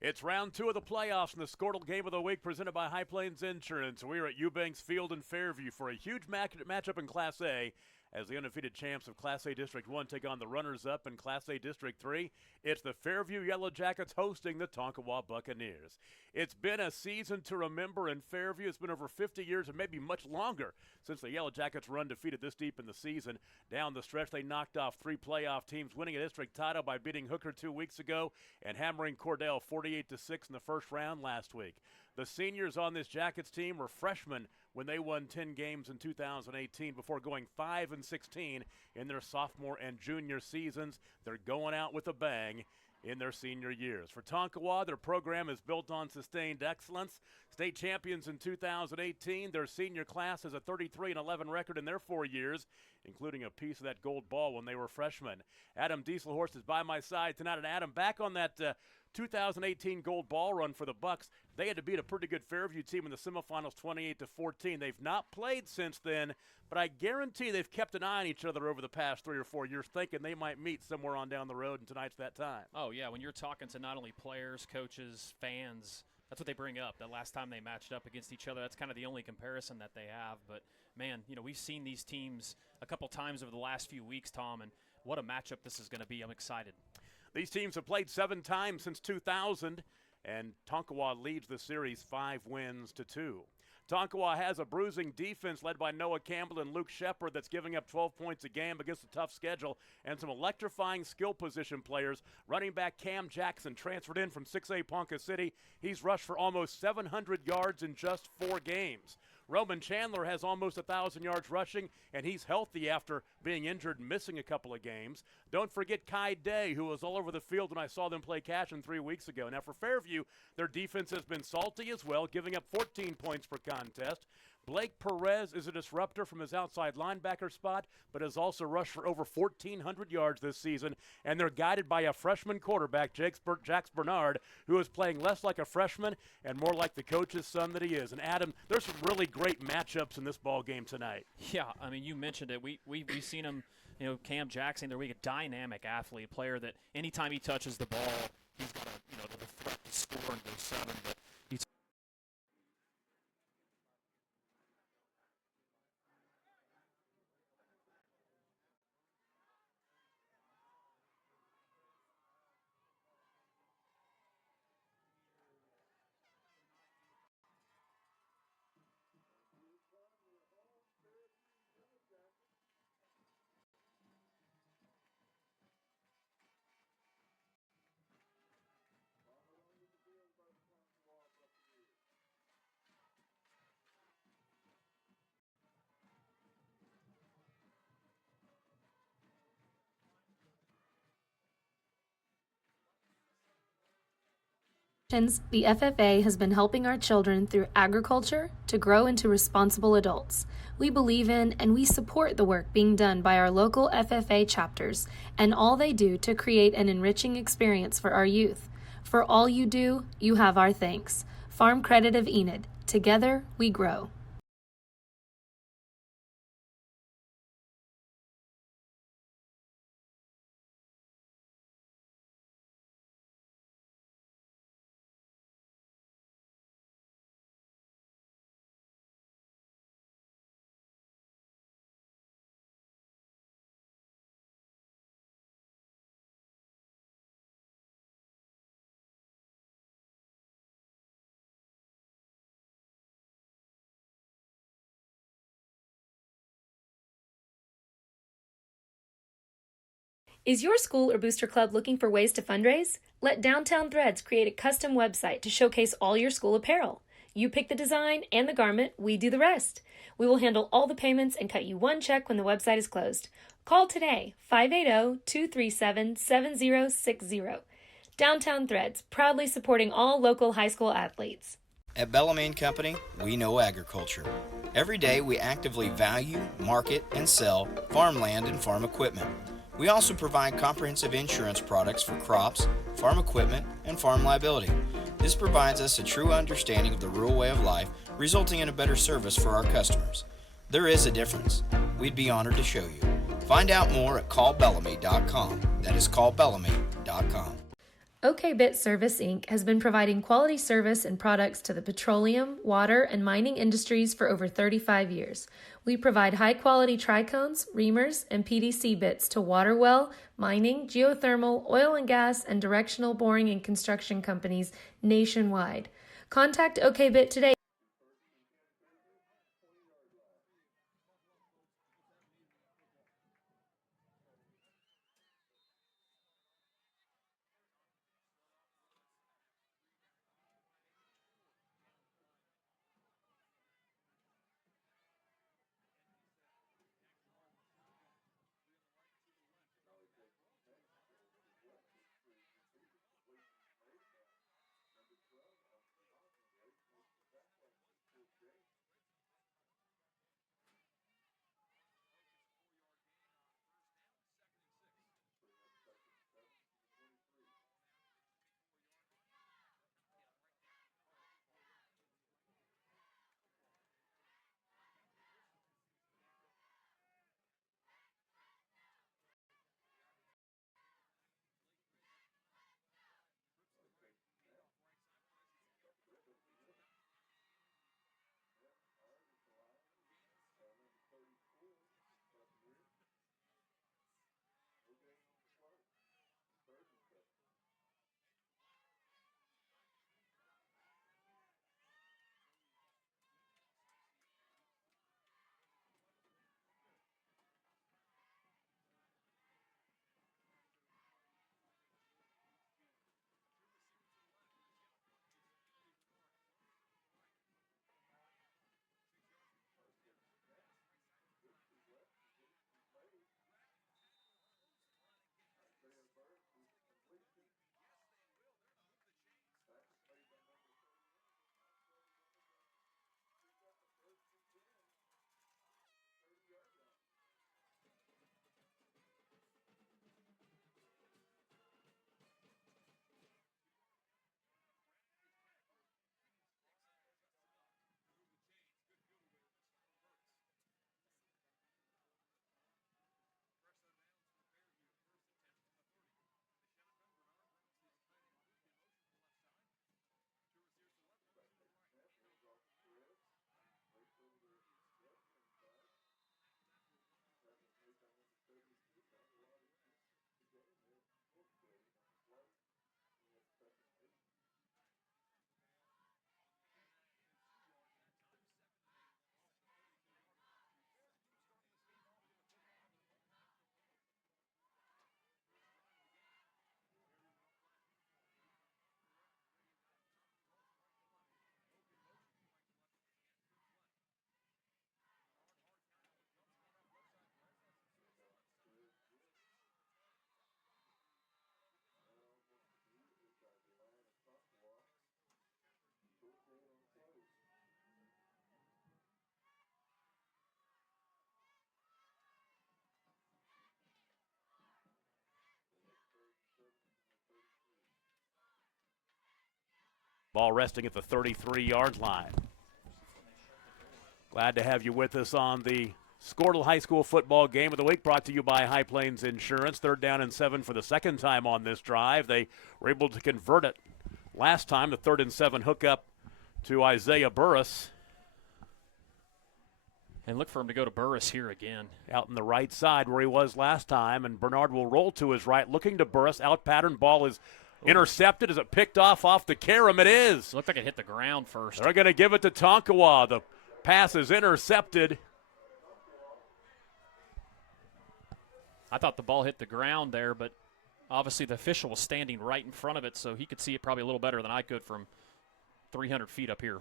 It's round two of the playoffs in the Squirtle Game of the Week presented by High Plains Insurance. We're at Eubanks Field in Fairview for a huge matchup in Class A as the undefeated champs of Class A District 1 take on the runners-up in Class A District 3. It's the Fairview Yellow Jackets hosting the Tonkawa Buccaneers. It's been a season to remember in Fairview. It's been over 50 years and maybe much longer since the Yellow Jackets were undefeated this deep in the season. Down the stretch, they knocked off three playoff teams, winning a district title by beating Hooker 2 weeks ago and hammering Cordell 48-6 in the first round last week. The seniors on this Jackets team were freshmen when they won 10 games in 2018 before going 5-16 in their sophomore and junior seasons. They're going out with a bang in their senior years. For Tonkawa, their program is built on sustained excellence. State champions in 2018, their senior class has a 33-11 record in their 4 years, including a piece of that gold ball when they were freshmen. Adam Dieselhorst is by my side tonight. And Adam, back on that 2018 gold ball run for the Bucks, they had to beat a pretty good Fairview team in the semifinals 28-14. They've not played since then, but I guarantee they've kept an eye on each other over the past 3 or 4 years, thinking they might meet somewhere on down the road, and tonight's that time. Oh, yeah, when you're talking to not only players, coaches, fans, that's what they bring up. The last time they matched up against each other, that's kind of the only comparison that they have. But, man, you know, we've seen these teams a couple times over the last few weeks, Tom, and what a matchup this is going to be. I'm excited. These teams have played 7 times since 2000, and Tonkawa leads the series 5-2. Tonkawa has a bruising defense led by Noah Campbell and Luke Shepard that's giving up 12 points a game against a tough schedule, and some electrifying skill position players. Running back Cam Jackson transferred in from 6A Ponca City. He's rushed for almost 700 yards in just 4 games. Roman Chandler has almost 1,000 yards rushing, and he's healthy after being injured and missing a couple of games. Don't forget Kai Day, who was all over the field when I saw them play Cashin 3 weeks ago. Now, for Fairview, their defense has been salty as well, giving up 14 points per contest. Blake Perez is a disruptor from his outside linebacker spot, but has also rushed for over 1,400 yards this season. And they're guided by a freshman quarterback, Jax Bernard, who is playing less like a freshman and more like the coach's son that he is. And Adam, there's some really great matchups in this ball game tonight. Yeah, I mean, you mentioned it. We've seen him, you know, Cam Jackson, they're a dynamic athlete, player that anytime he touches the ball, he's got the threat to score and go 7. But he's The FFA has been helping our children through agriculture to grow into responsible adults. We believe in and we support the work being done by our local FFA chapters and all they do to create an enriching experience for our youth. For all you do, you have our thanks. Farm Credit of Enid. Together, we grow. Is your school or booster club looking for ways to fundraise? Let Downtown Threads create a custom website to showcase all your school apparel. You pick the design and the garment, we do the rest. We will handle all the payments and cut you one check when the website is closed. Call today, 580-237-7060. Downtown Threads, proudly supporting all local high school athletes. At Bellamy & Company, we know agriculture. Every day we actively value, market, and sell farmland and farm equipment. We also provide comprehensive insurance products for crops, farm equipment, and farm liability. This provides us a true understanding of the rural way of life, resulting in a better service for our customers. There is a difference. We'd be honored to show you. Find out more at callbellamy.com. That is callbellamy.com. OK Bit Service Inc. has been providing quality service and products to the petroleum, water, and mining industries for over 35 years. We provide high-quality tricones, reamers, and PDC bits to water well, mining, geothermal, oil and gas, and directional boring and construction companies nationwide. Contact OK Bit today. Ball resting at the 33-yard line. Glad to have you with us on the Squirtle High School football game of the week, brought to you by High Plains Insurance. 3rd down and 7 for the second time on this drive. They were able to convert it last time, the 3rd and 7 hookup to Isaiah Burris. And look for him to go to Burris here again. Out in the right side where he was last time, and Bernard will roll to his right, looking to Burris. Out pattern, ball is intercepted. Is it picked off the carom? It is. It looked like it hit the ground first. They're going to give it to Tonkawa. The pass is intercepted. I thought the ball hit the ground there, but obviously the official was standing right in front of it, so he could see it probably a little better than I could from 300 feet up here.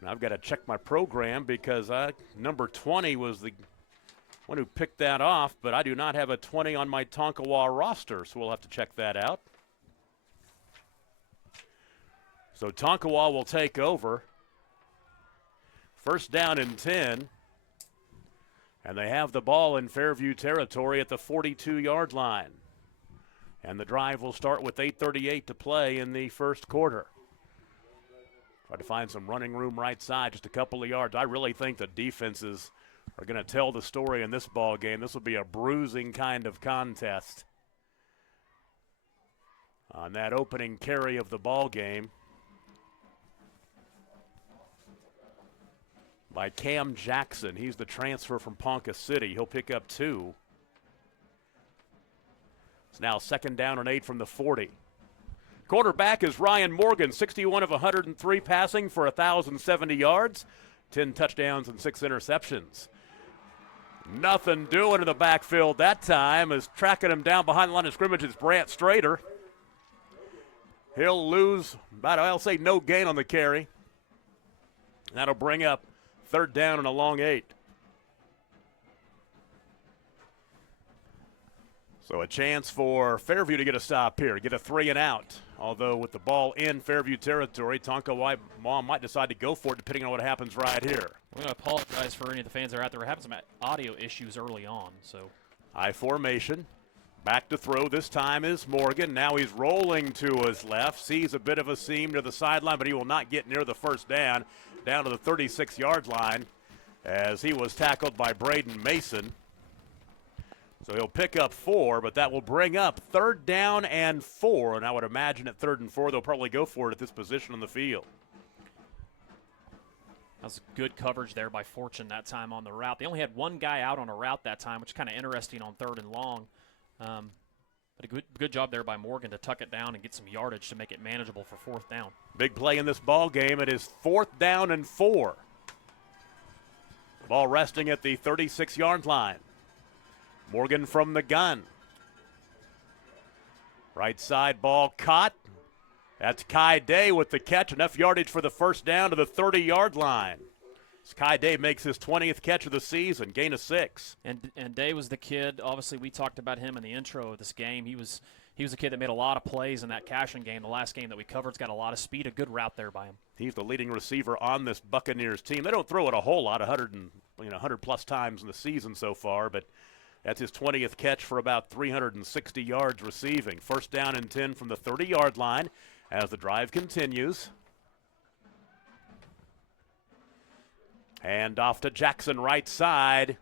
And I've got to check my program because number 20 was the one who picked that off, but I do not have a 20 on my Tonkawa roster, so we'll have to check that out. So Tonkawa will take over. 1st down and 10. And they have the ball in Fairview territory at the 42-yard line. And the drive will start with 8:38 to play in the first quarter. Try to find some running room right side, just a couple of yards. I really think the defenses are going to tell the story in this ball game. This will be a bruising kind of contest. on that opening carry of the ball game by Cam Jackson. He's the transfer from Ponca City. He'll pick up 2. It's now 2nd down and 8 from the 40. Quarterback is Ryan Morgan, 61 of 103 passing for 1,070 yards, 10 touchdowns and 6 interceptions. Nothing doing in the backfield that time, as tracking him down behind the line of scrimmage is Brant Strader. He'll lose about, I'll say, no gain on the carry. That'll bring up 3rd down and a long 8. So a chance for Fairview to get a stop here, get a 3 and out. Although with the ball in Fairview territory, Tonkawa might decide to go for it depending on what happens right here. We're going to apologize for any of the fans that are out there. We're having some audio issues early on. So high formation. Back to throw. This time is Morgan. Now he's rolling to his left. Sees a bit of a seam to the sideline, but he will not get near the 1st down. Down to the 36-yard line as he was tackled by Braden Mason. So he'll pick up 4, but that will bring up 3rd down and 4. And I would imagine at 3rd and 4, they'll probably go for it at this position on the field. That was good coverage there by Fortune that time on the route. They only had one guy out on a route that time, which is kind of interesting on 3rd and long. But a good job there by Morgan to tuck it down and get some yardage to make it manageable for 4th down. Big play in this ball game. It is 4th down and 4. Ball resting at the 36-yard line. Morgan from the gun. Right side ball caught. That's Kai Day with the catch. Enough yardage for the 1st down to the 30-yard line. Kai Day makes his 20th catch of the season, gain of 6. And Day was the kid. Obviously, we talked about him in the intro of this game. He was a kid that made a lot of plays in that cashing game. The last game that we covered, has got a lot of speed, a good route there by him. He's the leading receiver on this Buccaneers team. They don't throw it a whole lot, 100 plus times in the season so far, but that's his 20th catch for about 360 yards receiving. 1st down and 10 from the 30-yard line as the drive continues. Hand off to Jackson right side.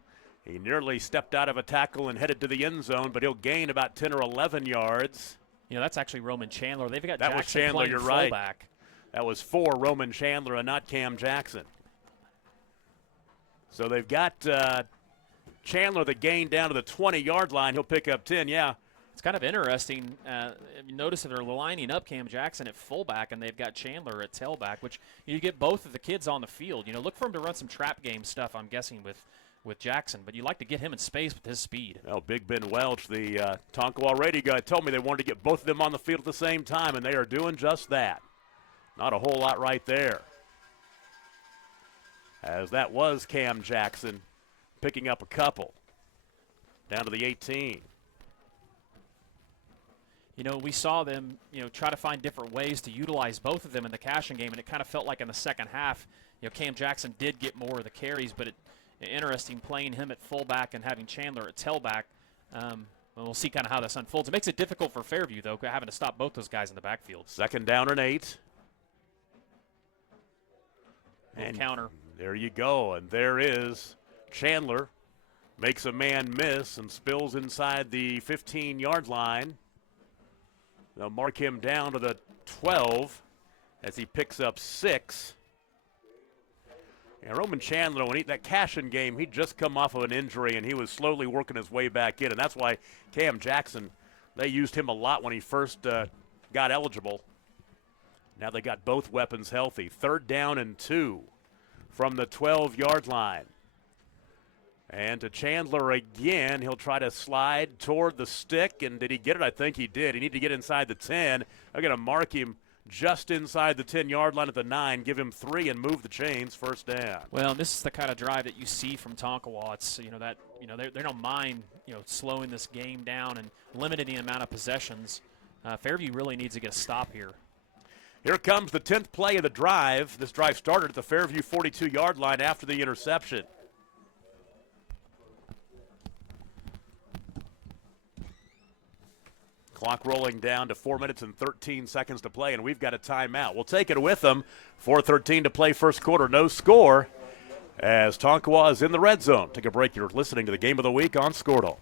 He nearly stepped out of a tackle and headed to the end zone, but he'll gain about 10 or 11 yards. You know, that's actually Roman Chandler. They've got that Jackson was Chandler, playing you're fullback. right. That was for Roman Chandler and not Cam Jackson. So they've got Chandler the gain down to the 20-yard line. He'll pick up 10, yeah. It's kind of interesting. You notice that they're lining up Cam Jackson at fullback, and they've got Chandler at tailback, which you get both of the kids on the field. You know, look for him to run some trap game stuff, I'm guessing, with Jackson, but you like to get him in space with his speed. Well, Big Ben Welch, the Tonkawa radio guy, told me they wanted to get both of them on the field at the same time, and they are doing just that. Not a whole lot right there. As that was Cam Jackson picking up a couple. Down to the 18. You know, we saw them, try to find different ways to utilize both of them in the cashing game, and it kind of felt like in the second half, Cam Jackson did get more of the carries, but interesting playing him at fullback and having Chandler at tailback. We'll see kind of how this unfolds. It makes it difficult for Fairview, though, having to stop both those guys in the backfield. 2nd down and 8. And counter. There you go, and there is Chandler. Makes a man miss and spills inside the 15-yard line. They'll mark him down to the 12 as he picks up 6. And Roman Chandler, when that cashing game, he'd just come off of an injury, and he was slowly working his way back in. And that's why Cam Jackson, they used him a lot when he first got eligible. Now they got both weapons healthy. 3rd down and 2 from the 12-yard line. And to Chandler again. He'll try to slide toward the stick. And did he get it? I think he did. He needed to get inside the 10. They're going to mark him just inside the 10-yard line at the 9, give him 3, and move the chains. 1st down. Well, this is the kind of drive that you see from Tonkawa. It's they don't mind slowing this game down and limiting the amount of possessions. Fairview really needs to get a stop here. Here comes the 10th play of the drive. This drive started at the Fairview 42-yard line after the interception. Clock rolling down to 4 minutes and 13 seconds to play, and we've got a timeout. We'll take it with them. 4:13 to play, first quarter, no score, as Tonkawa is in the red zone. Take a break. You're listening to the Game of the Week on Squirtle.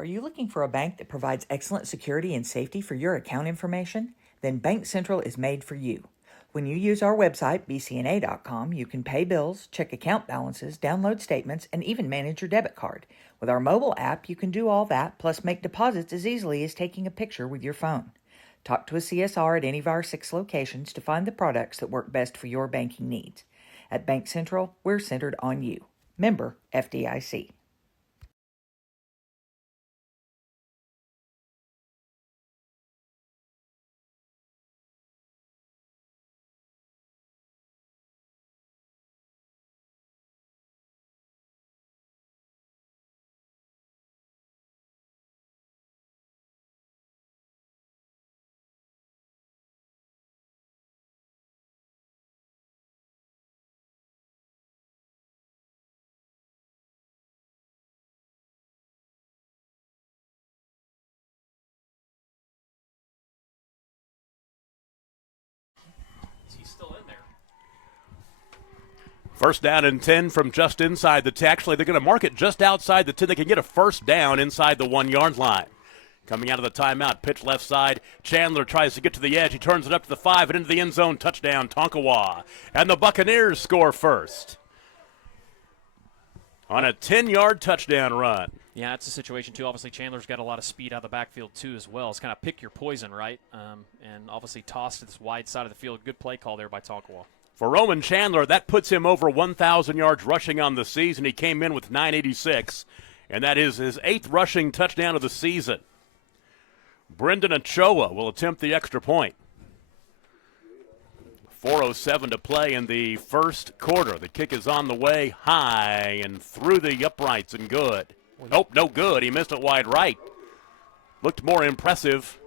Are you looking for a bank that provides excellent security and safety for your account information? Then Bank Central is made for you. When you use our website, bcna.com, you can pay bills, check account balances, download statements, and even manage your debit card. With our mobile app, you can do all that, plus make deposits as easily as taking a picture with your phone. Talk to a CSR at any of our 6 locations to find the products that work best for your banking needs. At Bank Central, we're centered on you. Member FDIC. He's still in there. First down and 10 from just inside the 10. Actually, they're going to mark it just outside the 10. They can get a first down inside the 1-yard line. Coming out of the timeout, pitch left side. Chandler tries to get to the edge. He turns it up to the 5 and into the end zone. Touchdown, Tonkawa. And the Buccaneers score first on a 10-yard touchdown run. Yeah, it's a situation, too. Obviously, Chandler's got a lot of speed out of the backfield, too, as well. It's kind of pick your poison, right? And obviously tossed to this wide side of the field. Good play call there by Tonkawa. For Roman Chandler, that puts him over 1,000 yards rushing on the season. He came in with 986, and that is his 8th rushing touchdown of the season. Brendan Ochoa will attempt the extra point. 4:07 to play in the first quarter. The kick is on the way, high and through the uprights and good. Nope, no good. He missed it wide right. Looked more impressive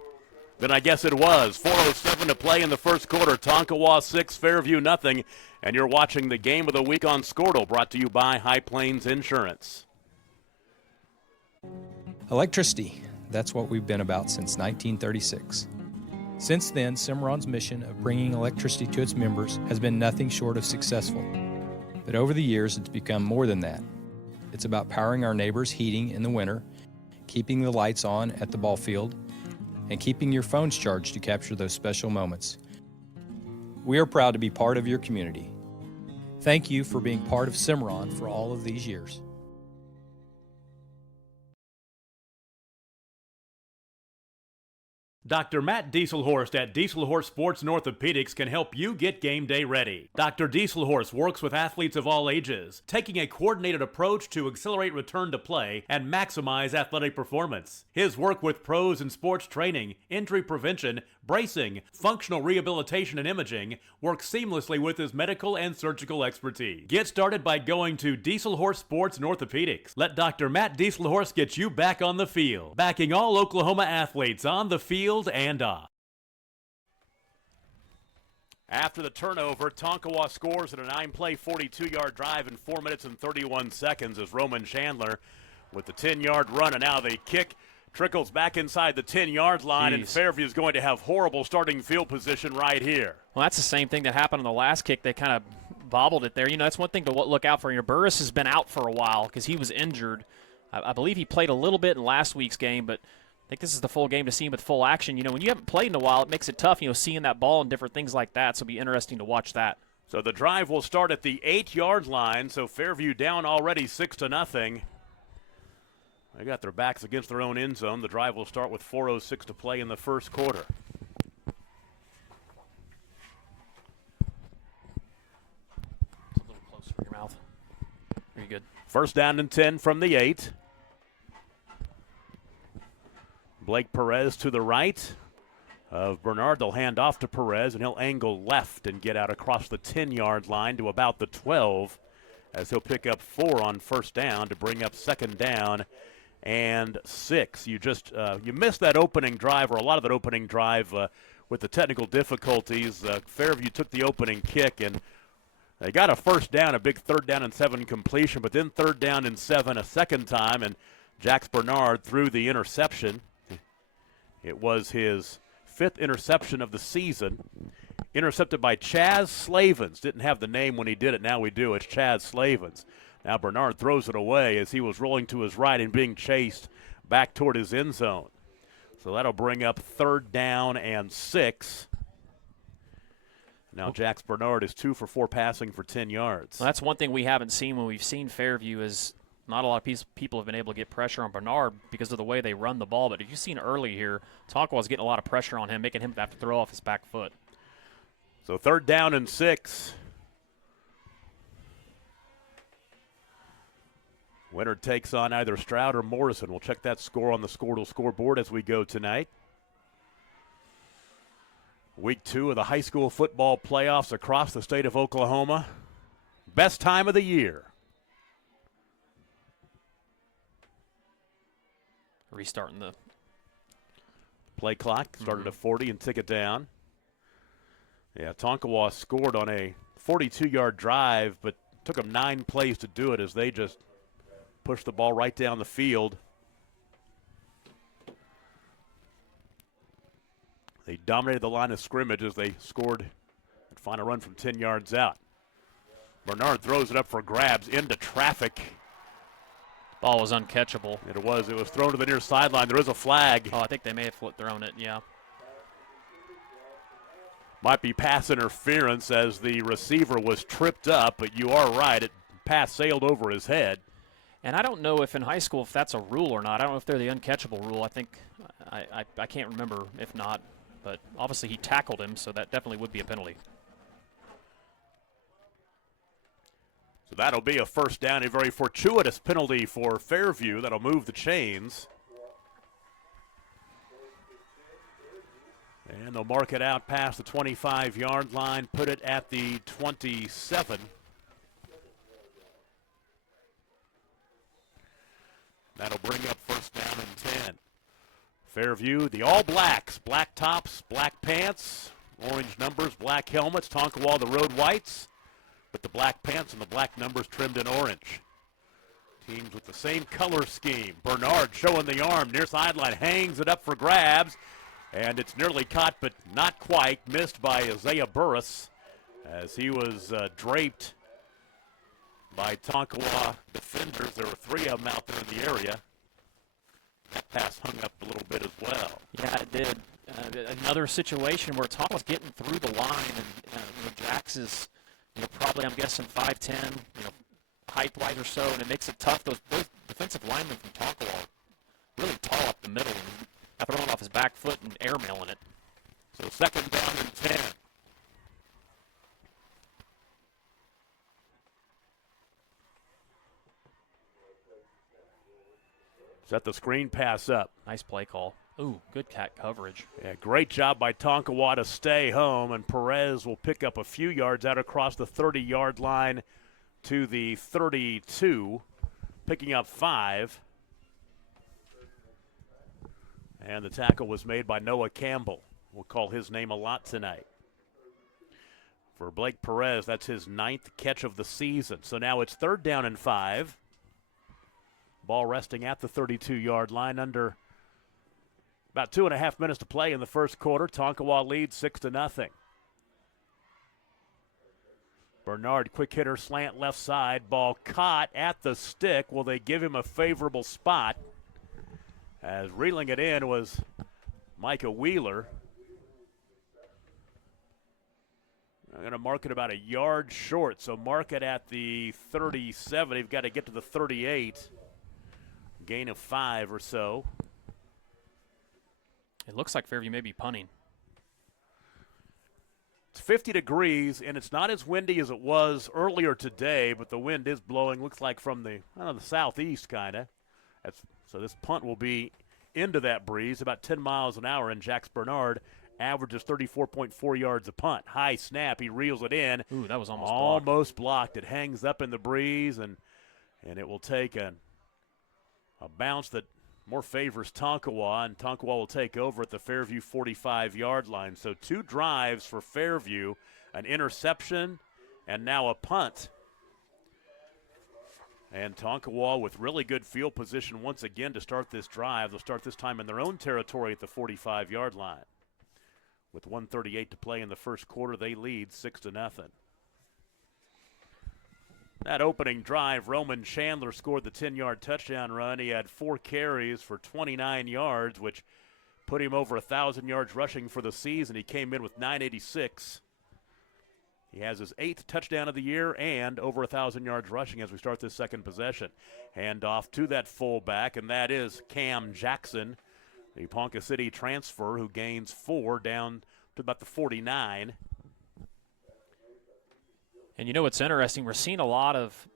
than I guess it was. 4:07 to play in the first quarter. Tonkawa 6, Fairview nothing. And you're watching the Game of the Week on Squirtle, brought to you by High Plains Insurance. Electricity. That's what we've been about since 1936. Since then, Cimarron's mission of bringing electricity to its members has been nothing short of successful. But over the years, it's become more than that. It's about powering our neighbors' heating in the winter, keeping the lights on at the ball field, and keeping your phones charged to capture those special moments. We are proud to be part of your community. Thank you for being part of Cimarron for all of these years. Dr. Matt Dieselhorst at Dieselhorst Sports and Orthopedics can help you get game day ready. Dr. Dieselhorst works with athletes of all ages, taking a coordinated approach to accelerate return to play and maximize athletic performance. His work with pros in sports training, injury prevention, bracing, functional rehabilitation, and imaging works seamlessly with his medical and surgical expertise. Get started by going to Dieselhorst Sports and Orthopedics. Let Dr. Matt Dieselhorst get you back on the field, backing all Oklahoma athletes on the field and off. After the turnover, Tonkawa scores in a 9-play, 42-yard drive in 4 minutes and 31 seconds as Roman Chandler with the 10-yard run, and now the kick trickles back inside the 10-yard line, and Fairview is going to have horrible starting field position right here. Well, that's the same thing that happened on the last kick. They kind of bobbled it there. You know, that's one thing to look out for. You know, Burris has been out for a while because he was injured. I believe he played a little bit in last week's game, but I think this is the full game to see him with full action. You know, when you haven't played in a while, it makes it tough, you know, seeing that ball and different things like that. So it'll be interesting to watch that. So the drive will start at the 8-yard line. So Fairview down already 6-0. They got their backs against their own end zone. The drive will start with 4:06 to play in the first quarter. It's a little closer to your mouth. Very good. First down and 10 from the 8. Blake Perez to the right of Bernard. They'll hand off to Perez, and he'll angle left and get out across the 10-yard line to about the 12, as he'll pick up 4 on first down to bring up second down and 6. You missed that opening drive, or a lot of that opening drive, with the technical difficulties. Fairview took the opening kick, and they got a first down, a big 3rd down and 7 completion, but then 3rd down and 7 a second time, and Jax Bernard threw the interception. It was his 5th interception of the season. Intercepted by Chaz Slavens. Didn't have the name when he did it. Now we do. It's Chaz Slavens. Now Bernard throws it away as he was rolling to his right and being chased back toward his end zone. So that'll bring up 3rd down and 6. Now Jax Bernard is 2 for 4 passing for 10 yards. Well, that's one thing we haven't seen when we've seen Fairview is not a lot of people have been able to get pressure on Bernard because of the way they run the ball. But if you've seen early here, Tonkawa's getting a lot of pressure on him, making him have to throw off his back foot. So 3rd down and 6. Winner takes on either Stroud or Morrison. We'll check that score on the scoreboard as we go tonight. Week 2 of the high school football playoffs across the state of Oklahoma. Best time of the year. Restarting the play clock. Started at 40 and tick it down. Yeah, Tonkawa scored on a 42-yard drive, but took them 9 plays to do it as they just pushed the ball right down the field. They dominated the line of scrimmage as they scored and find a run from 10 yards out. Bernard throws it up for grabs into traffic. Ball was uncatchable. It was thrown to the near sideline. There is a flag. Oh, I think they may have thrown it, yeah. Might be pass interference as the receiver was tripped up, but you are right. It pass sailed over his head. And I don't know if in high school if that's a rule or not. I don't know if they're the uncatchable rule. I think I can't remember if not. But obviously he tackled him, so that definitely would be a penalty. So that'll be a 1st down, a very fortuitous penalty for Fairview. That'll move the chains. And they'll mark it out past the 25-yard line, put it at the 27. That'll bring up 1st down and 10. Fairview, the All Blacks, black tops, black pants, orange numbers, black helmets. Tonkawa, the Road Whites, with the black pants and the black numbers trimmed in orange. Teams with the same color scheme. Bernard showing the arm, near sideline, hangs it up for grabs, and it's nearly caught, but not quite. Missed by Isaiah Burris as he was draped by Tonkawa defenders. There were 3 of them out there in the area. That pass hung up a little bit as well. Yeah, it did. Another situation where Tom was getting through the line, and Jax is, probably, I'm guessing, 5'10", height-wise or so, and it makes it tough. Those defensive linemen from Tonkawa are really tall up the middle and throwing off his back foot and airmailing it. So 2nd down and 10. Set the screen pass up. Nice play call. Ooh, good cat coverage. Yeah, great job by Tonkawa to stay home, and Perez will pick up a few yards out across the 30-yard line to the 32, picking up 5. And the tackle was made by Noah Campbell. We'll call his name a lot tonight. For Blake Perez, that's his 9th catch of the season. So now it's 3rd down and 5. Ball resting at the 32-yard line under about 2.5 minutes to play in the first quarter. Tonkawa leads 6-0. Bernard, quick hitter, slant left side. Ball caught at the stick. Will they give him a favorable spot? As reeling it in was Micah Wheeler. I'm going to mark it about a yard short, so mark it at the 37. You've got to get to the 38. Gain of 5 or so. It looks like Fairview may be punting. It's 50 degrees, and it's not as windy as it was earlier today, but the wind is blowing, looks like from the southeast kind of. So this punt will be into that breeze, about 10 miles an hour, and Jax Bernard averages 34.4 yards a punt. High snap, he reels it in. Ooh, that was almost blocked. It hangs up in the breeze, and it will take a bounce that more favors Tonkawa, and Tonkawa will take over at the Fairview 45-yard line. So 2 drives for Fairview, an interception, and now a punt. And Tonkawa with really good field position once again to start this drive. They'll start this time in their own territory at the 45-yard line. With 1:38 to play in the first quarter, they lead 6-0. That opening drive, Roman Chandler scored the 10-yard touchdown run. He had 4 carries for 29 yards, which put him over 1,000 yards rushing for the season. He came in with 986. He has his 8th touchdown of the year and over 1,000 yards rushing as we start this second possession. Hand off to that fullback, and that is Cam Jackson, the Ponca City transfer, who gains 4 down to about the 49. And you know what's interesting? We're seeing a lot of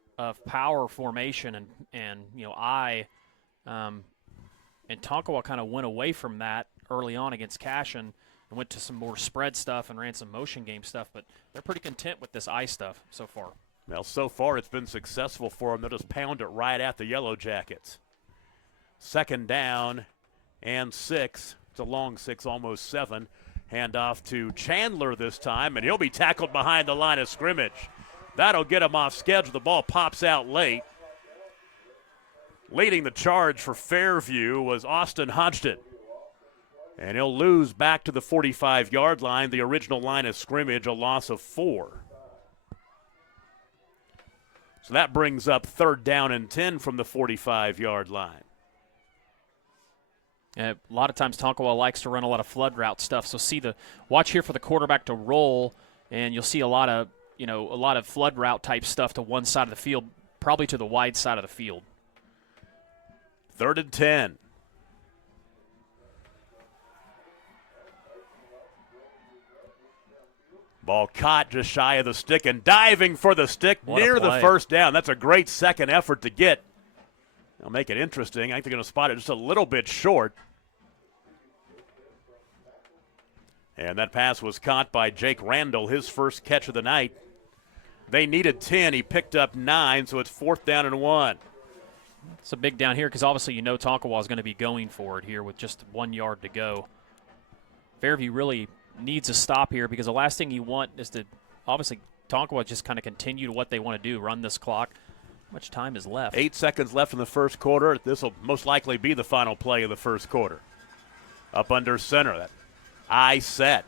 power formation and and Tonkawa kind of went away from that early on against Cashin and went to some more spread stuff and ran some motion game stuff, but they're pretty content with this eye stuff so far. Well, so far it's been successful for them. They'll just pound it right at the Yellow Jackets. 2nd down and 6. It's a long 6, almost 7. Hand off to Chandler this time, and he'll be tackled behind the line of scrimmage. That'll get him off schedule. The ball pops out late. Leading the charge for Fairview was Austin Hodgson. And he'll lose back to the 45-yard line, the original line of scrimmage, a loss of 4. So that brings up 3rd down and 10 from the 45-yard line. A lot of times Tonkawa likes to run a lot of flood route stuff. So watch here for the quarterback to roll, and you'll see a lot of flood route type stuff to one side of the field, probably to the wide side of the field. 3rd and 10. Ball caught just shy of the stick and diving for the stick near the first down. That's a great second effort to get. They'll make it interesting. I think they're going to spot it just a little bit short. And that pass was caught by Jake Randall, his first catch of the night. They needed 10. He picked up 9, so it's 4th down and 1. It's a big down here because obviously you know Tonkawa is going to be going for it here with just 1 yard to go. Fairview really needs a stop here because the last thing you want is to obviously Tonkawa just kind of continue to what they want to do, run this clock. How much time is left? 8 seconds left in the first quarter. This will most likely be the final play of the first quarter. Up under center. That eye set.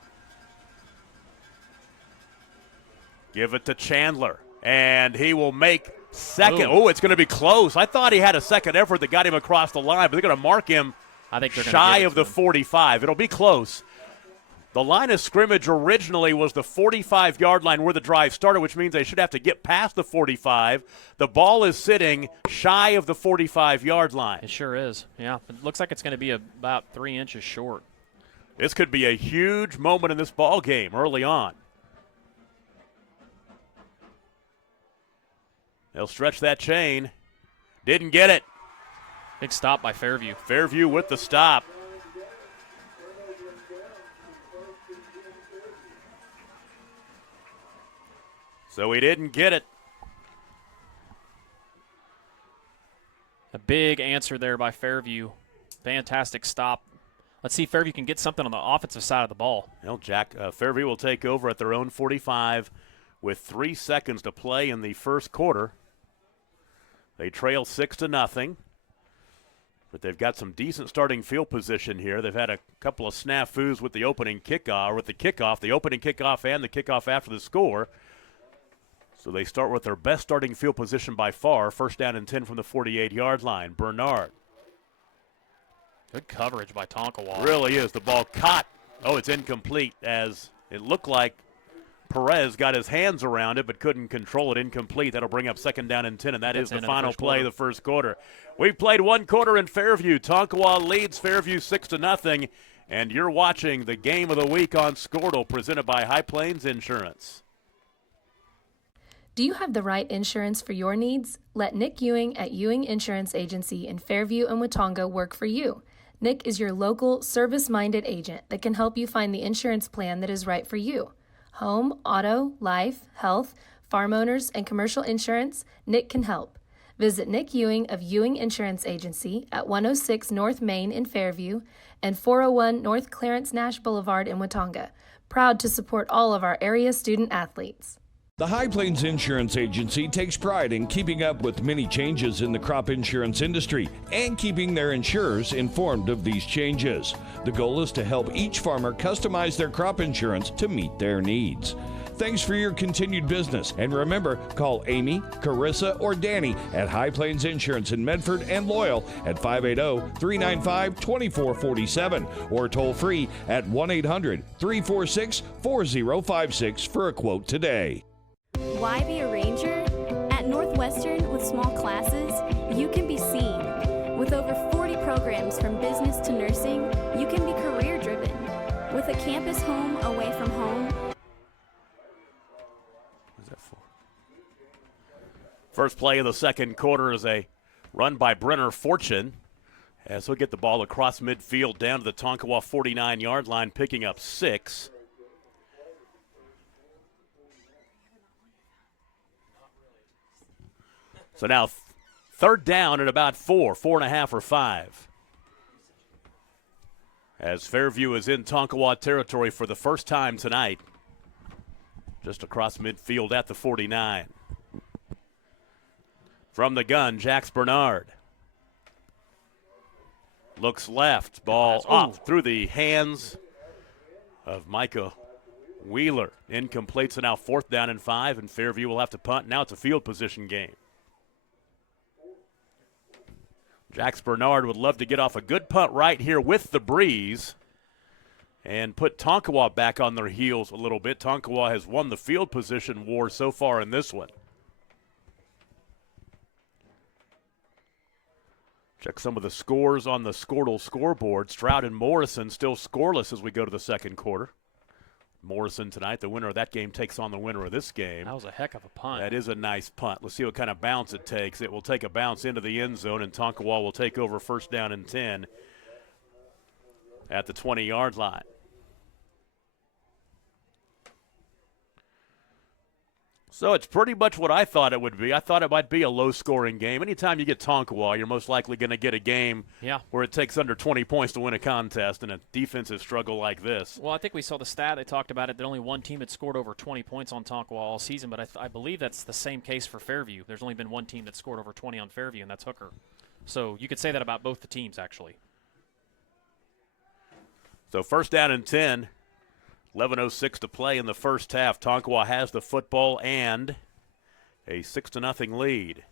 Give it to Chandler, and he will make second. Oh, it's going to be close. I thought he had a second effort that got him across the line, but they're going to mark him shy of the 45. It'll be close. The line of scrimmage originally was the 45-yard line where the drive started, which means they should have to get past the 45. The ball is sitting shy of the 45-yard line. It sure is, yeah. It looks like it's going to be about 3 inches short. This could be a huge moment in this ball game early on. They'll stretch that chain. Didn't get it. Big stop by Fairview. Fairview with the stop. So he didn't get it. A big answer there by Fairview. Fantastic stop. Let's see if Fairview can get something on the offensive side of the ball. Well, Fairview will take over at their own 45 with 3 seconds to play in the first quarter. They trail 6-0, but they've got some decent starting field position here. They've had a couple of snafus with the opening kickoff, the opening kickoff and the kickoff after the score. So they start with their best starting field position by far. 1st down and 10 from the 48-yard line. Bernard. Good coverage by Tonkawa. Really is. The ball caught. Oh, it's incomplete as it looked like Perez got his hands around it but couldn't control it. Incomplete. That'll bring up 2nd down and 10, and that is the final play of the first quarter. We've played 1 quarter in Fairview. Tonkawa leads Fairview 6-0, and you're watching the game of the week on Squirtle, presented by High Plains Insurance. Do you have the right insurance for your needs? Let Nick Ewing at Ewing Insurance Agency in Fairview and Watonga work for you. Nick is your local, service-minded agent that can help you find the insurance plan that is right for you. Home, auto, life, health, farm owners, and commercial insurance, Nick can help. Visit Nick Ewing of Ewing Insurance Agency at 106 North Main in Fairview and 401 North Clarence Nash Boulevard in Watonga. Proud to support all of our area student athletes. The High Plains Insurance Agency takes pride in keeping up with many changes in the crop insurance industry and keeping their insurers informed of these changes. The goal is to help each farmer customize their crop insurance to meet their needs. Thanks for your continued business. And remember, call Amy, Carissa, or Danny at High Plains Insurance in Medford and Loyal at 580-395-2447 or toll free at 1-800-346-4056 for a quote today. Why be a ranger? At Northwestern, with small classes, you can be seen. With over 40 programs from business to nursing, you can be career-driven. With a campus home away from home. What's that for? First play of the second quarter is a run by Brenner Fortune, as he'll get the ball across midfield down to the Tonkawa 49-yard line, picking up 6. So now third down at about 4.5 or 5. As Fairview is in Tonkawa territory for the first time tonight. Just across midfield at the 49. From the gun, Jax Bernard. Looks left, ball off through the hands of Micah Wheeler. Incomplete, so now 4th down and 5, and Fairview will have to punt. Now it's a field position game. Jax Bernard would love to get off a good punt right here with the breeze and put Tonkawa back on their heels a little bit. Tonkawa has won the field position war so far in this one. Check some of the scores on the Squirtle scoreboard. Stroud and Morrison still scoreless as we go to the second quarter. Morrison tonight, the winner of that game, takes on the winner of this game. That was a heck of a punt. That is a nice punt. Let's see what kind of bounce it takes. It will take a bounce into the end zone, and Tonkawa will take over 1st down and 10 at the 20-yard line. So it's pretty much what I thought it would be. I thought it might be a low-scoring game. Anytime you get Tonkawa, you're most likely going to get a game where it takes under 20 points to win a contest in a defensive struggle like this. Well, I think we saw the stat. They talked about it that only one team had scored over 20 points on Tonkawa all season, but I believe that's the same case for Fairview. There's only been one team that scored over 20 on Fairview, and that's Hooker. So you could say that about both the teams, actually. So 1st down and 10. 11:06 to play in the first half. Tonkawa has the football and a 6-0 lead.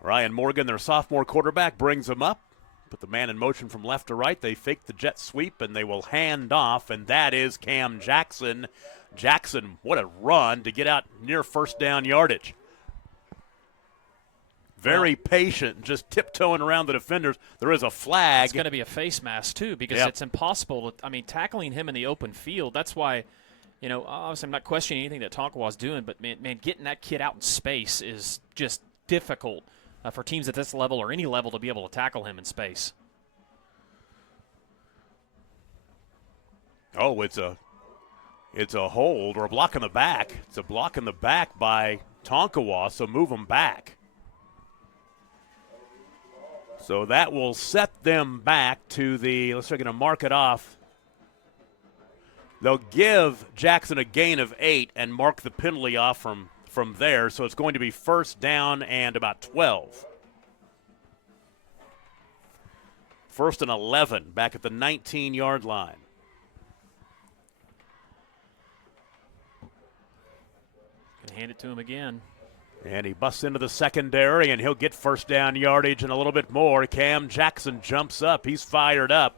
Ryan Morgan, their sophomore quarterback, brings them up. Put the man in motion from left to right. They fake the jet sweep, and they will hand off, and that is Cam Jackson. Jackson, what a run to get out near 1st down yardage. Very patient, just tiptoeing around the defenders. There is a flag. It's going to be a face mask, too, because it's impossible. Tackling him in the open field, that's why, obviously I'm not questioning anything that Tonkawa's doing, but, man, getting that kid out in space is just difficult for teams at this level or any level to be able to tackle him in space. Oh, it's a hold or a block in the back. It's a block in the back by Tonkawa, so move them back. So that will set them back to the, let's say, going to mark it off. They'll give Jackson a gain of 8 and mark the penalty off from there. So it's going to be 1st down and about 12. 1st and 11 back at the 19-yard line. Gonna hand it to him again. And he busts into the secondary, and he'll get 1st down yardage and a little bit more. Cam Jackson jumps up. He's fired up.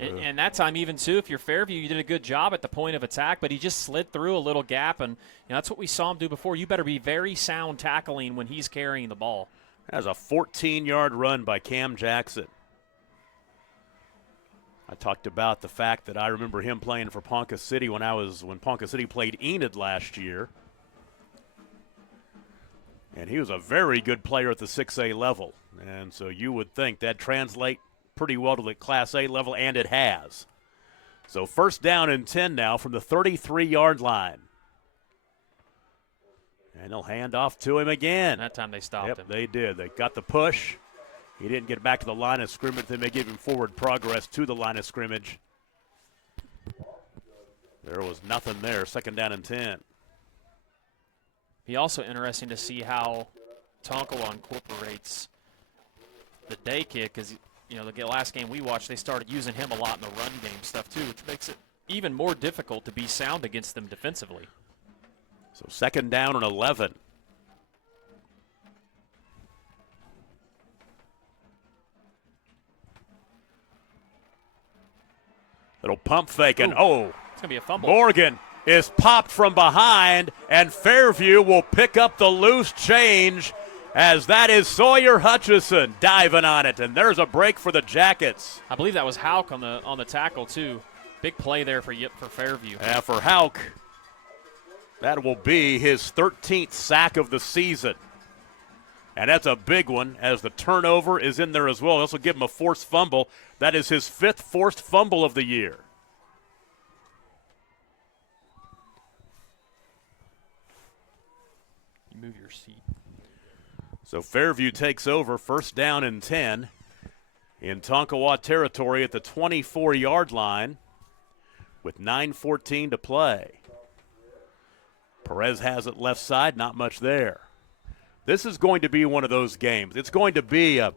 And that time even, too, if you're Fairview, you did a good job at the point of attack, but he just slid through a little gap, and that's what we saw him do before. You better be very sound tackling when he's carrying the ball. That's a 14-yard run by Cam Jackson. I talked about the fact that I remember him playing for Ponca City when Ponca City played Enid last year. And he was a very good player at the 6A level. And so you would think that'd translate pretty well to the Class A level, and it has. So 1st down and 10 now from the 33-yard line. And they'll hand off to him again. That time they stopped him. They did. They got the push. He didn't get back to the line of scrimmage. Then they gave him forward progress to the line of scrimmage. There was nothing there. 2nd down and 10. Be also interesting to see how Tonkawa incorporates the day kick, because the last game we watched, they started using him a lot in the run game stuff too, which makes it even more difficult to be sound against them defensively. So 2nd down and 11. Little pump fake, and it's going to be a fumble. Morgan is popped from behind, and Fairview will pick up the loose change as that is Sawyer Hutchison diving on it, and there's a break for the Jackets. I believe that was Hauk on the tackle too. Big play there for Fairview. Yeah, for Hauk, that will be his 13th sack of the season. And that's a big one, as the turnover is in there as well. This will give him a forced fumble. That is his 5th forced fumble of the year. You move your seat. So Fairview takes over, 1st down and 10 in Tonkawa territory at the 24-yard line with 9:14 to play. Perez has it left side, not much there. This is going to be one of those games. It's going to be a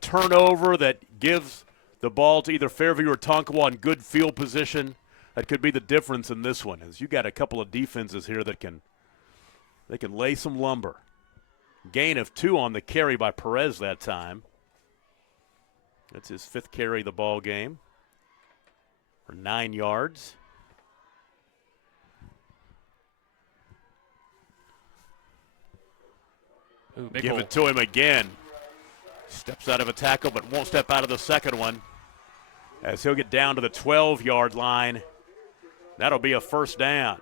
turnover that gives the ball to either Fairview or Tonkawa in good field position. That could be the difference in this one, as you got a couple of defenses here that can lay some lumber. Gain of 2 on the carry by Perez that time. That's his 5th carry of the ball game for 9 yards. Ooh, big Give hole. it to him again. Steps out of a tackle, but won't step out of the second one, as he'll get down to the 12-yard line. That'll be a 1st down.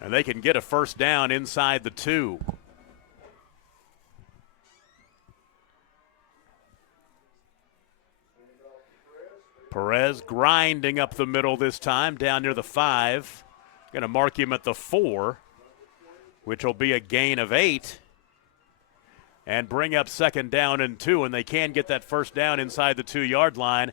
And they can get a 1st down inside the 2. Perez grinding up the middle this time, down near the 5. Going to mark him at the 4, which will be a gain of 8. And bring up 2nd down and 2, and they can get that 1st down inside the 2-yard line.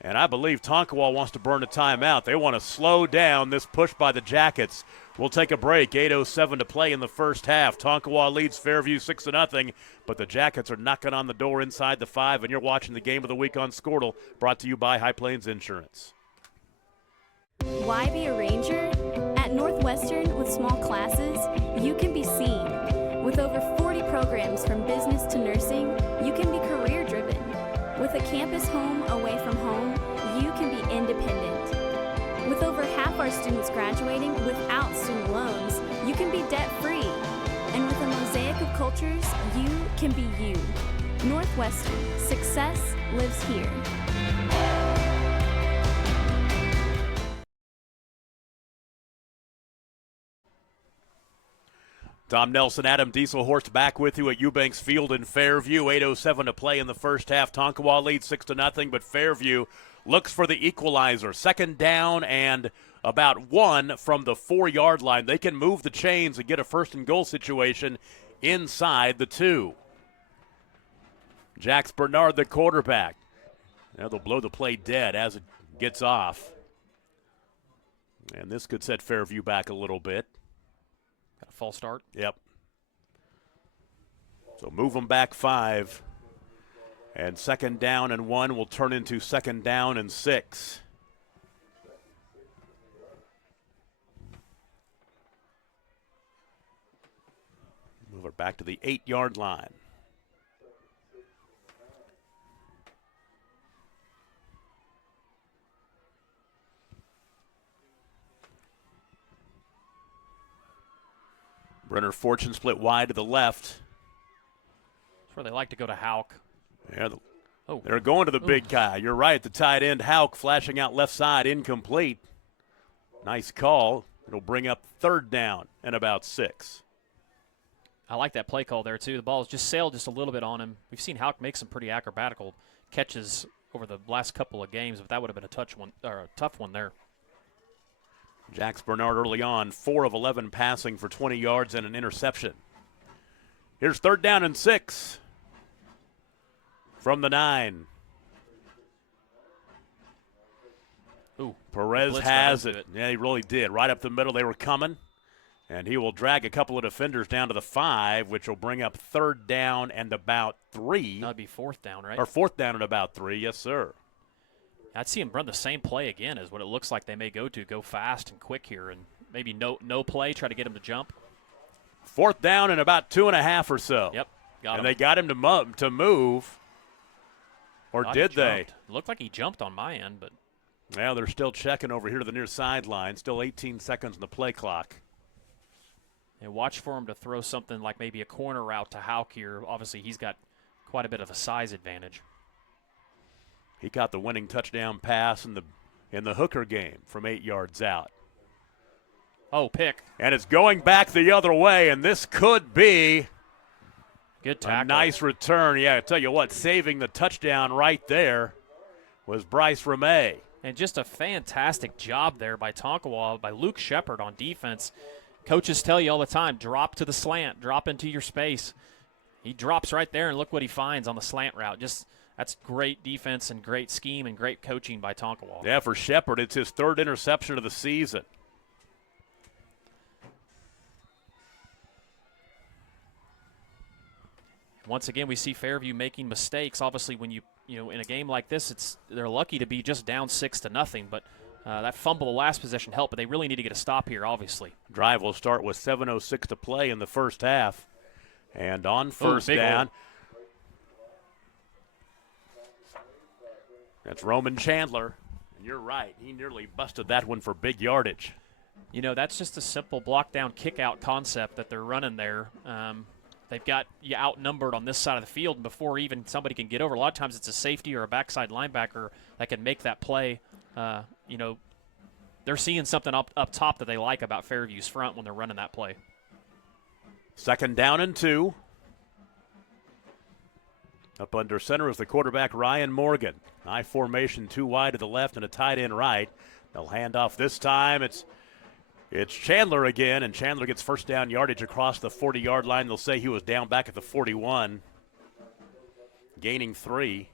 And I believe Tonkawa wants to burn a timeout. They want to slow down this push by the Jackets. We'll take a break. 8:07 to play in the first half. Tonkawa leads Fairview 6-0, but the Jackets are knocking on the door inside the 5, and you're watching the Game of the Week on Squirtle, brought to you by High Plains Insurance. Why be a ranger? At Northwestern, with small classes, you can be seen. With over 40 programs from business to nursing, you can be career-driven. With a campus home away from home, you can be independent. With over half our students graduating without student loans, you can be debt-free. And with a mosaic of cultures, you can be you. Northwestern, success lives here. Tom Nelson, Adam Dieselhorst back with you at Eubanks Field in Fairview. 8:07 to play in the first half. Tonkawa leads 6-0, but Fairview looks for the equalizer. 2nd down and about 1 from the 4-yard line. They can move the chains and get a 1st and goal situation inside the 2. Jax Bernard, the quarterback. Now they'll blow the play dead as it gets off. And this could set Fairview back a little bit. Got a false start. Yep. So move them back 5. And 2nd down and 1 will turn into 2nd down and 6. Move it back to the 8-yard line. Brenner Fortune split wide to the left. That's where they like to go to Hauk. Yeah, they're going to the big guy. You're right, the tight end, Hauk, flashing out left side, incomplete. Nice call. It'll bring up 3rd down and about 6. I like that play call there, too. The ball's just sailed just a little bit on him. We've seen Hauk make some pretty acrobatical catches over the last couple of games, but that would have been a tough one there. Jax Bernard early on, 4 of 11 passing for 20 yards and an interception. Here's 3rd down and 6 from the 9. Ooh, Perez has it. Yeah, he really did. Right up the middle, they were coming. And he will drag a couple of defenders down to the 5, which will bring up 3rd down and about 3. That'd be 4th down, right? Or 4th down and about 3, yes, sir. I'd see him run the same play again is what it looks like they may go fast and quick here, and maybe no play, try to get him to jump. 4th down and about 2.5 or so. Yep, got him. And they got him to move. Or did they? Looked like he jumped on my end, but. Well, they're still checking over here to the near sideline. Still 18 seconds on the play clock. And watch for him to throw something like maybe a corner route to Hauk here. Obviously, he's got quite a bit of a size advantage. He got the winning touchdown pass in the Hooker game from 8 yards out. Oh, pick. And it's going back the other way, and this could be good tackle. A nice return. Yeah, I tell you what, saving the touchdown right there was Bryce Ramey. And just a fantastic job there by Tonkawa, by Luke Shepard on defense. Coaches tell you all the time, drop to the slant, drop into your space. He drops right there, and look what he finds on the slant route. Just that's great defense and great scheme and great coaching by Tonkawa. Yeah, for Shepard, it's his 3rd interception of the season. Once again, we see Fairview making mistakes. Obviously, when you in a game like this, they're lucky to be just down 6-0, but that fumble the last possession helped, but they really need to get a stop here, obviously. Drive will start with 7:06 to play in the first half. And on first down, that's Roman Chandler. And you're right, he nearly busted that one for big yardage. That's just a simple block down kick out concept that they're running there. They've got you outnumbered on this side of the field, and before even somebody can get over, a lot of times it's a safety or a backside linebacker that can make that play. They're seeing something up top that they like about Fairview's front when they're running that play. 2nd down and 2. Up under center is the quarterback, Ryan Morgan. I formation, 2 wide to the left and a tight end right. They'll hand off this time. It's Chandler again, and Chandler gets first down yardage across the 40-yard line. They'll say he was down back at the 41, gaining 3.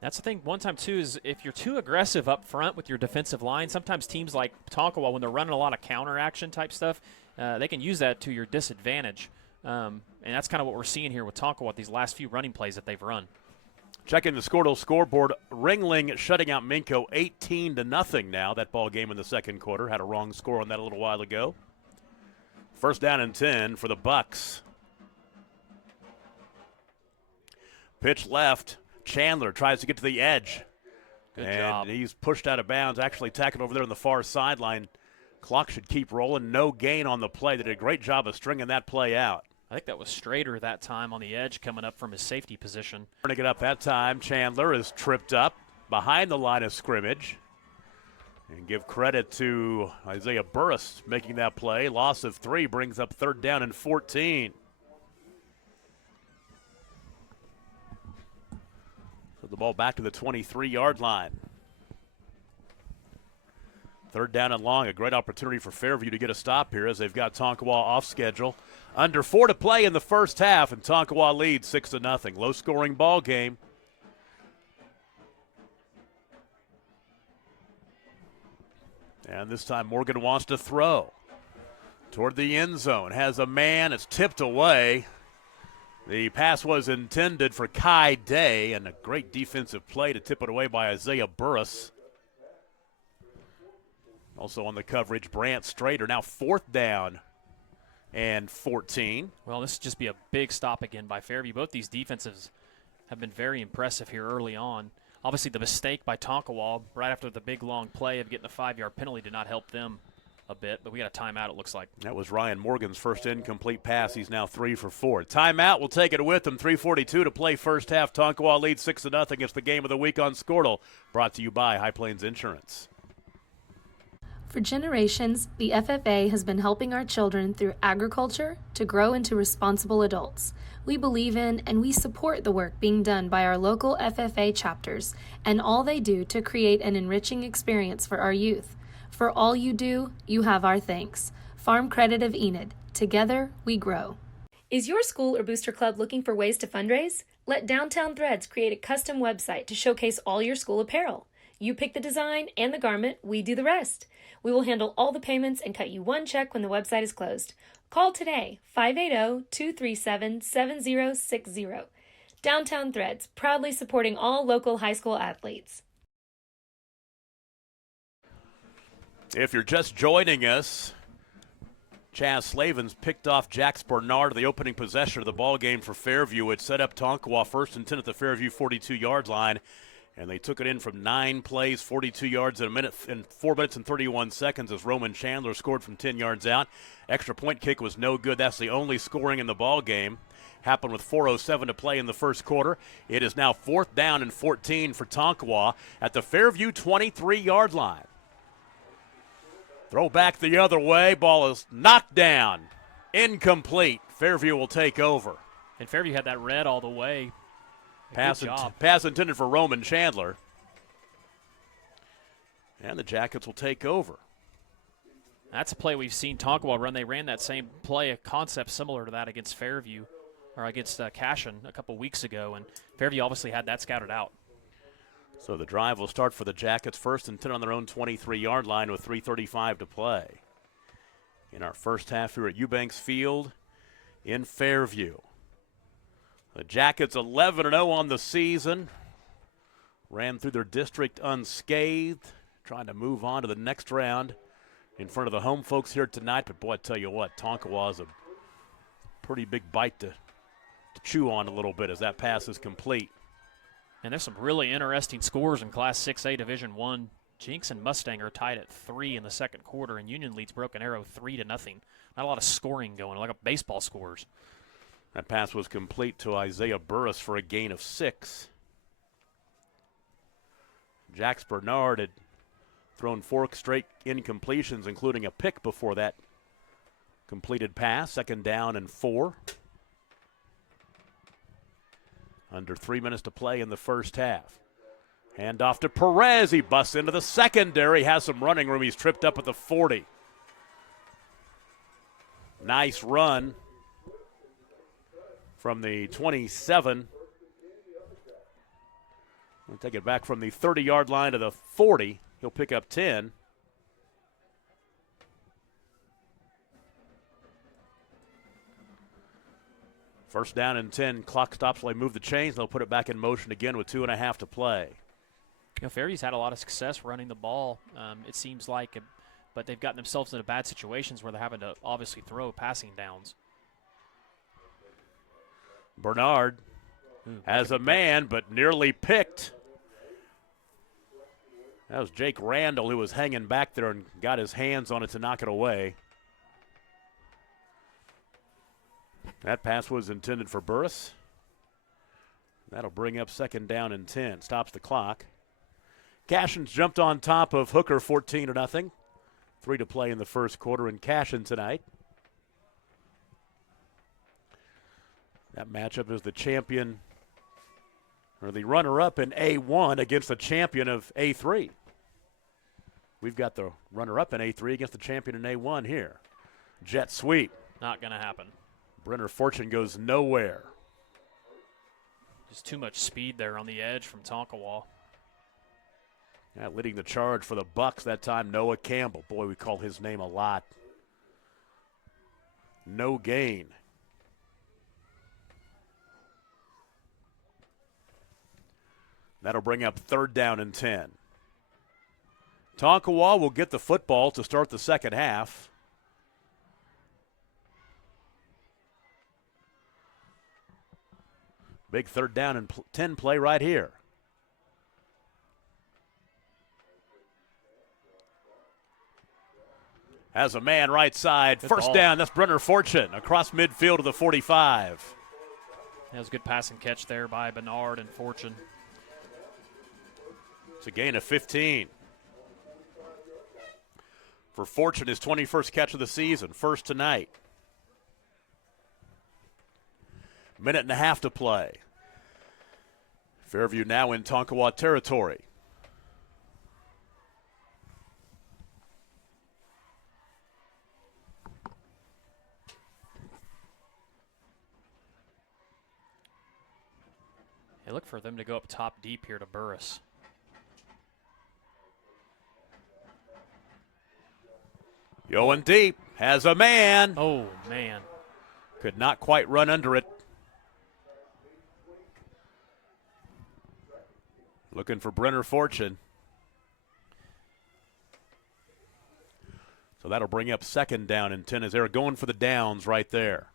That's the thing, one time, too, is if you're too aggressive up front with your defensive line, sometimes teams like Tonkawa, when they're running a lot of counter-action type stuff, they can use that to your disadvantage. And that's kind of what we're seeing here with Tonkawa, these last few running plays that they've run. Checking the scoreboard, Ringling shutting out Minko 18-0 now. That ball game in the second quarter. Had a wrong score on that a little while ago. First down and 10 for the Bucks. Pitch left. Chandler tries to get to the edge. Good job. And he's pushed out of bounds, actually tackled over there on the far sideline. Clock should keep rolling. No gain on the play. They did a great job of stringing that play out. I think that was Strader that time on the edge coming up from his safety position. Turning it up that time, Chandler is tripped up behind the line of scrimmage. And give credit to Isaiah Burris making that play. Loss of 3 brings up 3rd down and 14. So the ball back to the 23-yard line. 3rd down and long, a great opportunity for Fairview to get a stop here as they've got Tonkawa off schedule. Under 4 to play in the first half, and Tonkawa leads 6-0. Low-scoring ball game. And this time Morgan wants to throw toward the end zone. Has a man. It's tipped away. The pass was intended for Kai Day, and a great defensive play to tip it away by Isaiah Burris. Also on the coverage, Brant Strader. Now 4th down and 14. Well, this would just be a big stop again by Fairview. Both these defenses have been very impressive here early on. Obviously, the mistake by Tonkawa right after the big, long play of getting a 5-yard penalty did not help them a bit, but we got a timeout, it looks like. That was Ryan Morgan's first incomplete pass. He's now 3 for 4. Timeout, we'll take it with them. 3:42 to play first half. Tonkawa leads 6-0. It's the game of the week on Squirtle, brought to you by High Plains Insurance. For generations, the FFA has been helping our children through agriculture to grow into responsible adults. We believe in and we support the work being done by our local FFA chapters and all they do to create an enriching experience for our youth. For all you do, you have our thanks. Farm Credit of Enid. Together, we grow. Is your school or booster club looking for ways to fundraise? Let Downtown Threads create a custom website to showcase all your school apparel. You pick the design and the garment, we do the rest. We will handle all the payments and cut you one check when the website is closed. Call today, 580-237-7060. Downtown Threads, proudly supporting all local high school athletes. If you're just joining us, Chaz Slavens picked off Jax Bernard, the opening possession of the ball game for Fairview. It set up Tonkawa first and 10 at the Fairview 42-yard line, and they took it in from 9 plays, 42 yards in 4 minutes and 31 seconds as Roman Chandler scored from 10 yards out. Extra point kick was no good. That's the only scoring in the ball game. Happened with 4:07 to play in the first quarter. It is now 4th down and 14 for Tonkawa at the Fairview 23-yard line. Throw back the other way. Ball is knocked down. Incomplete. Fairview will take over. And Fairview had that red all the way. Pass intended for Roman Chandler. And the Jackets will take over. That's a play we've seen Tonkawa run. They ran that same play, a concept similar to that against Fairview, or against Cashin a couple weeks ago, and Fairview obviously had that scouted out. So the drive will start for the Jackets first and 10 on their own 23-yard line with 3:35 to play. In our first half here at Eubanks Field in Fairview. The Jackets 11-0 on the season. Ran through their district unscathed, trying to move on to the next round in front of the home folks here tonight. But boy, I tell you what, Tonkawa is a pretty big bite to chew on a little bit as that pass is complete. And there's some really interesting scores in Class 6A Division I. Jinx and Mustang are tied at 3 in the second quarter, and Union leads Broken Arrow 3-0. Not a lot of scoring going, like a baseball scores. That pass was complete to Isaiah Burris for a gain of 6. Jax Bernard had thrown 4 straight incompletions, including a pick before that completed pass. 2nd down and 4. Under 3 minutes to play in the first half. Hand off to Perez. He busts into the secondary. Has some running room. He's tripped up at the 40. Nice run from the 27. We'll take it back from the 30-yard line to the 40. He'll pick up 10. First down and 10. Clock stops while they move the chains. They'll put it back in motion again with 2.5 to play. Fairview's had a lot of success running the ball, it seems like, but they've gotten themselves into bad situations where they're having to obviously throw passing downs. Bernard has a man, but nearly picked. That was Jake Randall who was hanging back there and got his hands on it to knock it away. That pass was intended for Burris. That'll bring up 2nd down and 10. Stops the clock. Cashin's jumped on top of Hooker 14-0. 3 to play in the first quarter in Cashin tonight. That matchup is the champion, or the runner-up in A1 against the champion of A3. We've got the runner-up in A3 against the champion in A1 here. Jet sweep. Not going to happen. Brenner Fortune goes nowhere. Just too much speed there on the edge from Tonkawa. Yeah, leading the charge for the Bucks that time, Noah Campbell. Boy, we call his name a lot. No gain. That'll bring up 3rd down and 10. Tonkawa will get the football to start the second half. Big 3rd down and 10 play right here. Has a man right side. Good First ball. down. That's Brenner Fortune across midfield to the 45. That was a good pass and catch there by Bernard and Fortune. It's a gain of 15. For Fortune, his 21st catch of the season. First tonight. 1.5 minutes to play. Fairview now in Tonkawa territory. Hey, look for them to go up top deep here to Burris. Going deep, has a man. Oh, man. Could not quite run under it. Looking for Brenner Fortune. So that'll bring up 2nd down and 10 as they're going for the downs right there.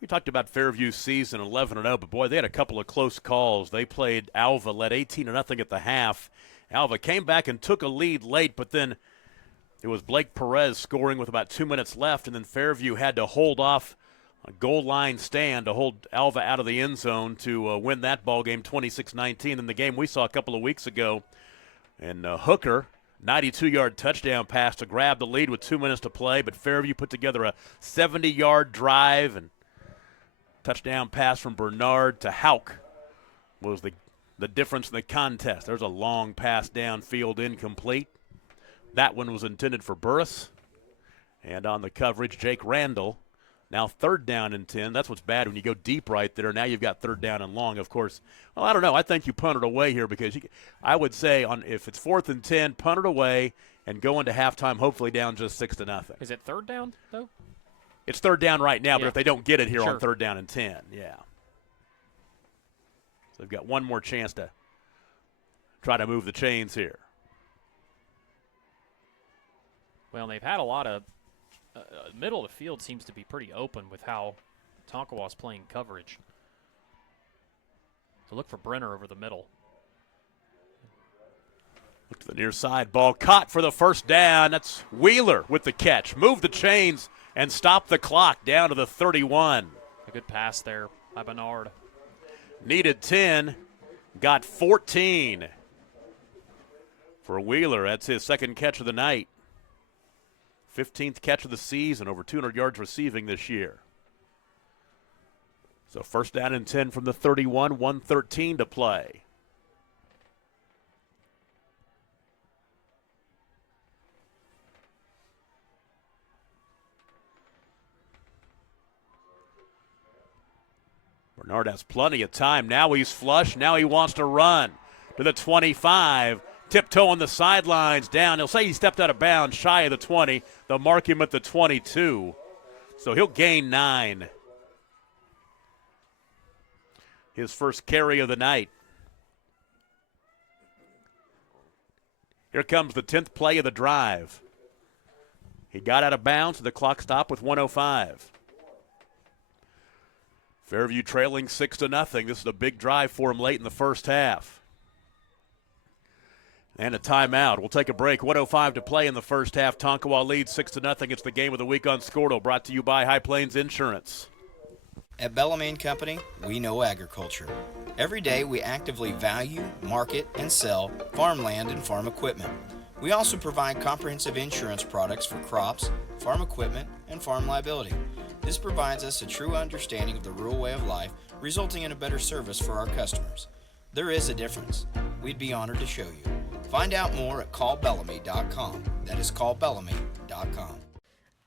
We talked about Fairview's season 11-0, but boy, they had a couple of close calls. They played Alva, led 18-0 at the half. Alva came back and took a lead late, but then it was Blake Perez scoring with about 2 minutes left, and then Fairview had to hold off a goal line stand to hold Alva out of the end zone to win that ball game 26-19. In the game we saw a couple of weeks ago, and Hooker, 92-yard touchdown pass to grab the lead with 2 minutes to play, but Fairview put together a 70-yard drive, and touchdown pass from Bernard to Hauk was the difference in the contest. There's a long pass downfield, incomplete. That one was intended for Burris. And on the coverage, Jake Randall. Now 3rd down and 10. That's what's bad when you go deep right there. Now you've got 3rd down and long, of course. Well, I don't know. I think you punt it away here because I would say if it's 4th and 10, punt it away and go into halftime hopefully down just 6-0. Is it 3rd down, though? It's 3rd down right now, Yeah. but if they don't get it here Sure. on 3rd down and 10, yeah. So they've got one more chance to try to move the chains here. Well, they've had a lot of middle of the field seems to be pretty open with how Tonkawa's playing coverage. So look for Brenner over the middle. Look to the near side. Ball caught for the 1st down. That's Wheeler with the catch. Move the chains and stop the clock down to the 31. A good pass there by Bernard. Needed 10. Got 14 for Wheeler. That's his 2nd catch of the night. 15th catch of the season, over 200 yards receiving this year. So 1st down and 10 from the 31, 1:13 to play. Bernard has plenty of time. Now he's flush. Now he wants to run to the 25. Tiptoe on the sidelines down. He'll say he stepped out of bounds shy of the 20. They'll mark him at the 22. So he'll gain 9. His first carry of the night. Here comes the 10th play of the drive. He got out of bounds. The clock stopped with 1:05. Fairview trailing 6-0. This is a big drive for him late in the first half. And a timeout. We'll take a break. 1:05 to play in the first half. Tonkawa leads 6-0. It's the game of the week on Scordo, brought to you by High Plains Insurance. At Bellamy & Company, we know agriculture. Every day we actively value, market, and sell farmland and farm equipment. We also provide comprehensive insurance products for crops, farm equipment, and farm liability. This provides us a true understanding of the rural way of life, resulting in a better service for our customers. There is a difference. We'd be honored to show you. Find out more at callbellamy.com. That is callbellamy.com.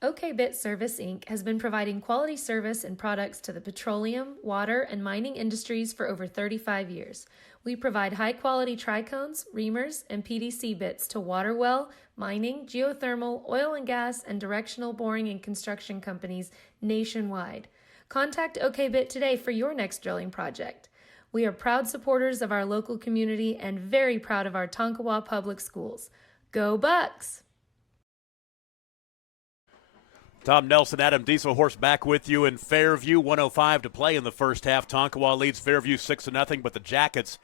OK Bit Service Inc. has been providing quality service and products to the petroleum, water, and mining industries for over 35 years. We provide high-quality tricones, reamers, and PDC bits to water well, mining, geothermal, oil and gas, and directional boring and construction companies nationwide. Contact OK Bit today for your next drilling project. We are proud supporters of our local community and very proud of our Tonkawa Public Schools. Go Bucks! Tom Nelson, Adam Dieselhorse back with you in Fairview. 1:05 to play in the first half. Tonkawa leads Fairview 6-0, but the Jackets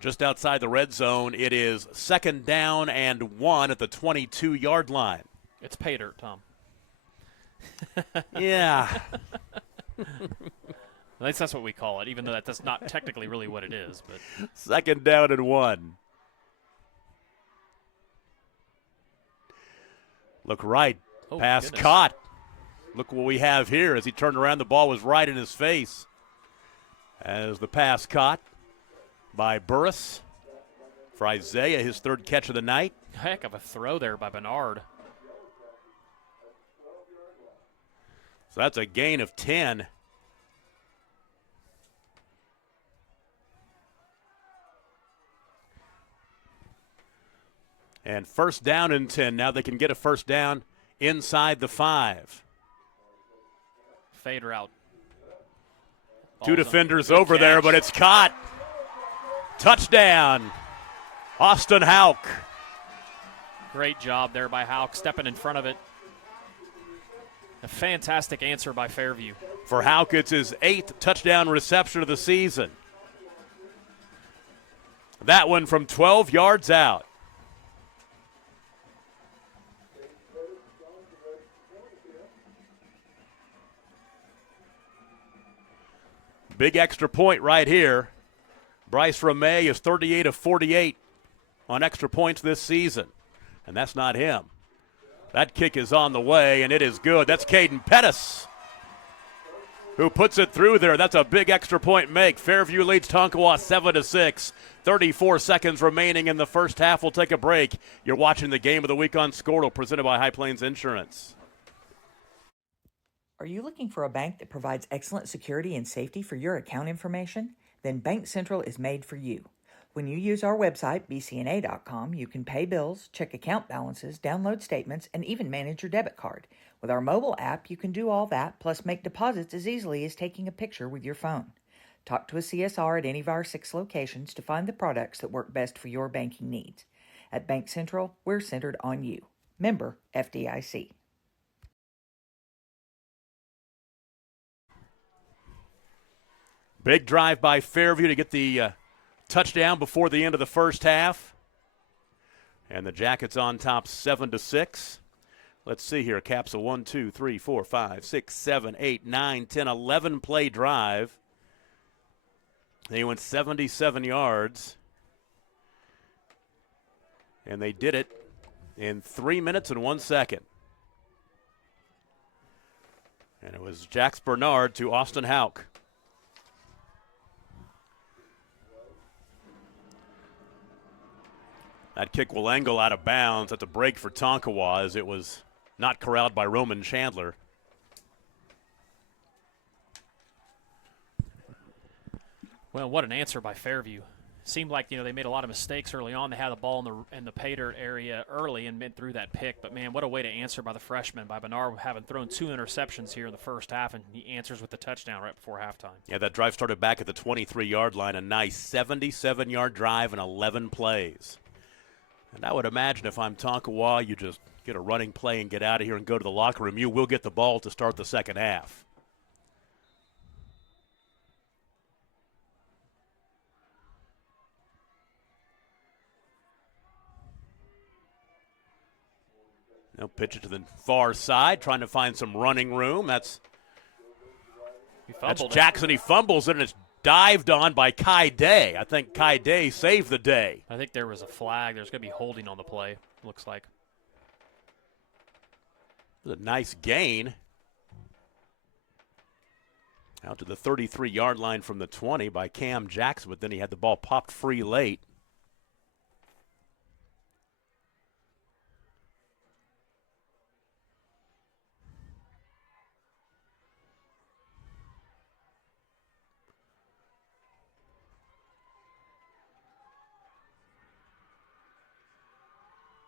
just outside the red zone. It is 2nd down and 1 at the 22-yard line. It's pay dirt, Tom. Yeah. At least that's what we call it, even though that's not technically really what it is. But 2nd down and 1. Look right. Oh, Pass goodness. caught. Look what we have here. As he turned around, the ball was right in his face. As the pass caught by Burris for Isaiah, his 3rd catch of the night. Heck of a throw there by Bernard. So that's a gain of 10. And 1st down and 10. Now they can get a 1st down inside the 5. Fade route. Two Ball's defenders Good over there, catch. but it's caught. Touchdown, Austin Hauk. Great job there by Hauk, stepping in front of it. A fantastic answer by Fairview. For Hauk, it's his 8th touchdown reception of the season. That one from 12 yards out. Big extra point right here. Bryce Ramey is 38 of 48 on extra points this season. And that's not him. That kick is on the way, and it is good. That's Caden Pettis who puts it through there. That's a big extra point make. Fairview leads Tonkawa 7-6. 34 seconds remaining in the first half. We'll take a break. You're watching the Game of the Week on Squirtle, presented by High Plains Insurance. Are you looking for a bank that provides excellent security and safety for your account information? Then Bank Central is made for you. When you use our website, bcna.com, you can pay bills, check account balances, download statements, and even manage your debit card. With our mobile app, you can do all that, plus make deposits as easily as taking a picture with your phone. Talk to a CSR at any of our 6 locations to find the products that work best for your banking needs. At Bank Central, we're centered on you. Member FDIC. Big drive by Fairview to get the touchdown before the end of the first half. And the Jackets on top 7-6. Let's see here. Caps a 1, 2, 3, 4, 5, 6, 7, 8, 9, 10, 11 play drive. They went 77 yards. And they did it in 3 minutes and 1 second. And it was Jax Bernard to Austin Hauk. That kick will angle out of bounds. That's a break for Tonkawa as it was not corralled by Roman Chandler. Well, what an answer by Fairview. Seemed like, they made a lot of mistakes early on. They had the ball in the pay dirt area early and threw that pick. But, man, what a way to answer by the freshman, by Bernard, having thrown 2 interceptions here in the first half, and he answers with the touchdown right before halftime. Yeah, that drive started back at the 23-yard line. A nice 77-yard drive and 11 plays. And I would imagine if I'm Tonkawa, you just get a running play and get out of here and go to the locker room. You will get the ball to start the second half. Now pitch it to the far side, trying to find some running room. That's Jackson. He fumbles it, and it's dived on by Kai Day. I think Kai Day saved the day. I think there was a flag. There's going to be holding on the play, looks like. It was a nice gain. Out to the 33-yard line from the 20 by Cam Jackson, but then he had the ball popped free late.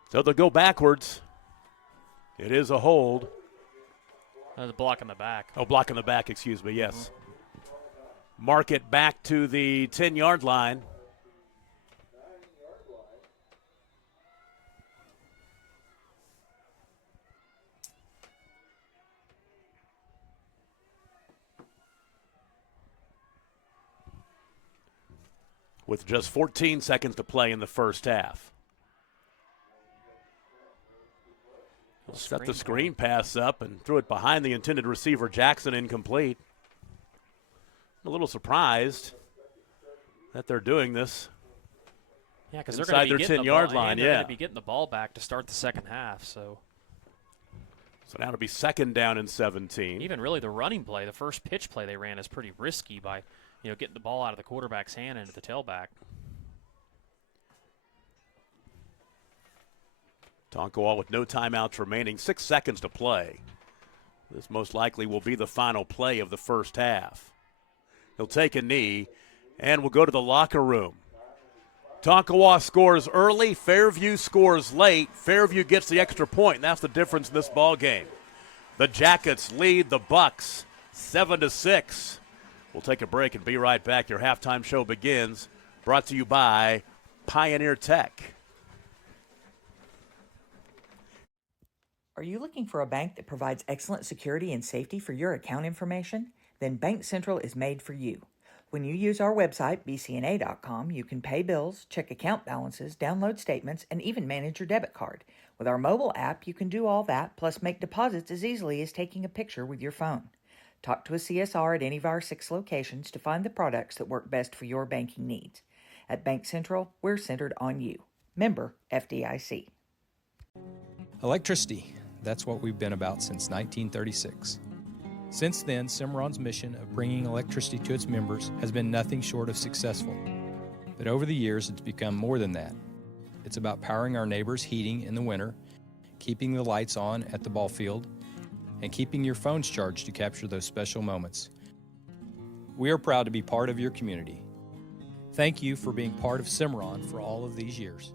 So they'll go backwards. It is a hold. There's a block in the back. Oh, block in the back, excuse me, yes. Mark it back to the 10-yard line. With just 14 seconds to play in the first half. Set the screen pass up and threw it behind the intended receiver, Jackson, incomplete. I'm a little surprised that they're doing this. Yeah, because they're going to be getting the 10-yard line. They're going to be getting the ball back to start the second half. So now it'll be second down and 17. Even really the running play, the first pitch play they ran is pretty risky by, getting the ball out of the quarterback's hand into the tailback. Tonkawa with no timeouts remaining, 6 seconds to play. This most likely will be the final play of the first half. He'll take a knee and will go to the locker room. Tonkawa scores early, Fairview scores late. Fairview gets the extra point, and that's the difference in this ball game. The Jackets lead the Bucks 7-6. We'll take a break and be right back. Your halftime show begins, brought to you by Pioneer Tech. Are you looking for a bank that provides excellent security and safety for your account information? Then Bank Central is made for you. When you use our website, bcna.com, you can pay bills, check account balances, download statements, and even manage your debit card. With our mobile app, you can do all that, plus make deposits as easily as taking a picture with your phone. Talk to a CSR at any of our 6 locations to find the products that work best for your banking needs. At Bank Central, we're centered on you. Member FDIC. Electricity, that's what we've been about since 1936. Since then, Cimarron's mission of bringing electricity to its members has been nothing short of successful. But over the years, it's become more than that. It's about powering our neighbors' heating in the winter, keeping the lights on at the ball field, and keeping your phones charged to capture those special moments. We are proud to be part of your community. Thank you for being part of Cimarron for all of these years.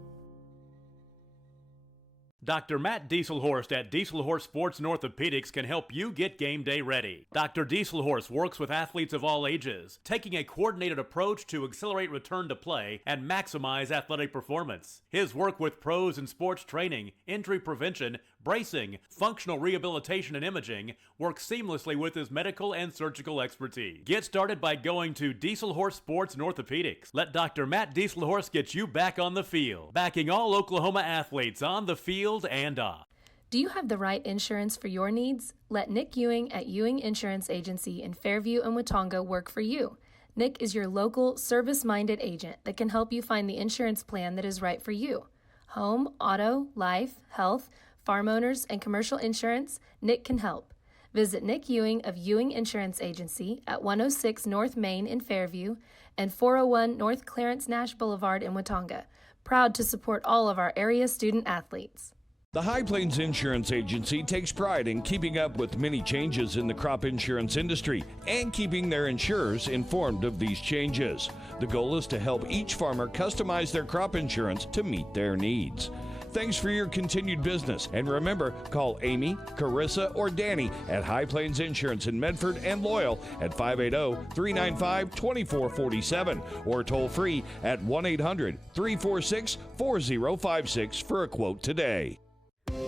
Dr. Matt Dieselhorst at Dieselhorst Sports and Orthopedics can help you get game day ready. Dr. Dieselhorst works with athletes of all ages, taking a coordinated approach to accelerate return to play and maximize athletic performance. His work with pros in sports training, injury prevention, bracing, functional rehabilitation, and imaging works seamlessly with his medical and surgical expertise. Get started by going to Dieselhorst Sports and Orthopedics. Let Dr. Matt Dieselhorst get you back on the field, backing all Oklahoma athletes on the field and off. Do you have the right insurance for your needs? Let Nick Ewing at Ewing Insurance Agency in Fairview and Watonga work for you. Nick is your local, service-minded agent that can help you find the insurance plan that is right for you. Home, auto, life, health, farm owners, and commercial insurance, Nick can help. Visit Nick Ewing of Ewing Insurance Agency at 106 North Main in Fairview and 401 North Clarence Nash Boulevard in Watonga. Proud to support all of our area student athletes. The High Plains Insurance Agency takes pride in keeping up with many changes in the crop insurance industry and keeping their insurers informed of these changes. The goal is to help each farmer customize their crop insurance to meet their needs. Thanks for your continued business, and remember, call Amy, Carissa, or Danny at High Plains Insurance in Medford and Loyal at 580-395-2447 or toll free at 1-800-346-4056 for a quote today.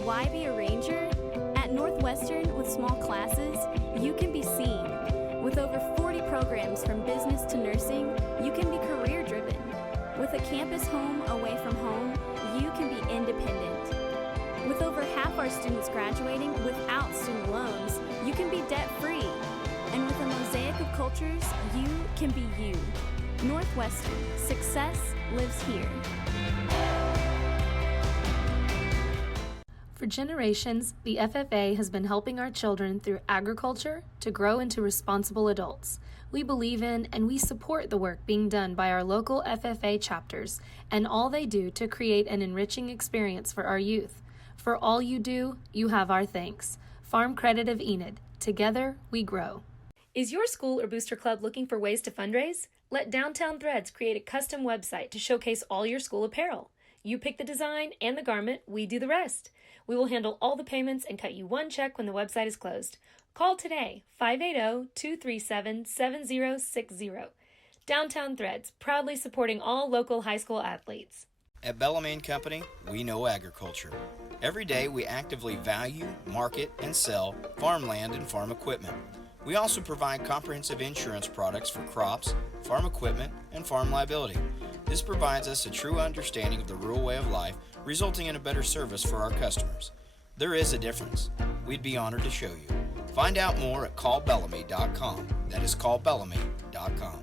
Why be a ranger? At Northwestern, with small classes, you can be seen. With over 40 programs from business to nursing, you can be career driven. With a campus home away from home, you can be independent. With over half our students graduating without student loans, you can be debt free. And with a mosaic of cultures, you can be you. Northwestern, success lives here. For generations, the FFA has been helping our children through agriculture to grow into responsible adults. We believe in and we support the work being done by our local FFA chapters and all they do to create an enriching experience for our youth. For all you do, you have our thanks. Farm Credit of Enid. Together, we grow. Is your school or booster club looking for ways to fundraise? Let Downtown Threads create a custom website to showcase all your school apparel. You pick the design and the garment, we do the rest. We will handle all the payments and cut you one check when the website is closed. Call today, 580-237-7060. Downtown Threads, proudly supporting all local high school athletes. At Bellamy & Company, we know agriculture. Every day we actively value, market, and sell farmland and farm equipment. We also provide comprehensive insurance products for crops, farm equipment, and farm liability. This provides us a true understanding of the rural way of life, resulting in a better service for our customers. There is a difference. We'd be honored to show you. Find out more at callbellamy.com. That is callbellamy.com.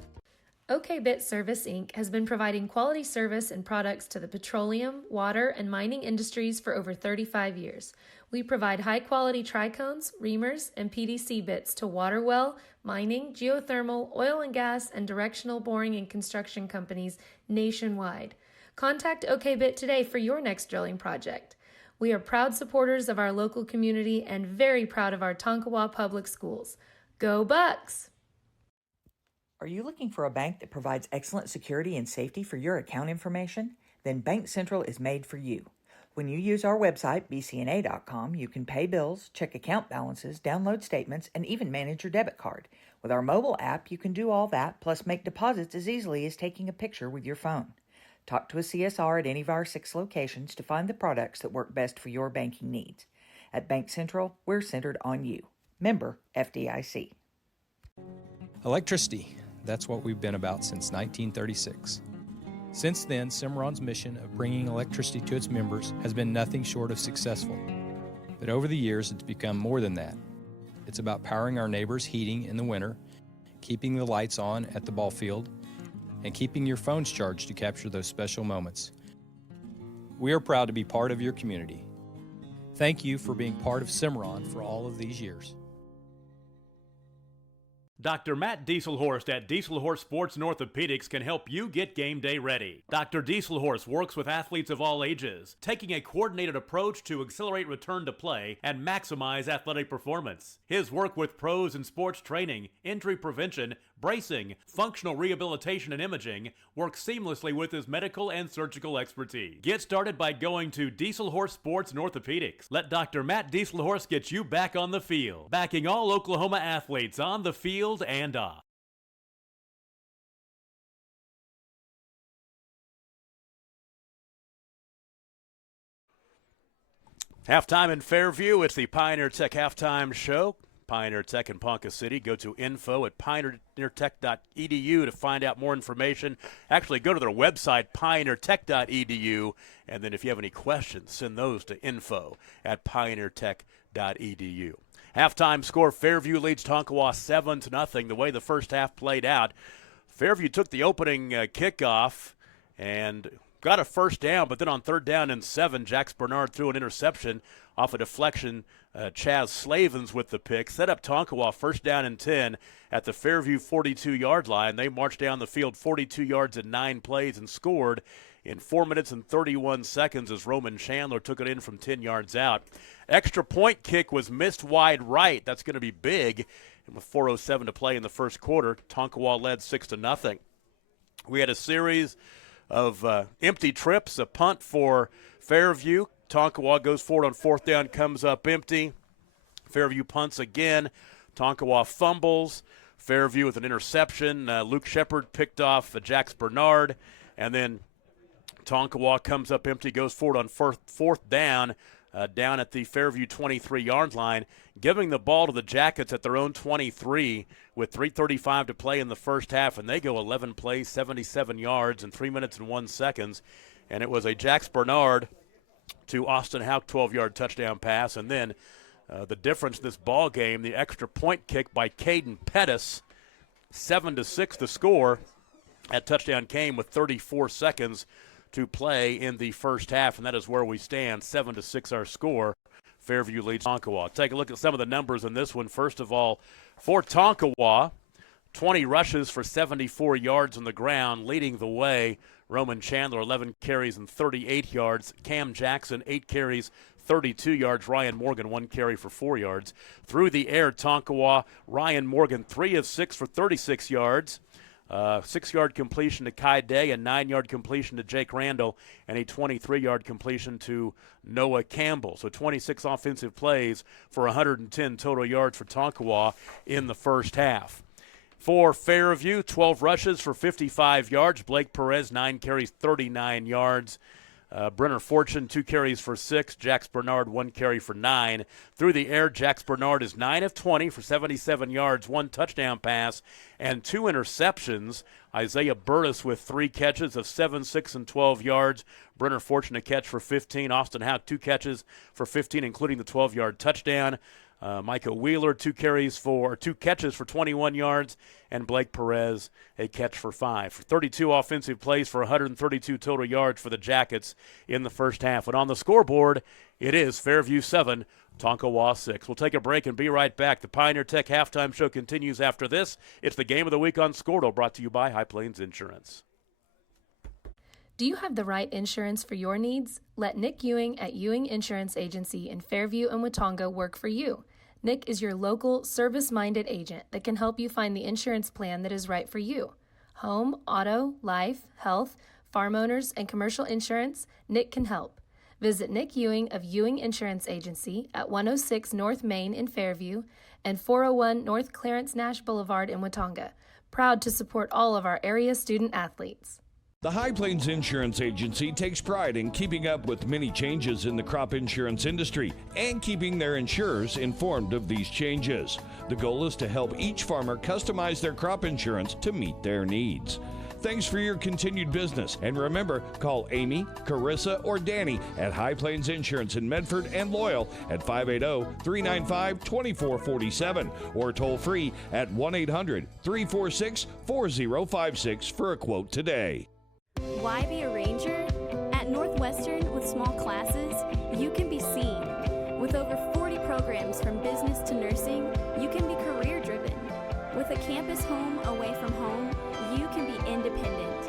OKBit Service Inc. has been providing quality service and products to the petroleum, water, and mining industries for over 35 years. We provide high-quality tricones, reamers, and PDC bits to water well, mining, geothermal, oil and gas, and directional boring and construction companies nationwide. Contact OKBit today for your next drilling project. We are proud supporters of our local community and very proud of our Tonkawa Public Schools. Go Bucks! Are you looking for a bank that provides excellent security and safety for your account information? Then Bank Central is made for you. When you use our website, bcna.com, you can pay bills, check account balances, download statements, and even manage your debit card. With our mobile app, you can do all that, plus make deposits as easily as taking a picture with your phone. Talk to a CSR at any of our 6 locations to find the products that work best for your banking needs. At Bank Central, we're centered on you. Member FDIC. Electricity, that's what we've been about since 1936. Since then, Cimarron's mission of bringing electricity to its members has been nothing short of successful. But over the years, it's become more than that. It's about powering our neighbors' heating in the winter, keeping the lights on at the ball field, and keeping your phones charged to capture those special moments. We are proud to be part of your community. Thank you for being part of Cimarron for all of these years. Dr. Matt Dieselhorst at Dieselhorst Sports and Orthopedics can help you get game day ready. Dr. Dieselhorst works with athletes of all ages, taking a coordinated approach to accelerate return to play and maximize athletic performance. His work with pros in sports training, injury prevention, bracing, functional rehabilitation, and imaging works seamlessly with his medical and surgical expertise. Get started by going to Dieselhorst Sports and Orthopedics. Let Dr. Matt Dieselhorst get you back on the field, backing all Oklahoma athletes on the field and off. Halftime in Fairview. It's the Pioneer Tech Halftime Show. Pioneer Tech in Ponca City. Go to info at pioneertech.edu to find out more information. Actually, go to their website, pioneertech.edu, and then if you have any questions, send those to info at pioneertech.edu. Halftime score, Fairview leads Tonkawa 7-0. The way the first half played out, Fairview took the opening kickoff and got a first down, but then on 3rd down and 7, Jax Bernard threw an interception off a deflection. Chaz Slavens with the pick, set up Tonkawa 1st down and 10 at the Fairview 42-yard line. They marched down the field 42 yards in 9 plays and scored in 4 minutes and 31 seconds as Roman Chandler took it in from 10 yards out. Extra point kick was missed wide right. That's going to be big. And with 4:07 to play in the first quarter, Tonkawa led 6-0. We had a series of empty trips, a punt for Fairview. Tonkawa goes forward on 4th down, comes up empty. Fairview punts again. Tonkawa fumbles. Fairview with an interception. Luke Shepard picked off Jax Bernard. And then Tonkawa comes up empty, goes forward on 4th down, down at the Fairview 23-yard line, giving the ball to the Jackets at their own 23 with 3:35 to play in the first half, and they go 11 plays, 77 yards in 3 minutes and 1 second. And it was a Jax Bernard to Austin Houck 12-yard touchdown pass, and then the difference in this ball game, the extra point kick by Caden Pettis, 7-6 the score. That touchdown came with 34 seconds to play in the first half, and that is where we stand, 7-6 our score. Fairview leads Tonkawa. Take a look at some of the numbers in this one. First of all, for Tonkawa, 20 rushes for 74 yards on the ground, leading the way. Roman Chandler, 11 carries and 38 yards. Cam Jackson, 8 carries, 32 yards. Ryan Morgan, 1 carry for 4 yards. Through the air, Tonkawa, Ryan Morgan, 3 of 6 for 36 yards. 6-yard completion to Kai Day, a 9-yard completion to Jake Randall, and a 23-yard completion to Noah Campbell. So 26 offensive plays for 110 total yards for Tonkawa in the first half. For Fairview, 12 rushes for 55 yards. Blake Perez, 9 carries, 39 yards. Brenner Fortune, 2 carries for 6. Jax Bernard, 1 carry for 9. Through the air, Jax Bernard is 9 of 20 for 77 yards, 1 touchdown pass, and 2 interceptions. Isaiah Burtis with 3 catches of 7, 6, and 12 yards. Brenner Fortune, a catch for 15. Austin Houck, 2 catches for 15, including the 12-yard touchdown. Micah Wheeler, 2 catches for 21 yards, and Blake Perez, a catch for 5. For 32 offensive plays for 132 total yards for the Jackets in the first half. And on the scoreboard, it is Fairview 7, Tonkawa 6. We'll take a break and be right back. The Pioneer Tech Halftime Show continues after this. It's the Game of the Week on Scordo, brought to you by High Plains Insurance. Do you have the right insurance for your needs? Let Nick Ewing at Ewing Insurance Agency in Fairview and Watonga work for you. Nick is your local, service-minded agent that can help you find the insurance plan that is right for you. Home, auto, life, health, farm owners, and commercial insurance, Nick can help. Visit Nick Ewing of Ewing Insurance Agency at 106 North Main in Fairview and 401 North Clarence Nash Boulevard in Watonga. Proud to support all of our area student athletes. The High Plains Insurance Agency takes pride in keeping up with many changes in the crop insurance industry and keeping their insurers informed of these changes. The goal is to help each farmer customize their crop insurance to meet their needs. Thanks for your continued business, and remember, call Amy, Carissa, or Danny at High Plains Insurance in Medford and Loyal at 580-395-2447 or toll free at 1-800-346-4056 for a quote today. Why be a ranger? At Northwestern, with small classes, you can be seen. With over 40 programs from business to nursing, you can be career driven. With a campus home away from home, you can be independent.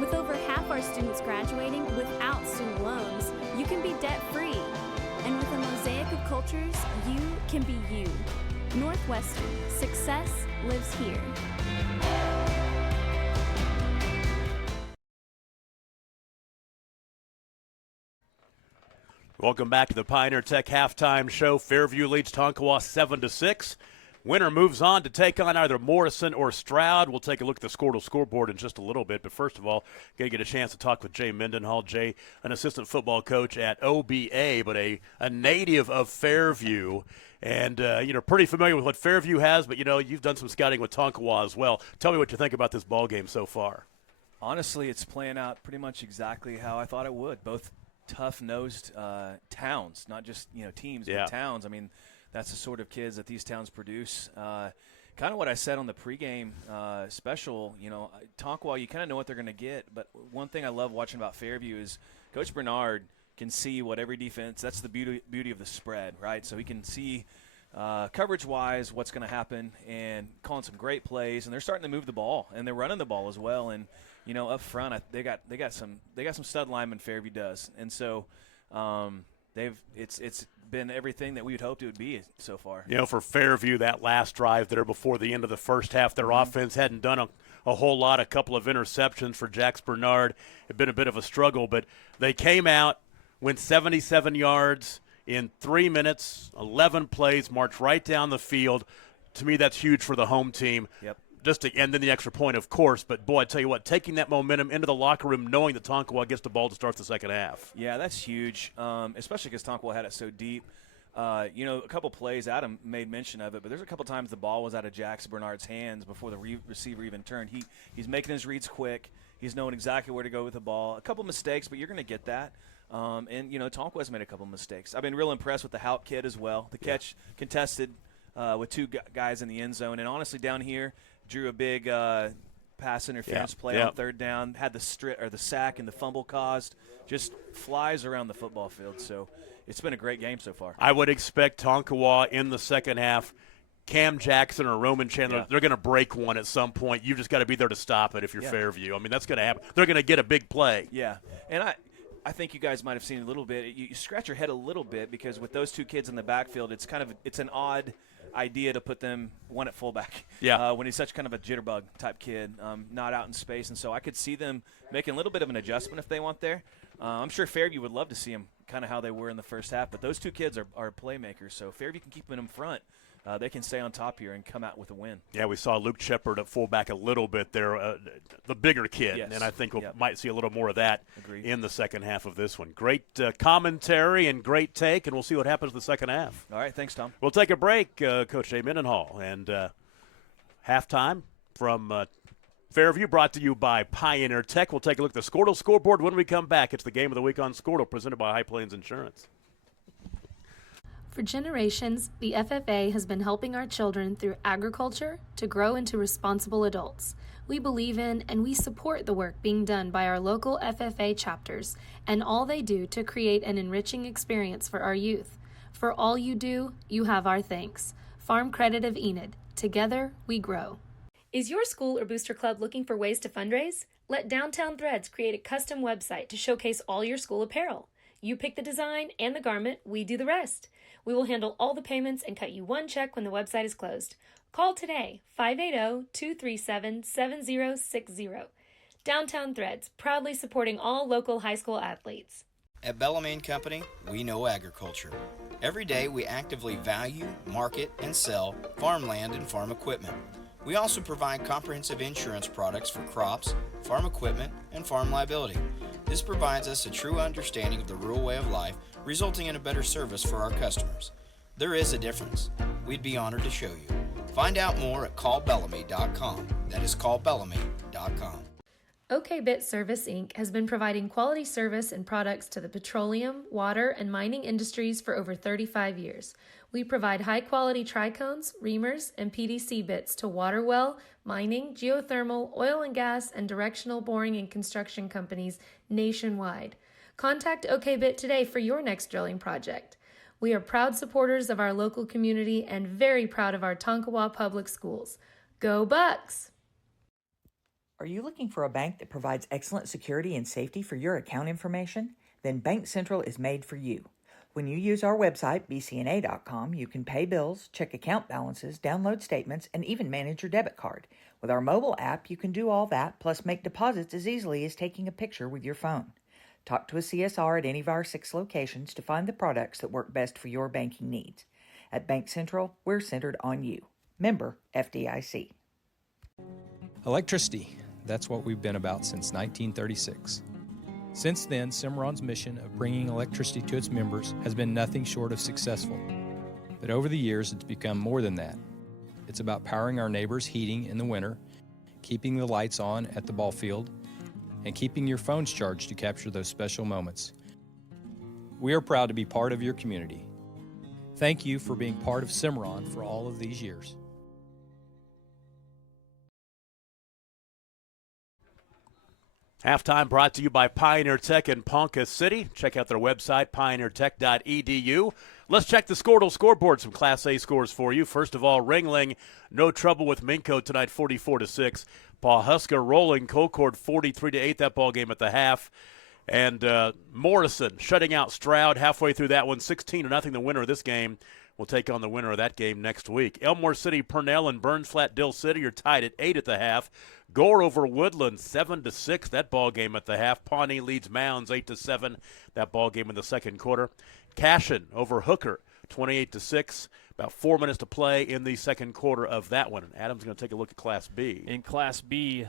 With over half our students graduating without student loans, you can be debt free. And with a mosaic of cultures, you can be you. Northwestern, success lives here. Welcome back to the Pioneer Tech Halftime Show. Fairview leads Tonkawa 7-6. Winner moves on to take on either Morrison or Stroud. We'll take a look at the scoreboard in just a little bit. But first of all, going to get a chance to talk with Jay Mendenhall. Jay, an assistant football coach at OBA, but a native of Fairview. And, pretty familiar with what Fairview has, but, you've done some scouting with Tonkawa as well. Tell me what you think about this ball game so far. Honestly, it's playing out pretty much exactly how I thought it would. Both tough-nosed towns, not just teams, but towns. I mean, that's the sort of kids that these towns produce. Kind of what I said on the pregame special. Tonkawa, you kind of know what they're going to get. But one thing I love watching about Fairview is Coach Bernard can see what every defense. That's the beauty of the spread, right? So he can see coverage-wise what's going to happen and calling some great plays. And they're starting to move the ball and they're running the ball as well. And up front, they got some stud linemen. Fairview does, and so it's been everything that we had hoped it would be so far. For Fairview, that last drive there before the end of the first half, their offense hadn't done a whole lot. A couple of interceptions for Jax Bernard. It had been a bit of a struggle, but they came out, went 77 yards in 3 minutes, 11 plays, marched right down the field. To me, that's huge for the home team. Yep. And then the extra point, of course. But, boy, I tell you what, taking that momentum into the locker room, knowing that Tonkawa gets the ball to start the second half. Yeah, that's huge, especially because Tonkawa had it so deep. A couple plays, Adam made mention of it, but there's a couple times the ball was out of Jax Bernard's hands before the receiver even turned. He's making his reads quick. He's knowing exactly where to go with the ball. A couple mistakes, but you're going to get that. Tonkawa's made a couple mistakes. I've been real impressed with the Houck kid as well. The catch contested with two guys in the end zone. And honestly, down here, drew a big pass interference play on third down, had the sack and the fumble caused, just flies around the football field. So it's been a great game so far. I would expect Tonkawa in the second half, Cam Jackson or Roman Chandler, they're going to break one at some point. You've just got to be there to stop it if you're Fairview. I mean, that's going to happen. They're going to get a big play. Yeah, and I think you guys might have seen a little bit. You scratch your head a little bit because with those two kids in the backfield, it's an odd idea to put them one at fullback. When he's such kind of a jitterbug type kid, not out in space, and so I could see them making a little bit of an adjustment if they want there. I'm sure Fairview would love to see them kind of how they were in the first half, but those two kids are playmakers, so Fairview can keep them in front. They can stay on top here and come out with a win. Yeah, we saw Luke Shepard at fullback a little bit there, the bigger kid, and I think we might see a little more of that in the second half of this one. Great commentary and great take, and we'll see what happens in the second half. All right, thanks, Tom. We'll take a break, Coach Jay Mendenhall, and halftime from Fairview brought to you by Pioneer Tech. We'll take a look at the Squirtle scoreboard when we come back. It's the Game of the Week on Squirtle, presented by High Plains Insurance. For generations, the FFA has been helping our children through agriculture to grow into responsible adults. We believe in and we support the work being done by our local FFA chapters and all they do to create an enriching experience for our youth. For all you do, you have our thanks. Farm Credit of Enid. Together, we grow. Is your school or booster club looking for ways to fundraise? Let Downtown Threads create a custom website to showcase all your school apparel. You pick the design and the garment, we do the rest. We will handle all the payments and cut you one check when the website is closed. Call today, 580-237-7060. Downtown Threads, proudly supporting all local high school athletes. At Bellamy & Company, we know agriculture. Every day we actively value, market, and sell farmland and farm equipment. We also provide comprehensive insurance products for crops, farm equipment, and farm liability. This provides us a true understanding of the rural way of life, resulting in a better service for our customers. There is a difference. We'd be honored to show you. Find out more at callbellamy.com. That is callbellamy.com. OK Bit Service Inc. has been providing quality service and products to the petroleum, water, and mining industries for over 35 years. We provide high-quality tricones, reamers, and PDC bits to water well, mining, geothermal, oil and gas, and directional boring and construction companies nationwide. Contact OK Bit today for your next drilling project. We are proud supporters of our local community and very proud of our Tonkawa Public Schools. Go Bucks! Are you looking for a bank that provides excellent security and safety for your account information? Then Bank Central is made for you. When you use our website, bcna.com, you can pay bills, check account balances, download statements, and even manage your debit card. With our mobile app, you can do all that, plus make deposits as easily as taking a picture with your phone. Talk to a CSR at any of our 6 locations to find the products that work best for your banking needs. At Bank Central, we're centered on you. Member FDIC. Electricity. That's what we've been about since 1936. Since then, Cimarron's mission of bringing electricity to its members has been nothing short of successful. But over the years, it's become more than that. It's about powering our neighbors' heating in the winter, keeping the lights on at the ball field, and keeping your phones charged to capture those special moments. We are proud to be part of your community. Thank you for being part of Cimarron for all of these years. Halftime brought to you by Pioneer Tech in Ponca City. Check out their website, pioneertech.edu. Let's check the Squirtle scoreboard, some Class A scores for you. First of all, Ringling, no trouble with Minco tonight, 44-6. Pawhuska rolling Colcord 43-8, that ball game at the half. And Morrison shutting out Stroud halfway through that one, 16-0. The winner of this game will take on the winner of that game next week. Elmore City, Purnell, and Burns Flat, Dill City are tied at 8 at the half. Gore over Woodland 7-6, that ball game at the half. Pawnee leads Mounds 8-7, that ball game in the second quarter. Cashin over Hooker 28-6. About 4 minutes to play in the second quarter of that one. And Adam's going to take a look at Class B. In Class B,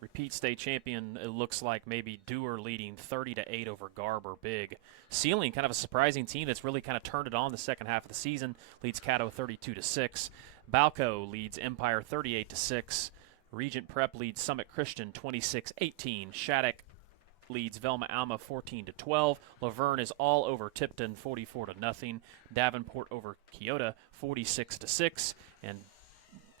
repeat state champion, it looks like maybe Dewar leading 30-8 over Garber. Big. Sealing, kind of a surprising team that's really kind of turned it on the second half of the season, leads Caddo 32-6. Balco leads Empire 38-6. Regent Prep leads Summit Christian 26-18. Shattuck leads Velma Alma 14-12. Laverne is all over Tipton 44-0. Davenport over Keota 46-6. And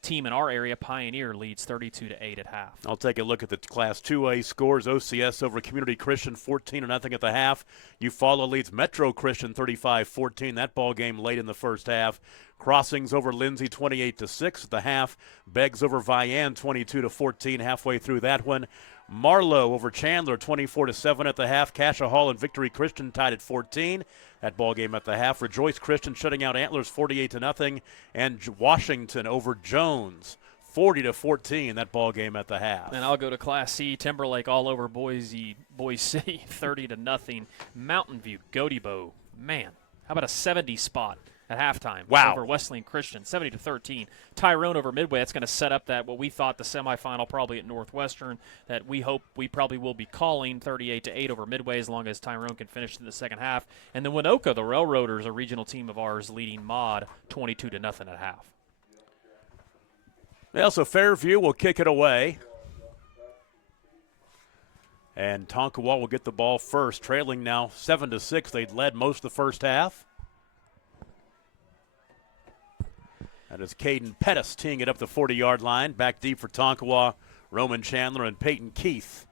team in our area, Pioneer, leads 32-8 at half. I'll take a look at the Class 2A scores. OCS over Community Christian 14-0 at the half. Eufaula leads Metro Christian 35-14. That ball game late in the first half. Crossings over Lindsay 28-6 at the half. Beggs over Vian 22-14 halfway through that one. Marlowe over Chandler 24-7 at the half. Cassia Hall and Victory Christian tied at 14. That ball game at the half. Rejoice Christian shutting out Antlers 48-0. And Washington over Jones 40-14. That ball game at the half. And I'll go to Class C. Timberlake all over Boise City 30-0. Mountain View, Godebo. Man, how about a 70 spot at halftime? Wow. Over Wesleyan Christian, 70-13. Tyrone over Midway. That's going to set up that what we thought the semifinal probably at Northwestern that we hope we probably will be calling 38-8 over Midway as long as Tyrone can finish in the second half. And then Winoka, the Railroaders, a regional team of ours, leading Mod 22-0 at half. Yeah, so Fairview will kick it away. And Tonkawa will get the ball first, trailing now 7-6. They'd led most of the first half. That is Caden Pettis teeing it up the 40-yard line. Back deep for Tonkawa, Roman Chandler, and Peyton Keith.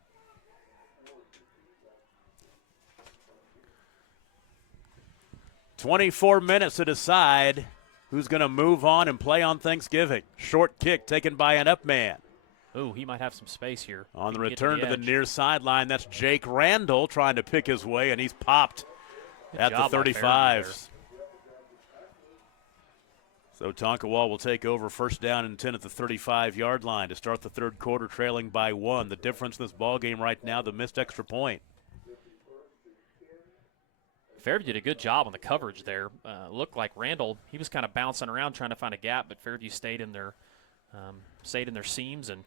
"24 minutes to decide who's going to move on and play on Thanksgiving." Short kick taken by an up man. Oh, he might have some space here. On the return to the near sideline, that's Jake Randall trying to pick his way, and he's popped at the 35. So Tonkawa will take over first down and 10 at the 35-yard line to start the third quarter, trailing by 1. The difference in this ball game right now, the missed extra point. Fairview did a good job on the coverage there. Looked like Randall, he was kind of bouncing around trying to find a gap, but Fairview stayed in their seams and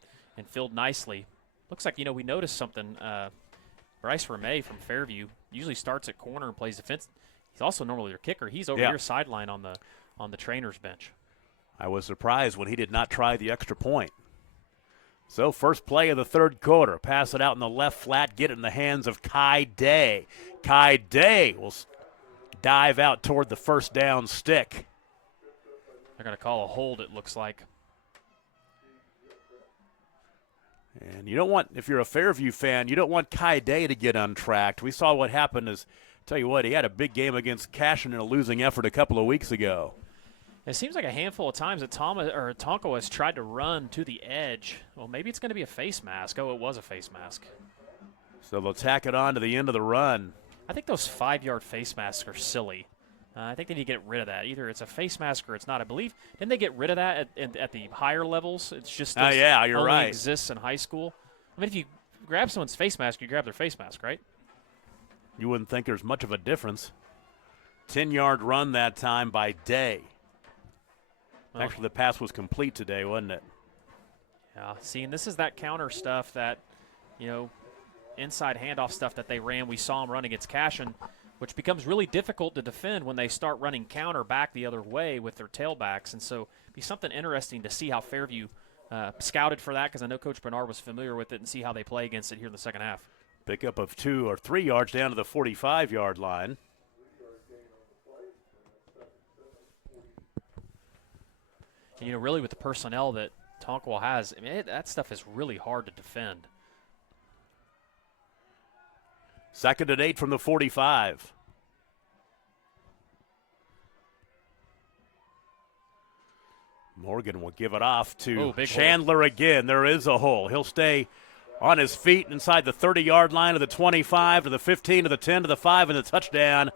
filled nicely. Looks like, we noticed something. Bryce Ramey from Fairview usually starts at corner and plays defense. He's also normally their kicker. He's over here sideline on the trainer's bench. I was surprised when he did not try the extra point. So first play of the third quarter. Pass it out in the left flat. Get it in the hands of Kai Day. Kai Day will dive out toward the first down stick. They're going to call a hold, it looks like. And you don't want, if you're a Fairview fan, you don't want Kai Day to get untracked. We saw what happened tell you what, he had a big game against Cashin in a losing effort a couple of weeks ago. It seems like a handful of times that Tonkawa has tried to run to the edge. Well, maybe it's going to be a face mask. Oh, it was a face mask. So they'll tack it on to the end of the run. I think those 5-yard face masks are silly. I think they need to get rid of that. Either it's a face mask or it's not. I believe, didn't they get rid of that at the higher levels? It's just you're only right. Exists in high school. I mean, if you grab someone's face mask, you grab their face mask, right? You wouldn't think there's much of a difference. 10-yard run that time by Day. Actually, the pass was complete today, wasn't it? Yeah, see, and this is that counter stuff that, inside handoff stuff that they ran. We saw them run against Cashin, which becomes really difficult to defend when they start running counter back the other way with their tailbacks. And so it'd be something interesting to see how Fairview scouted for that, because I know Coach Bernard was familiar with it, and see how they play against it here in the second half. Pickup of 2 or 3 yards down to the 45-yard line. And, really with the personnel that Tonkawa has, that stuff is really hard to defend. 2nd and 8 from the 45. Morgan will give it off to Chandler hole. Again. There is a hole. He'll stay on his feet inside the 30-yard line of the 25 to the 15 to the 10 to the 5 and the touchdown.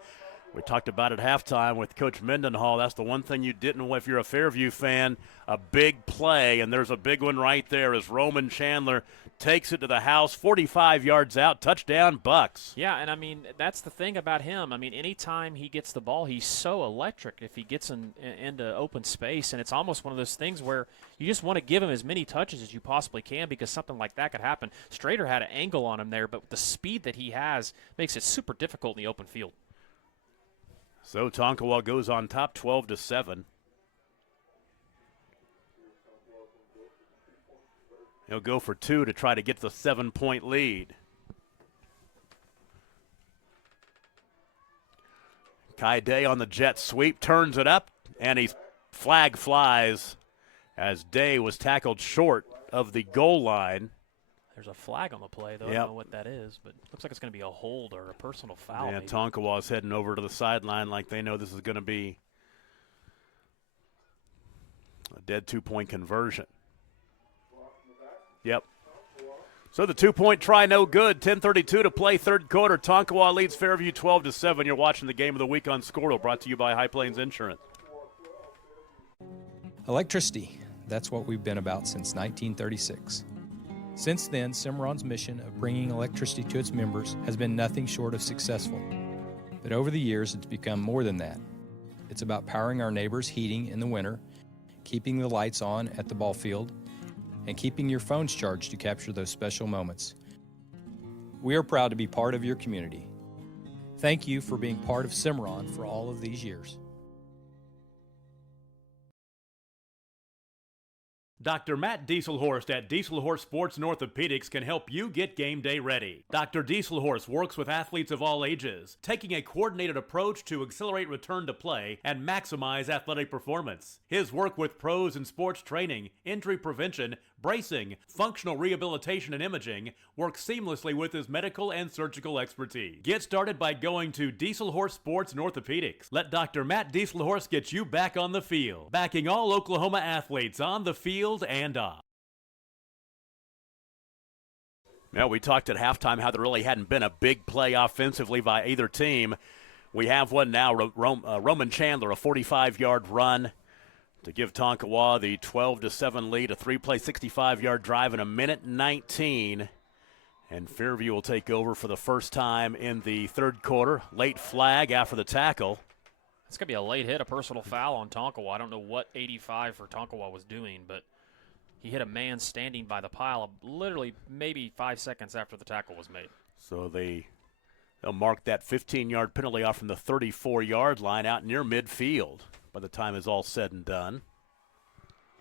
We talked about it at halftime with Coach Mendenhall. That's the one thing you didn't know if you're a Fairview fan. A big play, and there's a big one right there as Roman Chandler takes it to the house, 45 yards out, touchdown Bucks. Yeah, and that's the thing about him. Anytime he gets the ball, he's so electric if he gets into open space, and it's almost one of those things where you just want to give him as many touches as you possibly can, because something like that could happen. Strader had an angle on him there, but the speed that he has makes it super difficult in the open field. So Tonkawa goes on top 12-7. He'll go for 2 to try to get the 7-point lead. Kai Day on the jet sweep, turns it up, and his flag flies as Day was tackled short of the goal line. There's a flag on the play, though. I don't know what that is, but it looks like it's going to be a hold or a personal foul. Yeah, Tonkawa's heading over to the sideline like they know this is going to be a dead 2-point conversion. Yep. So the 2-point try, no good. 10:32 to play, third quarter. Tonkawa leads Fairview 12-7. You're watching the game of the week on Squirtle, brought to you by High Plains Insurance. Electricity. That's what we've been about since 1936. Since then, Cimarron's mission of bringing electricity to its members has been nothing short of successful. But over the years, it's become more than that. It's about powering our neighbors' heating in the winter, keeping the lights on at the ball field, and keeping your phones charged to capture those special moments. We are proud to be part of your community. Thank you for being part of Cimarron for all of these years. Dr. Matt Dieselhorst at Dieselhorst Sports and Orthopedics can help you get game day ready. Dr. Dieselhorst works with athletes of all ages, taking a coordinated approach to accelerate return to play and maximize athletic performance. His work with pros in sports training, injury prevention, bracing, functional rehabilitation, and imaging works seamlessly with his medical and surgical expertise. Get started by going to Dieselhorst Sports and Orthopedics. Let Dr. Matt Dieselhorst get you back on the field, backing all Oklahoma athletes on the field and off. Now, we talked at halftime how there really hadn't been a big play offensively by either team. We have one now. Roman Chandler, a 45-yard run to give Tonkawa the 12-7 lead, a three-play 65-yard drive in a minute 19. And Fairview will take over for the first time in the third quarter. Late flag after the tackle. It's going to be a late hit, a personal foul on Tonkawa. I don't know what 85 for Tonkawa was doing, but he hit a man standing by the pile literally maybe 5 seconds after the tackle was made. So they'll mark that 15-yard penalty off from the 34-yard line out near midfield by the time it's all said and done.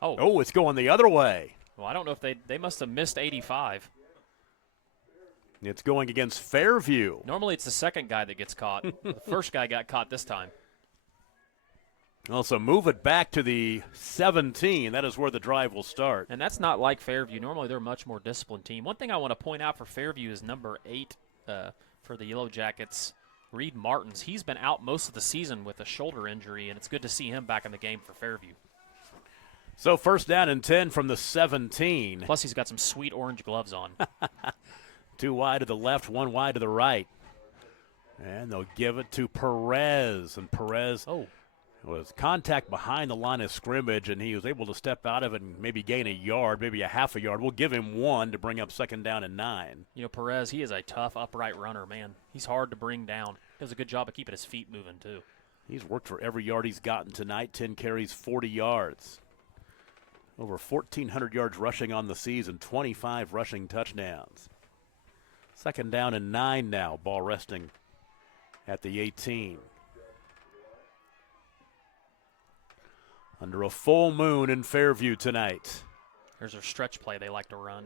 Oh, it's going the other way. Well, I don't know if they must have missed 85. It's going against Fairview. Normally it's the second guy that gets caught. The first guy got caught this time. Also move it back to the 17. That is where the drive will start. And that's not like Fairview. Normally they're a much more disciplined team. One thing I want to point out for Fairview is number 8 for the Yellow Jackets, Reed Martins. He's been out most of the season with a shoulder injury, and it's good to see him back in the game for Fairview. So first down and 10 from the 17. Plus he's got some sweet orange gloves on. 2 wide to the left, 1 wide to the right. And they'll give it to Perez. And Perez was contact behind the line of scrimmage, and he was able to step out of it and maybe gain a yard, maybe a half a yard. We'll give him 1 to bring up second down and 9. You know, Perez, he is a tough, upright runner, man. He's hard to bring down. Does a good job of keeping his feet moving, too. He's worked for every yard he's gotten tonight, 10 carries, 40 yards. Over 1,400 yards rushing on the season, 25 rushing touchdowns. Second down and 9 now, ball resting at the 18. Under a full moon in Fairview tonight. There's their stretch play they like to run.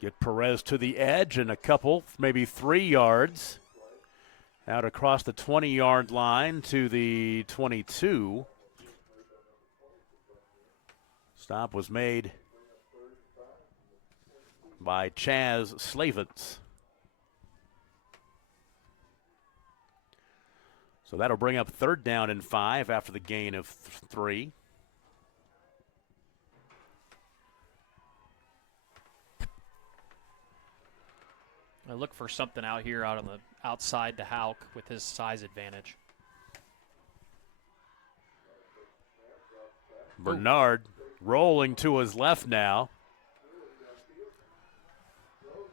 Get Perez to the edge and a couple, maybe 3 yards. Out across the 20-yard line to the 22. Stop was made by Chaz Slavens. So that'll bring up third down and 5 after the gain of 3. I look for something out here out on the outside to Hauk with his size advantage. Bernard rolling to his left now.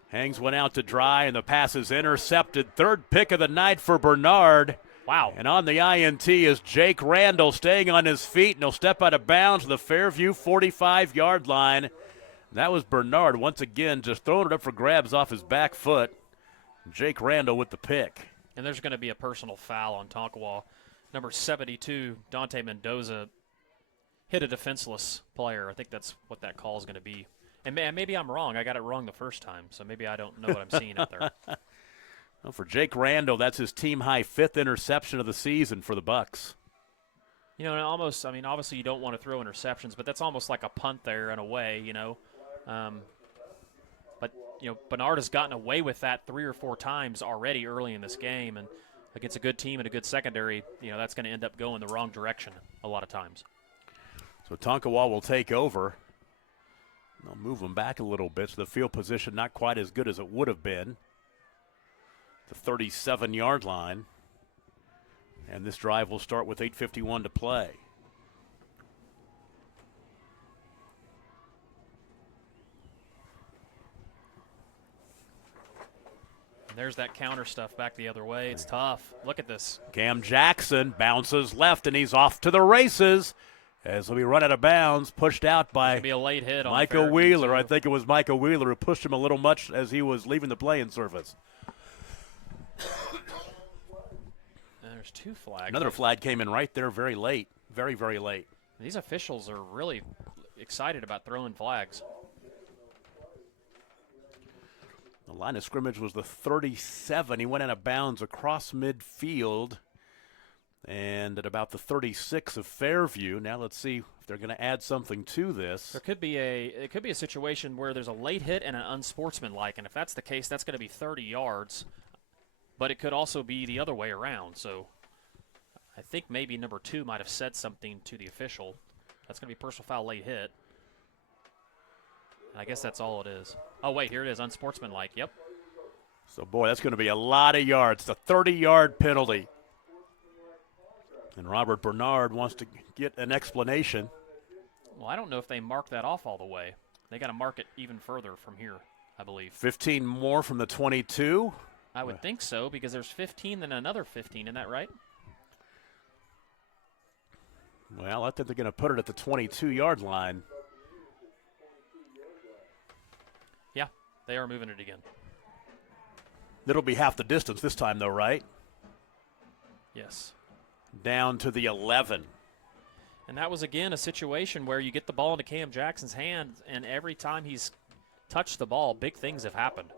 Hangs one out to dry, and the pass is intercepted. Third pick of the night for Bernard. Wow. And on the INT is Jake Randall staying on his feet, and he'll step out of bounds to the Fairview 45-yard line. That was Bernard once again just throwing it up for grabs off his back foot. Jake Randall with the pick. And there's going to be a personal foul on Tonkawa. Number 72, Dante Mendoza, hit a defenseless player. I think that's what that call is going to be. And maybe I'm wrong. I got it wrong the first time, so maybe I don't know what I'm seeing out there. Well, for Jake Randall, that's his team-high 5th interception of the season for the Bucks. You know, almost, I mean, obviously you don't want to throw interceptions, but that's almost like a punt there in a way, you know. But, you know, Bernard has gotten away with that 3 or 4 times already early in this game, and against a good team and a good secondary, you know, that's going to end up going the wrong direction a lot of times. So Tonkawa will take over. They'll move him back a little bit, so the field position not quite as good as it would have been. The 37-yard line. And this drive will start with 8:51 to play. And there's that counter stuff back the other way. It's tough. Look at this. Cam Jackson bounces left, and he's off to the races. As he'll be run out of bounds, pushed out by be a late hit on Micah Wheeler. I think it was Micah Wheeler who pushed him a little much as he was leaving the playing surface. There's 2 flags. Another flag came in right there very late, very, very late. These officials are really excited about throwing flags. The line of scrimmage was the 37. He went out of bounds across midfield and at about the 36 of Fairview. Now let's see if they're going to add something to this. It could be a situation where there's a late hit and an unsportsmanlike, and if that's the case, that's going to be 30 yards. But it could also be the other way around. So I think maybe number 2 might have said something to the official. That's going to be personal foul, late hit. And I guess that's all it is. Oh, wait, here it is, unsportsmanlike. Yep. So, boy, that's going to be a lot of yards. The 30-yard penalty. And Robert Bernard wants to get an explanation. Well, I don't know if they mark that off all the way. They got to mark it even further from here, I believe. 15 more from the 22? I would think so, because there's 15 then another 15. Isn't that right? Well, I think they're going to put it at the 22-yard line. Yeah, they are moving it again. It'll be half the distance this time, though, right? Yes. Down to the 11. And that was, again, a situation where you get the ball into Cam Jackson's hands, and every time he's touched the ball, big things have happened.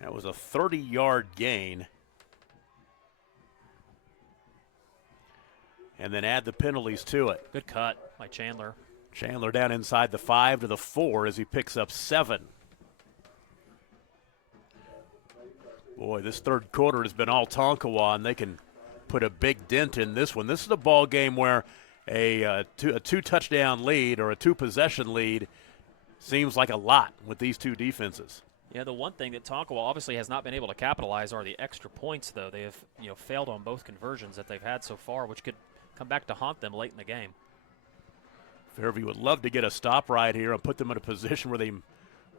That was a 30-yard gain. And then add the penalties to it. Good cut by Chandler. Chandler down inside the 5 to the 4 as he picks up 7. Boy, this third quarter has been all Tonkawa, and they can put a big dent in this one. This is a ball game where a two-touchdown lead or a two-possession lead seems like a lot with these two defenses. Yeah, the one thing that Tonkawa obviously has not been able to capitalize are the extra points, though. They have failed on both conversions that they've had so far, which could come back to haunt them late in the game. Fairview would love to get a stop right here and put them in a position where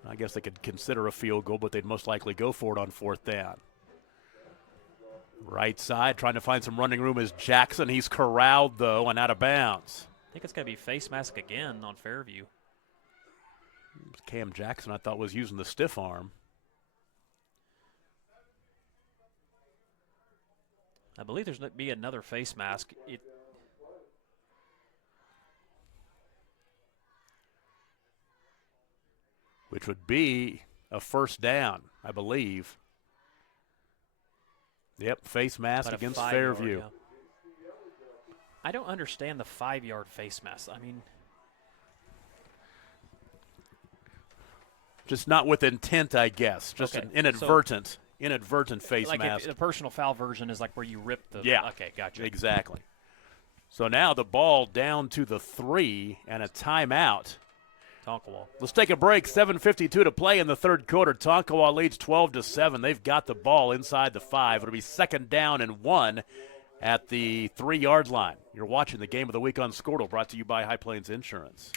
I guess they could consider a field goal, but they'd most likely go for it on 4th down. Right side, trying to find some running room is Jackson. He's corralled, though, and out of bounds. I think it's going to be face mask again on Fairview. Cam Jackson, I thought, was using the stiff arm. I believe there's going to be another face mask. Which would be a 1st down, I believe. Yep, face mask against Fairview. Yeah. I don't understand the 5-yard face mask. I mean, just not with intent, I guess. Just okay, an inadvertent face like mask. The personal foul version is like where you rip the. Yeah. Okay, gotcha. Exactly. So now the ball down to the 3 and a timeout. Tonkawa. Let's take a break. 7:52 to play in the third quarter. Tonkawa leads 12-7. They've got the ball inside the 5. It'll be 2nd down and 1 at the 3-yard line. You're watching the Game of the Week on Squirtle, brought to you by High Plains Insurance.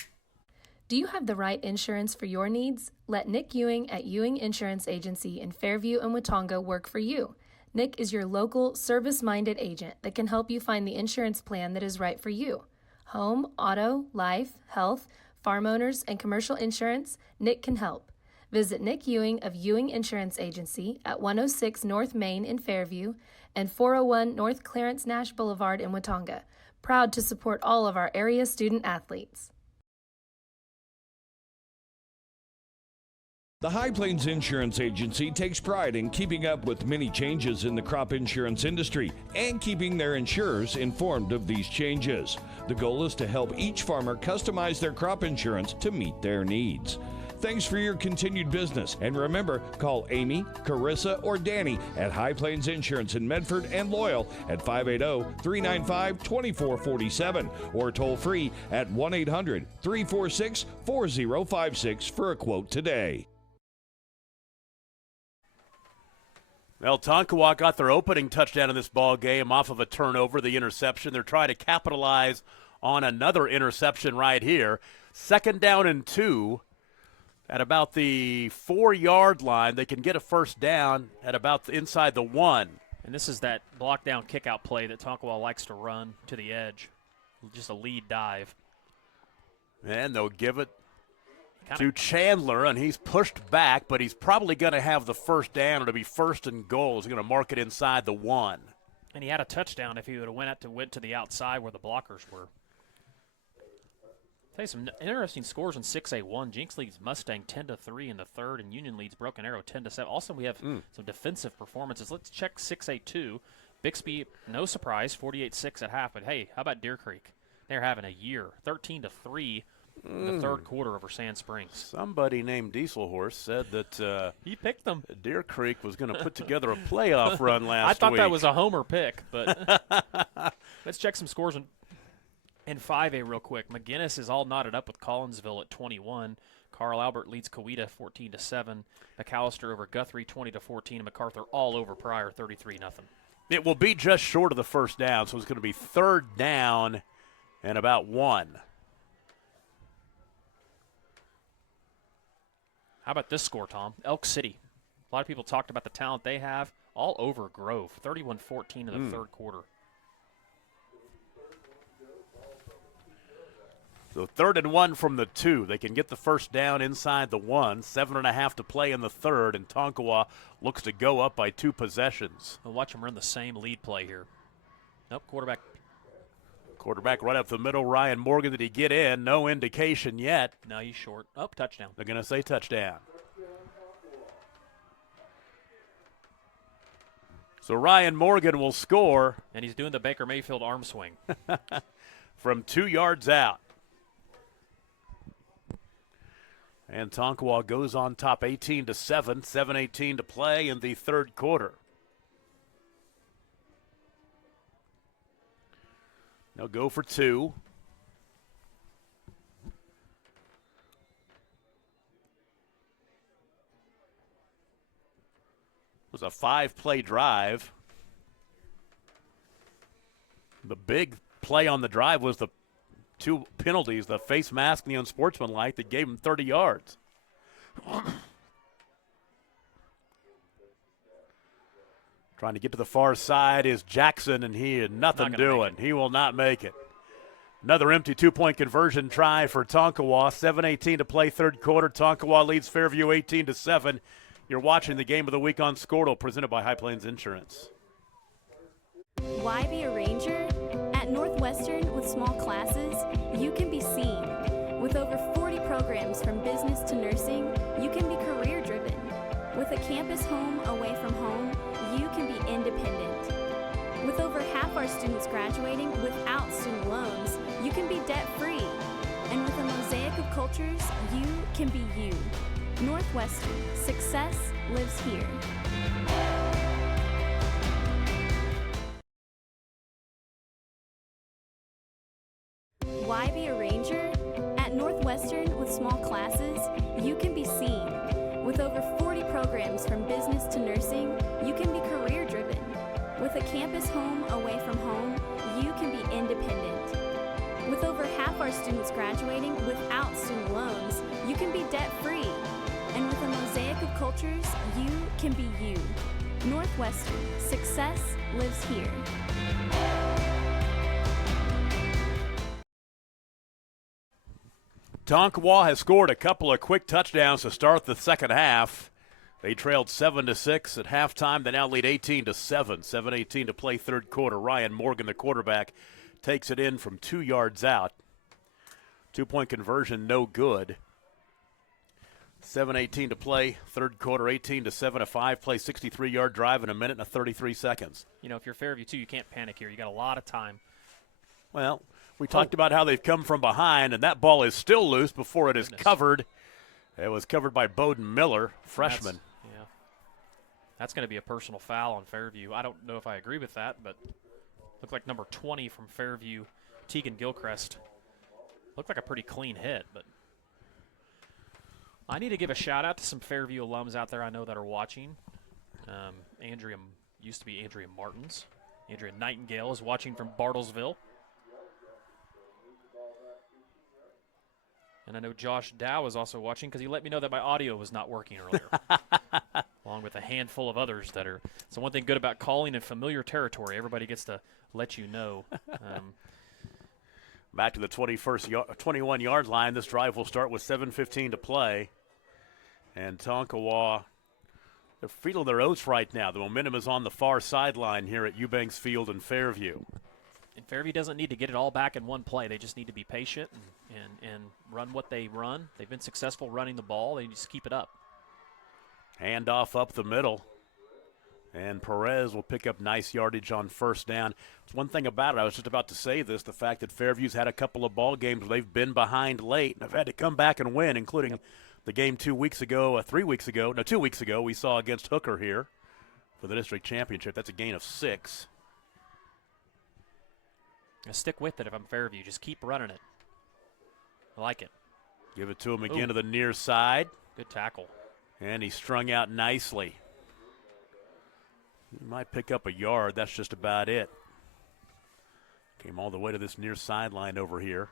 Do you have the right insurance for your needs? Let Nick Ewing at Ewing Insurance Agency in Fairview and Watonga work for you. Nick is your local, service-minded agent that can help you find the insurance plan that is right for you. Home, auto, life, health, farm owners, and commercial insurance, Nick can help. Visit Nick Ewing of Ewing Insurance Agency at 106 North Main in Fairview and 401 North Clarence Nash Boulevard in Watonga. Proud to support all of our area student athletes. The High Plains Insurance Agency takes pride in keeping up with many changes in the crop insurance industry and keeping their insurers informed of these changes. The goal is to help each farmer customize their crop insurance to meet their needs. Thanks for your continued business. And remember, call Amy, Carissa, or Danny at High Plains Insurance in Medford and Loyal at 580-395-2447 or toll free at 1-800-346-4056 for a quote today. Well, Tonkawa got their opening touchdown in this ball game off of a turnover, the interception. They're trying to capitalize on another interception right here. 2nd down and 2 at about the 4-yard line. They can get a 1st down at about inside the 1. And this is that block down kick out play that Tonkawa likes to run to the edge. Just a lead dive. And they'll give it to Chandler, and he's pushed back, but he's probably going to have the 1st down. It'll be 1st and goal. He's going to mark it inside the 1. And he had a touchdown if he would have went to the outside where the blockers were. Tell you some interesting scores in 6A1. Jinx leads Mustang 10-3 in the 3rd, and Union leads Broken Arrow 10-7. Also, we have some defensive performances. Let's check 6A2. Bixby, no surprise, 48-6 at half. But hey, how about Deer Creek? They're having a year, 13-3. In the third quarter over Sand Springs. Somebody named Diesel Horse said that he picked them. Deer Creek was going to put together a playoff run last week. I thought that was a homer pick, but let's check some scores in 5A real quick. McGinnis is all knotted up with Collinsville at 21. Carl Albert leads Coweta 14-7. McAllister over Guthrie 20-14. And MacArthur all over Pryor 33-0. It will be just short of the 1st down, so it's going to be 3rd down and about 1. How about this score, Tom? Elk City. A lot of people talked about the talent they have all over Grove. 31-14 in the third quarter. So 3rd and 1 from the 2. They can get the first down inside the 1. 7.5 to play in the third, and Tonkawa looks to go up by 2 possessions. We'll watch them run the same lead play here. Nope, quarterback. Quarterback right up the middle, Ryan Morgan. Did he get in? No indication yet. No, he's short. Oh, touchdown. They're going to say touchdown. So Ryan Morgan will score. And he's doing the Baker Mayfield arm swing. From 2 yards out. And Tonkawa goes on top 18-7, 7:18 to play in the third quarter. They'll go for 2. It was a 5-play drive. The big play on the drive was the 2 penalties, the face mask and the unsportsmanlike, that gave him 30 yards. Trying to get to the far side is Jackson, and he had nothing doing. He will not make it. Another empty 2-point conversion try for Tonkawa. 7:18 to play third quarter. Tonkawa leads Fairview 18-7. You're watching the Game of the Week on Squirtle, presented by High Plains Insurance. Why be a ranger? At Northwestern, with small classes, you can be seen. With over 40 programs from business to nursing, you can be career-driven. With a campus home away from home, you can be independent. With over half our students graduating without student loans, you can be debt-free. And with a mosaic of cultures, you can be you. Northwestern, success lives here. Why be a ranger? At Northwestern, with small classes, you can be seen. With over 40 programs from business to nursing, you can be career-driven. With a campus home away from home, you can be independent. With over half our students graduating without student loans, you can be debt-free. And with a mosaic of cultures, you can be you. Northwestern, success lives here. Tonkawa has scored a couple of quick touchdowns to start the second half. They trailed 7-6 at halftime. They now lead 18-7. 7:18 to play third quarter. Ryan Morgan, the quarterback, takes it in from 2 yards out. 2-point conversion, no good. 7:18 to play third quarter. 18-7. A 5-play, 63-yard drive in a minute and 33 seconds. You know, if you're Fairview too, you can't panic here. You got a lot of time. Well, we talked about how they've come from behind, and that ball is still loose before it is covered. It was covered by Bowden Miller, freshman. That's going to be a personal foul on Fairview. I don't know if I agree with that, but looked like number 20 from Fairview, Tegan Gilchrist. Looked like a pretty clean hit, but I need to give a shout-out to some Fairview alums out there I know that are watching. Used to be Andrea Martins. Andrea Nightingale is watching from Bartlesville. And I know Josh Dow is also watching because he let me know that my audio was not working earlier, along with a handful of others that are. So one thing good about calling in familiar territory, everybody gets to let you know. Back to the 21-yard line. This drive will start with 7:15 to play. And Tonkawa, they're feeling their oats right now. The momentum is on the far sideline here at Eubanks Field in Fairview. And Fairview doesn't need to get it all back in one play. They just need to be patient and run what they run. They've been successful running the ball. They just keep it up. Handoff up the middle. And Perez will pick up nice yardage on first down. It's one thing about it, I was just about to say this, the fact that Fairview's had a couple of ball games where they've been behind late and have had to come back and win, including the game 2 weeks ago, 2 weeks ago, we saw against Hooker here for the district championship. That's a gain of 6. Now stick with it if I'm Fairview. Just keep running it. I like it. Give it to him again to the near side. Good tackle. And he strung out nicely. He might pick up a yard. That's just about it. Came all the way to this near sideline over here.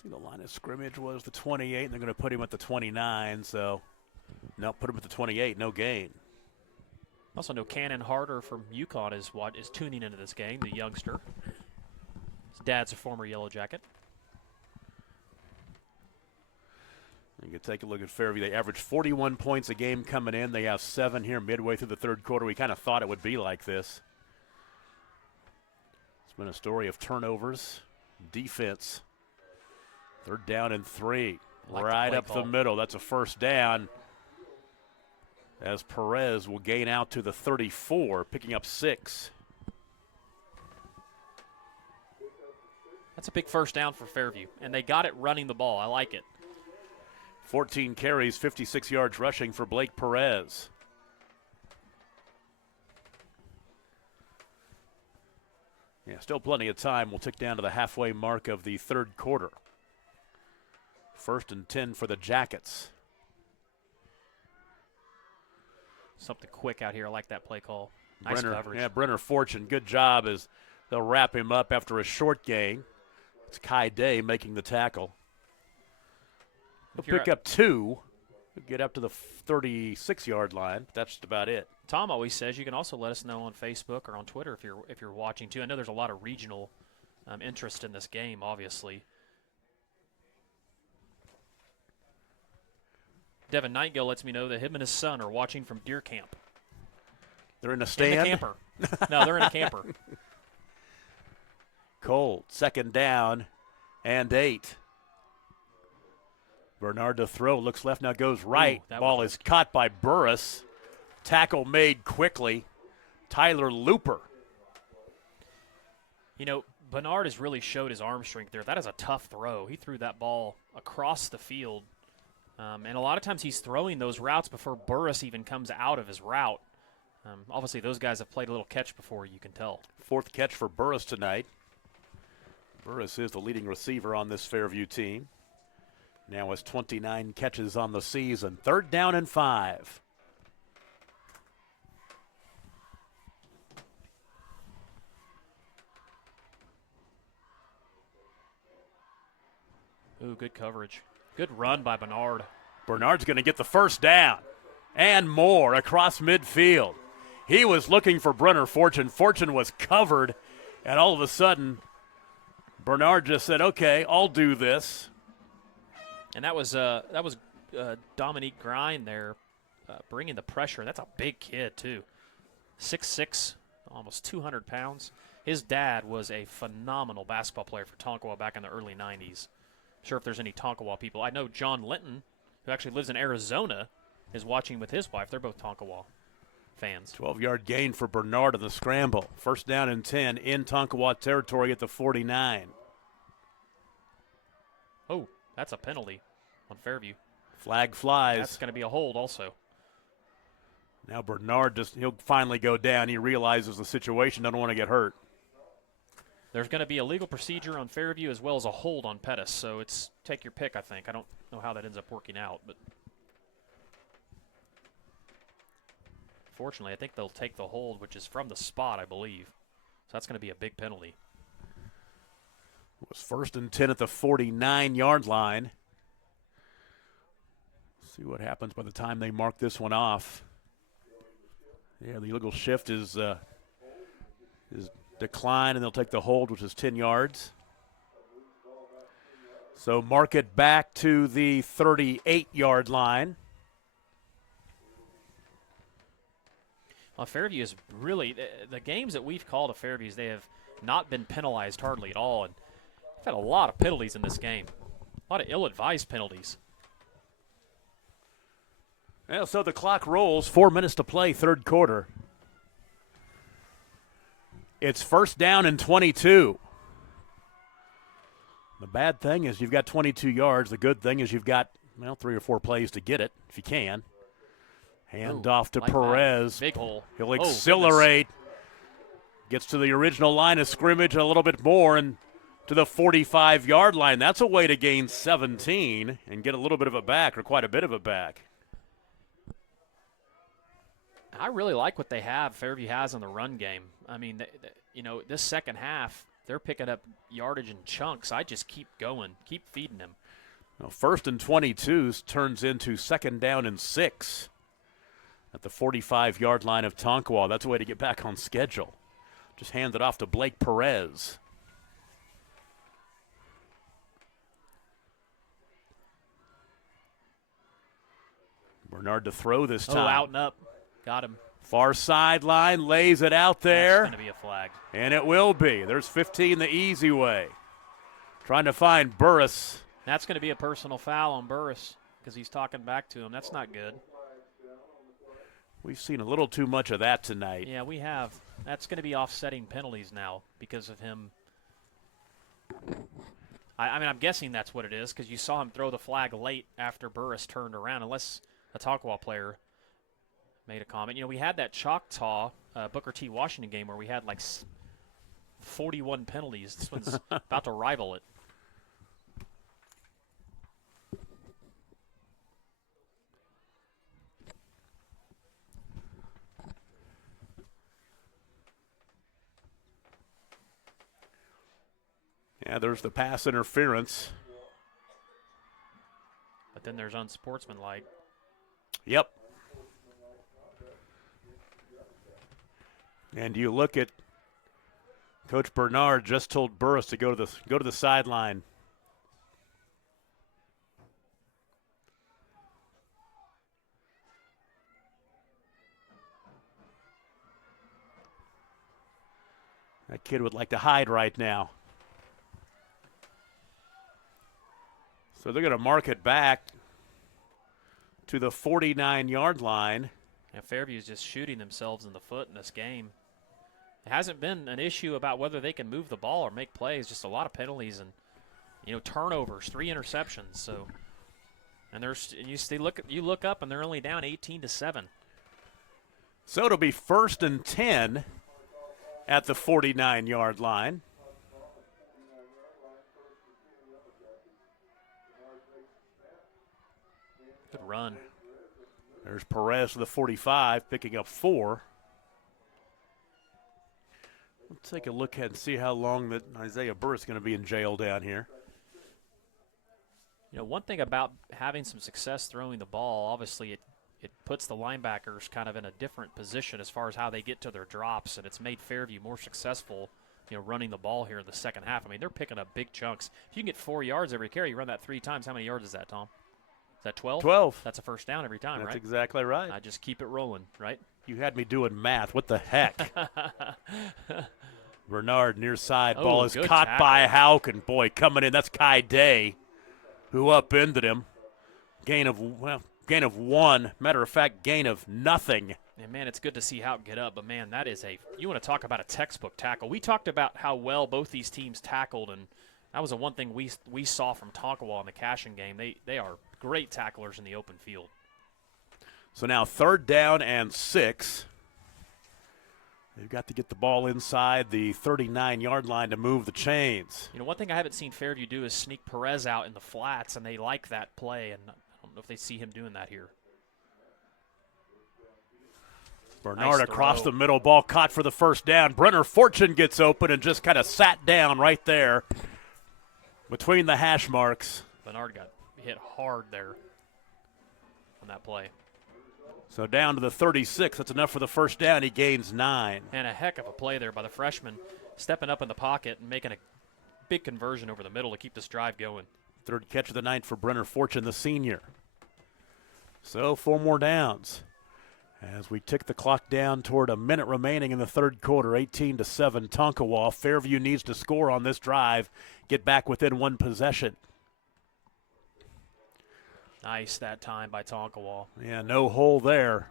See, the line of scrimmage was the 28, and they're going to put him at the 29, so no, put him at the 28, no gain. Also know Cannon Harder from UConn is tuning into this game, the youngster. His dad's a former Yellow Jacket. You can take a look at Fairview. They average 41 points a game coming in. They have 7 here midway through the third quarter. We kind of thought it would be like this. It's been a story of turnovers, defense. 3rd down and 3. Right up the middle. That's a first down. As Perez will gain out to the 34, picking up 6. That's a big first down for Fairview, and they got it running the ball. I like it. 14 carries, 56 yards rushing for Blake Perez. Yeah, still plenty of time. We'll tick down to the halfway mark of the third quarter. 1st and 10 for the Jackets. Something quick out here. I like that play call. Nice coverage. Yeah, Brenner Fortune, good job as they'll wrap him up after a short gain. It's Kai Day making the tackle. He'll pick up 2, get up to the 36-yard line. That's just about it. Tom always says you can also let us know on Facebook or on Twitter if you're watching too. I know there's a lot of regional interest in this game, obviously. Devin Nightgill lets me know that him and his son are watching from deer camp. They're in a stand? In a camper. No, they're in a camper. Cold, 2nd down and 8. Bernard to throw, looks left, now goes right. Ooh, ball is caught by Burris. Tackle made quickly. Tyler Looper. You know, Bernard has really showed his arm strength there. That is a tough throw. He threw that ball across the field. And a lot of times he's throwing those routes before Burris even comes out of his route. Obviously, those guys have played a little catch before, you can tell. 4th catch for Burris tonight. Burris is the leading receiver on this Fairview team. Now has 29 catches on the season. 3rd down and 5. Ooh, good coverage. Good run by Bernard. Bernard's going to get the first down and more across midfield. He was looking for Brenner Fortune. Fortune was covered, and all of a sudden, Bernard just said, okay, I'll do this. And that was Dominique Grind there bringing the pressure. That's a big kid, too. 6'6", almost 200 pounds. His dad was a phenomenal basketball player for Tonkawa back in the early 90s. Sure if there's any Tonkawa people. I know John Linton, who actually lives in Arizona, is watching with his wife. They're both Tonkawa fans. 12-yard gain for Bernard on the scramble. 1st down and 10 in Tonkawa territory at the 49. Oh, that's a penalty on Fairview. Flag flies. That's going to be a hold also. Now Bernard, he'll finally go down. He realizes the situation, doesn't want to get hurt. There's going to be a legal procedure on Fairview as well as a hold on Pettis, so it's take your pick, I think. I don't know how that ends up working out, but fortunately, I think they'll take the hold, which is from the spot, I believe. So that's going to be a big penalty. It was 1st and 10 at the 49-yard line. See what happens by the time they mark this one off. Yeah, the illegal shift is decline, and they'll take the hold, which is 10 yards. So mark it back to the 38-yard line. Well, Fairview is really the games that we've called at Fairviews, they have not been penalized hardly at all, and they've had a lot of penalties in this game, a lot of ill-advised penalties. Well, so the clock rolls, 4 minutes to play, third quarter. It's 1st down and 22. The bad thing is you've got 22 yards. The good thing is you've got, 3 or 4 plays to get it, if you can. Hand off to Perez. Big hole. He'll accelerate. Gets to the original line of scrimmage a little bit more and to the 45-yard line. That's a way to gain 17 and get a little bit of it back, or quite a bit of it back. I really like what they have, Fairview has in the run game. I mean, this second half, they're picking up yardage in chunks. I just keep going, keep feeding them. Well, 1st and 22 turns into 2nd down and 6 at the 45-yard line of Tonkawa. That's a way to get back on schedule. Just hand it off to Blake Perez. Bernard to throw this time. Oh, out and up. Got him. Far sideline, lays it out there. That's going to be a flag. And it will be. There's 15 the easy way. Trying to find Burris. That's going to be a personal foul on Burris because he's talking back to him. That's not good. We've seen a little too much of that tonight. Yeah, we have. That's going to be offsetting penalties now because of him. I mean, I'm guessing that's what it is because you saw him throw the flag late after Burris turned around, unless a Tonkawa player made a comment. We had that Choctaw Booker T. Washington game where we had like 41 penalties. This one's about to rival it. Yeah, there's the pass interference. But then there's unsportsmanlike. Yep. And you look at Coach Bernard just told Burris to go to the sideline. That kid would like to hide right now. So they're going to mark it back to the 49-yard line. And Fairview's just shooting themselves in the foot in this game. It hasn't been an issue about whether they can move the ball or make plays, just a lot of penalties and turnovers, 3 interceptions. So, and you look up and they're only down 18-7. So it'll be 1st and 10 at the 49-yard line. Good run. There's Perez to the 45, picking up 4. Let's take a look ahead and see how long that Isaiah Burris is going to be in jail down here. One thing about having some success throwing the ball, obviously it puts the linebackers kind of in a different position as far as how they get to their drops, and it's made Fairview more successful, running the ball here in the second half. I mean, they're picking up big chunks. If you can get 4 yards every carry, you run that 3 times. How many yards is that, Tom? Is that 12? 12. That's a first down every time, right? That's exactly right. I just keep it rolling, right? You had me doing math. What the heck? Bernard near side. Ball is caught tackle by Hauk, and boy, coming in. That's Kai Day, who upended him. Gain of 1. Matter of fact, gain of nothing. And, man, it's good to see Hauk get up. But, man, that is you want to talk about a textbook tackle. We talked about how well both these teams tackled, and that was the one thing we saw from Tonkawa in the Cashin game. They are great tacklers in the open field. So now 3rd down and 6. They've got to get the ball inside the 39-yard line to move the chains. One thing I haven't seen Fairview do is sneak Perez out in the flats, and they like that play, and I don't know if they see him doing that here. Bernard Nice across throw. the middle, ball caught for the first down. Brenner Fortune gets open and just kind of sat down right there between the hash marks. Bernard got hit hard there on that play. So down to the 36. That's enough for the first down. He gains 9. And a heck of a play there by the freshman, stepping up in the pocket and making a big conversion over the middle to keep this drive going. 3rd catch of the night for Brenner Fortune, the senior. So 4 more downs. As we tick the clock down toward a minute remaining in the 3rd quarter, 18-7 Tonkawa. Fairview needs to score on this drive, get back within 1 possession. Nice that time by Tonkawa. Yeah, no hole there.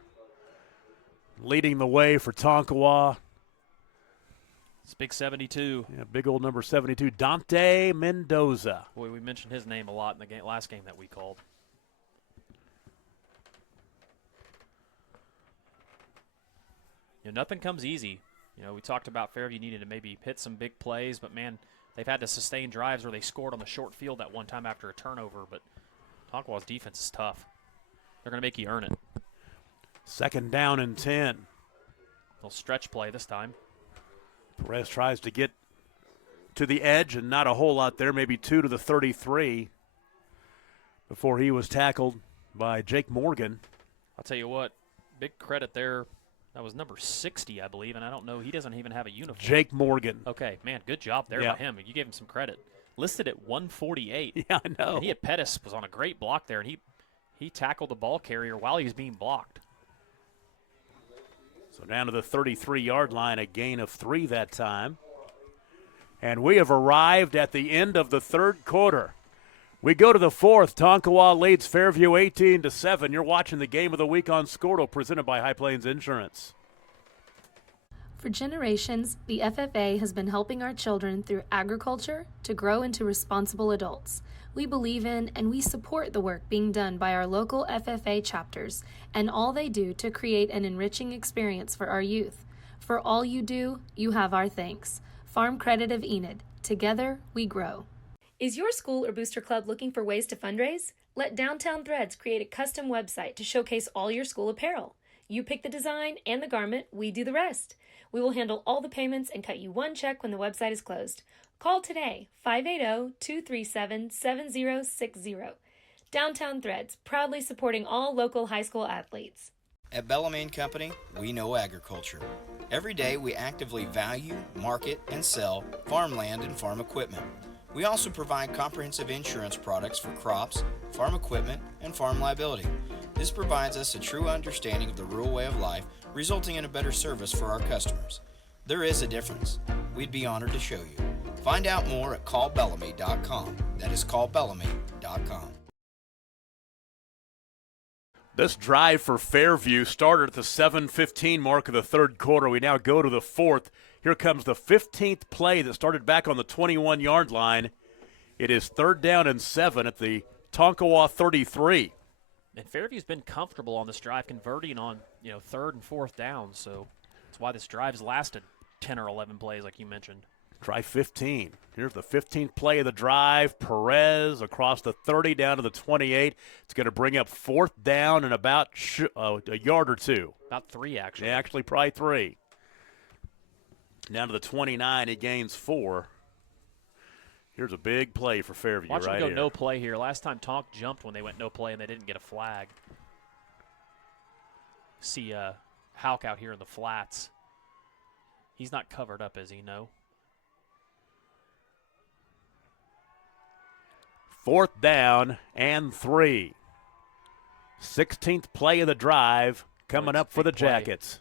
Leading the way for Tonkawa. It's big 72. Yeah, big old number 72, Dante Mendoza. Boy, we mentioned his name a lot in the last game that we called. Nothing comes easy. We talked about Fairview needed to maybe hit some big plays, but, man, they've had to sustain drives where they scored on the short field that one time after a turnover, but Tonkawa's defense is tough. They're going to make you earn it. 2nd down and 10. Little stretch play this time. Perez tries to get to the edge, and not a whole lot there, maybe 2 to the 33 before he was tackled by Jake Morgan. I'll tell you what, big credit there. That was number 60, I believe, and I don't know. He doesn't even have a uniform. Jake Morgan. Okay, man, good job there by him. You gave him some credit. Listed at 148. Yeah, I know. And Pettis was on a great block there, and he tackled the ball carrier while he was being blocked. So down to the 33-yard line, a gain of 3 that time. And we have arrived at the end of the third quarter. We go to the fourth. Tonkawa leads Fairview 18-7. You're watching the game of the week on Squirtle, presented by High Plains Insurance. For generations, the FFA has been helping our children through agriculture to grow into responsible adults. We believe in and we support the work being done by our local FFA chapters and all they do to create an enriching experience for our youth. For all you do, you have our thanks. Farm Credit of Enid. Together, we grow. Is your school or booster club looking for ways to fundraise? Let Downtown Threads create a custom website to showcase all your school apparel. You pick the design and the garment, we do the rest. We will handle all the payments and cut you one check when the website is closed. Call today, 580-237-7060. Downtown Threads, proudly supporting all local high school athletes. At Bellarmine Company, we know agriculture. Every day we actively value, market, and sell farmland and farm equipment. We also provide comprehensive insurance products for crops, farm equipment, and farm liability. This provides us a true understanding of the rural way of life, resulting in a better service for our customers. There is a difference. We'd be honored to show you. Find out more at callbellamy.com. That is callbellamy.com. This drive for Fairview started at the 7:15 mark of the third quarter. We now go to the fourth. Here comes the 15th play that started back on the 21-yard line. It is 3rd down and 7 at the Tonkawa 33. And Fairview's been comfortable on this drive, converting on 3rd and 4th down. So that's why this drive's lasted 10 or 11 plays, like you mentioned. Drive 15. Here's the 15th play of the drive. Perez across the 30 down to the 28. It's going to bring up 4th down and about a yard or 2. About 3, actually. Yeah, actually probably 3. Down to the 29, he gains 4. Here's a big play for Fairview. Watch right him go here. no play here. Last time Tonk jumped when they went no play and they didn't get a flag. See Hauk out here in the flats. He's not covered up, is he? No. 4th down and 3. 16th play of the drive coming up for the Jackets.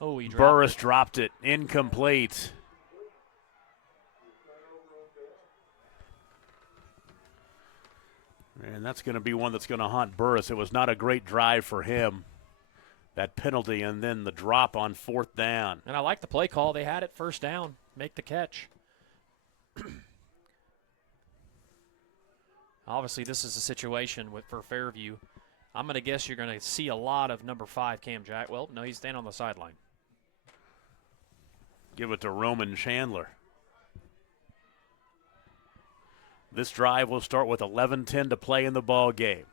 Oh, he Burris dropped it. Incomplete. And that's going to be one that's going to haunt Burris. It was not a great drive for him. That penalty and then the drop on 4th down. And I like the play call. They had it 1st down. Make the catch. Obviously, this is a situation for Fairview. I'm going to guess you're going to see a lot of number 5, Cam Jack. Well, no, he's staying on the sideline. Give it to Roman Chandler. This drive will start with 11:10 to play in the ball game.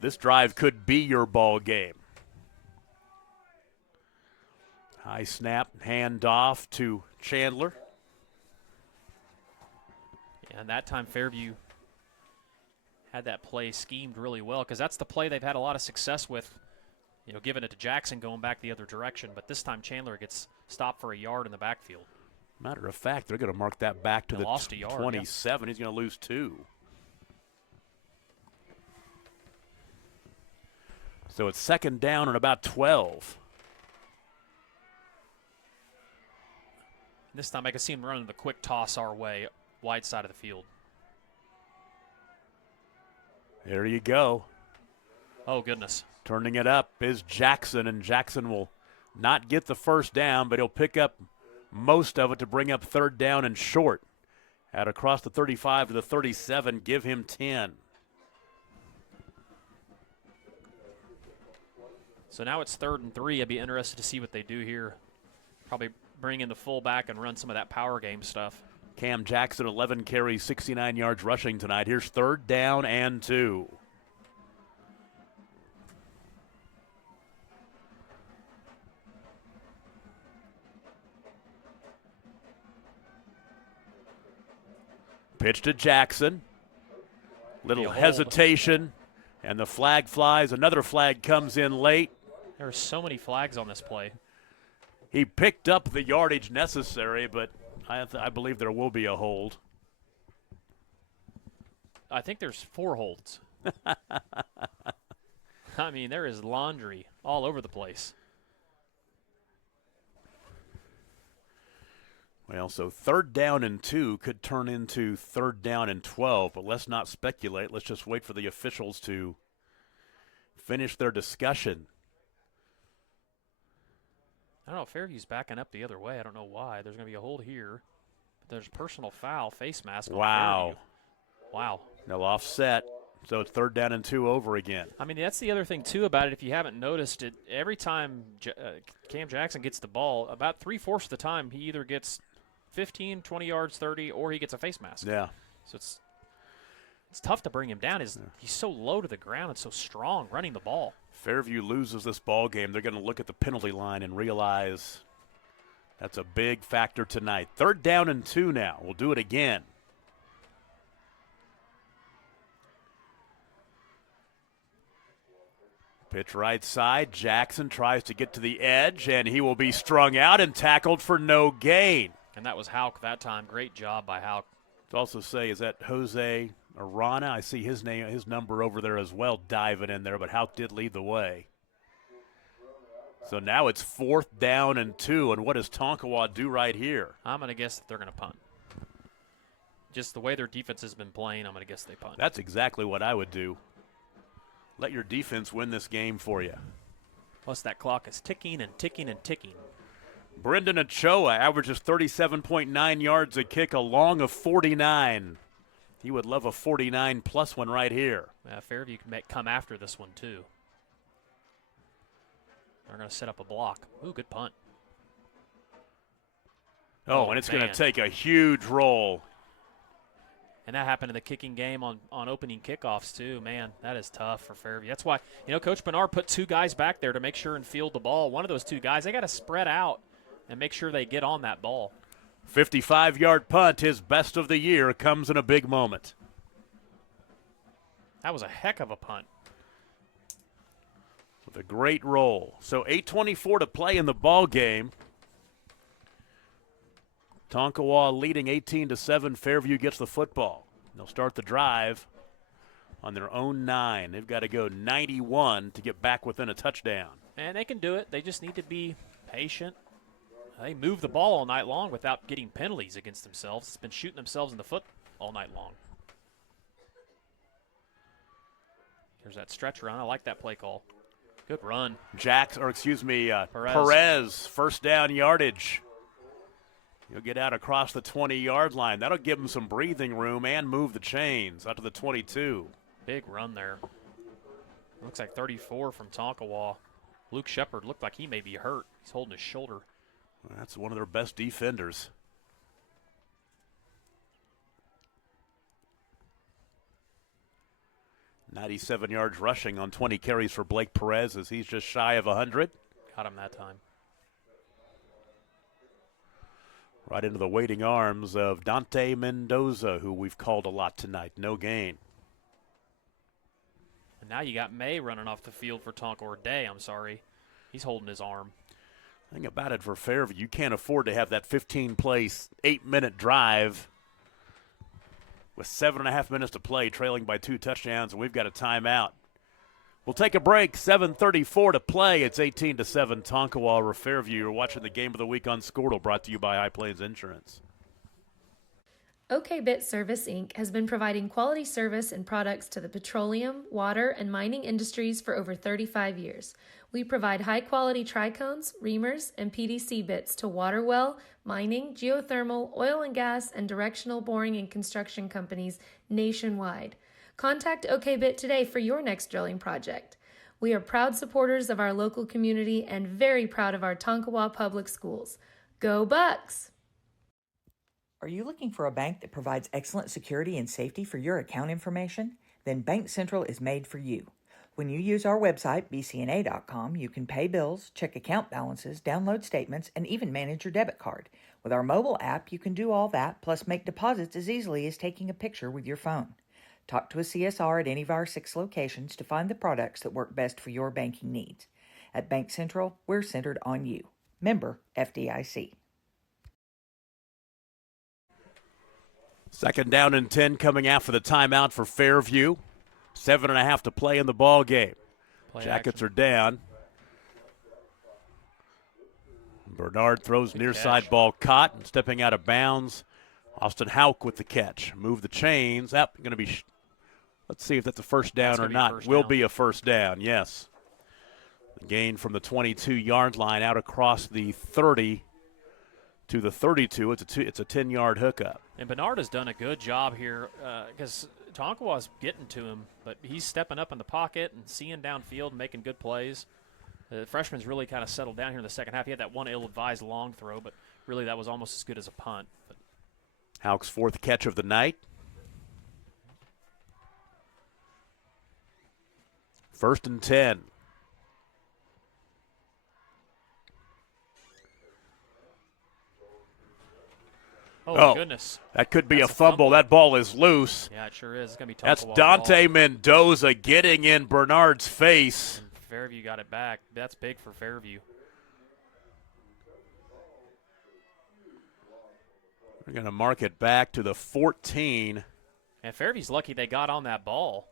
This drive could be your ball game. High snap, hand off to Chandler. And that time Fairview had that play schemed really well, because that's the play they've had a lot of success with, giving it to Jackson going back the other direction. But this time Chandler gets stopped for a yard in the backfield. Matter of fact, they're going to mark that back to the 27. Yeah. He's going to lose 2. So it's 2nd down and about 12. This time I can see him running the quick toss our way, wide side of the field. There you go. Oh, goodness. Turning it up is Jackson, and Jackson will not get the 1st down, but he'll pick up most of it to bring up 3rd down and short. Out across the 35 to the 37, give him 10. So now it's 3rd and 3. I'd be interested to see what they do here. Probably bring in the fullback and run some of that power game stuff. Cam Jackson, 11 carries, 69 yards rushing tonight. Here's 3rd down and 2. Pitch to Jackson. Little hesitation, and the flag flies. Another flag comes in late. There are so many flags on this play. He picked up the yardage necessary, but I believe there will be a hold. I think there's 4 holds. I mean, there is laundry all over the place. Well, so 3rd down and 2 could turn into 3rd down and 12, but let's not speculate. Let's just wait for the officials to finish their discussion. I don't know. Fairview's backing up the other way. I don't know why. There's going to be a hold here. But there's personal foul, face mask on Fairview. Wow. No offset. So it's 3rd down and 2 over again. I mean, that's the other thing, too, about it. If you haven't noticed it, every time Cam Jackson gets the ball, about 3/4 of the time he either gets 15, 20 yards, 30, or he gets a face mask. Yeah. So it's tough to bring him down. He's so low to the ground and so strong running the ball. Fairview loses this ball game. They're going to look at the penalty line and realize that's a big factor tonight. 3rd down and 2 now. We'll do it again. Pitch right side. Jackson tries to get to the edge, and he will be strung out and tackled for no gain. And that was Hauk that time. Great job by Hauk. To also say, is that Jose Arana? I see his name, his number over there as well, diving in there, but Hauk did lead the way. So now it's 4th down and 2, and what does Tonkawa do right here? I'm going to guess that they're going to punt. Just the way their defense has been playing, I'm going to guess they punt. That's exactly what I would do. Let your defense win this game for you. Plus, that clock is ticking and ticking and ticking. Brendan Ochoa averages 37.9 yards a kick, a long of 49. He would love a 49-plus one right here. Fairview can come after this one, too. They're going to set up a block. Ooh, good punt. Oh, and it's going to take a huge roll. And that happened in the kicking game on opening kickoffs, too. Man, that is tough for Fairview. That's why, Coach Bernard put 2 guys back there to make sure and field the ball. One of those 2 guys, they got to spread out and make sure they get on that ball. 55-yard punt, his best of the year, comes in a big moment. That was a heck of a punt. With a great roll. So 8:24 to play in the ball game. Tonkawa leading 18-7. Fairview gets the football. They'll start the drive on their own 9. They've got to go 91 to get back within a touchdown. And they can do it. They just need to be patient. They move the ball all night long without getting penalties against themselves. It's been shooting themselves in the foot all night long. There's that stretch run. I like that play call. Good run. Perez, first down yardage. He'll get out across the 20-yard line. That'll give him some breathing room and move the chains out to the 22. Big run there. Looks like 34 from Tonkawa. Luke Shepard looked like he may be hurt. He's holding his shoulder. Well, that's one of their best defenders. .97 yards rushing on 20 carries for Blake Perez as he's just shy of 100. Got him that time. Right into the waiting arms of Dante Mendoza, who we've called a lot tonight. No gain. And now you got May running off the field for Tonka, or Day, I'm sorry. He's holding his arm. The thing about it for Fairview, you can't afford to have that 15-play, 8-minute drive with 7.5 minutes to play, trailing by 2 touchdowns, and we've got a timeout. We'll take a break. 7:34 to play. It's 18-7 Tonkawa over Fairview. You're watching the Game of the Week on Squirtle, brought to you by High Plains Insurance. OK Bit Service Inc. has been providing quality service and products to the petroleum, water, and mining industries for over 35 years. We provide high-quality tricones, reamers, and PDC bits to water well, mining, geothermal, oil and gas, and directional boring and construction companies nationwide. Contact OK Bit today for your next drilling project. We are proud supporters of our local community and very proud of our Tonkawa Public Schools. Go Bucks! Are you looking for a bank that provides excellent security and safety for your account information? Then Bank Central is made for you. When you use our website, bcna.com, you can pay bills, check account balances, download statements, and even manage your debit card. With our mobile app, you can do all that, plus make deposits as easily as taking a picture with your phone. Talk to a CSR at any of our 6 locations to find the products that work best for your banking needs. At Bank Central, we're centered on you. Member FDIC. Second down and 10 coming out for the timeout for Fairview. 7.5 to play in the ball game. Jackets are down. Bernard throws near side ball caught and stepping out of bounds. Austin Hauk with the catch. Move the chains. Going to be. Let's see if that's a first down or not. Will be a first down. Yes. The gain from the 22-yard line out across the 30 to the 32. It's a 10-yard hookup. And Bernard has done a good job here because Tonkawa's getting to him, but he's stepping up in the pocket and seeing downfield and making good plays. The freshman's really kind of settled down here in the second half. He had that one ill-advised long throw, but really that was almost as good as a punt. But Hauk's 4th catch of the night. First and 10. Oh, goodness. That could be a fumble. That ball is loose. Yeah, it sure is. It's going to be That's Dante Mendoza getting in Bernard's face. And Fairview got it back. That's big for Fairview. We're going to mark it back to the 14. And Fairview's lucky they got on that ball.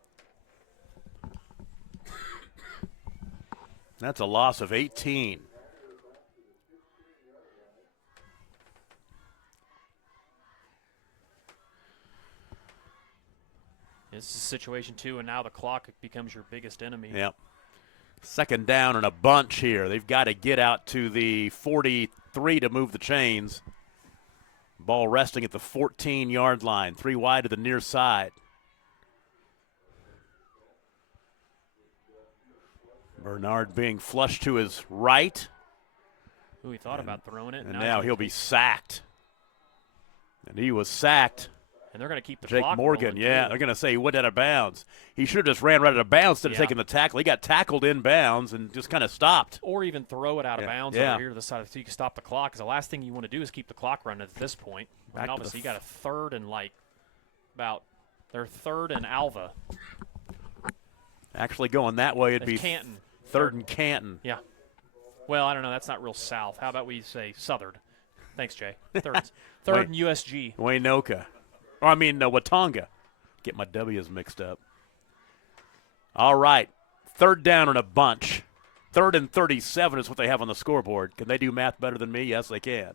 That's a loss of 18. This is a situation, too, and now the clock becomes your biggest enemy. Yep. Second down and a bunch here. They've got to get out to the 43 to move the chains. Ball resting at the 14-yard line. 3 wide to the near side. Bernard being flushed to his right. Ooh, he thought about throwing it. And now he'll be sacked. And he was sacked. And they're going to keep the Jake clock Morgan, rolling, yeah. too. They're going to say he went out of bounds. He should have just ran right out of bounds instead of taking the tackle. He got tackled in bounds and just kind of stopped. Or even throw it out of bounds over here to the side so you can stop the clock, because the last thing you want to do is keep the clock running at this point. And obviously you got a third and they're third and Alva. Actually going that way, it'd be Canton. Third and Canton. Yeah. Well, I don't know. That's not real south. How about we say Southern? Thanks, Jay. Third and USG. Waynoka. Watonga. Get my W's mixed up. All right. Third down and a bunch. 3rd and 37 is what they have on the scoreboard. Can they do math better than me? Yes, they can.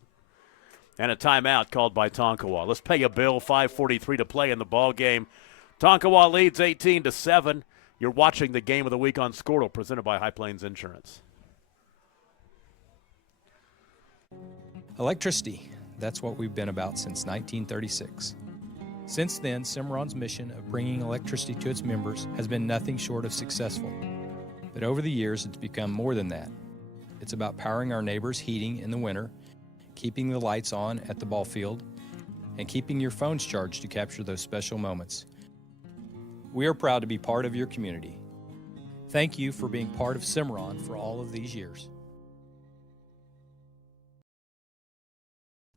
And a timeout called by Tonkawa. Let's pay a bill. 5:43 to play in the ball game. Tonkawa leads 18-7. You're watching the Game of the Week on Squirtle, presented by High Plains Insurance. Electricity, that's what we've been about since 1936. Since then, Cimarron's mission of bringing electricity to its members has been nothing short of successful. But over the years, it's become more than that. It's about powering our neighbors' heating in the winter, keeping the lights on at the ball field, and keeping your phones charged to capture those special moments. We are proud to be part of your community. Thank you for being part of Cimarron for all of these years.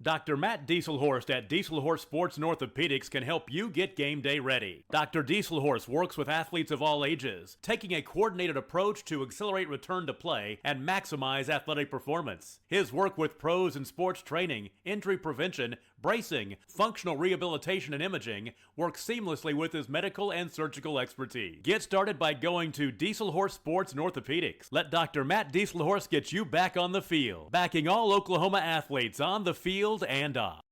Dr. Matt Dieselhorst at Dieselhorst Sports and Orthopedics can help you get game day ready. Dr. Dieselhorst works with athletes of all ages, taking a coordinated approach to accelerate return to play and maximize athletic performance. His work with pros in sports training, injury prevention, bracing, functional rehabilitation, and imaging works seamlessly with his medical and surgical expertise. Get started by going to Dieselhorst Sports and Orthopedics. Let Dr. Matt Dieselhorst get you back on the field, backing all Oklahoma athletes on the field and off.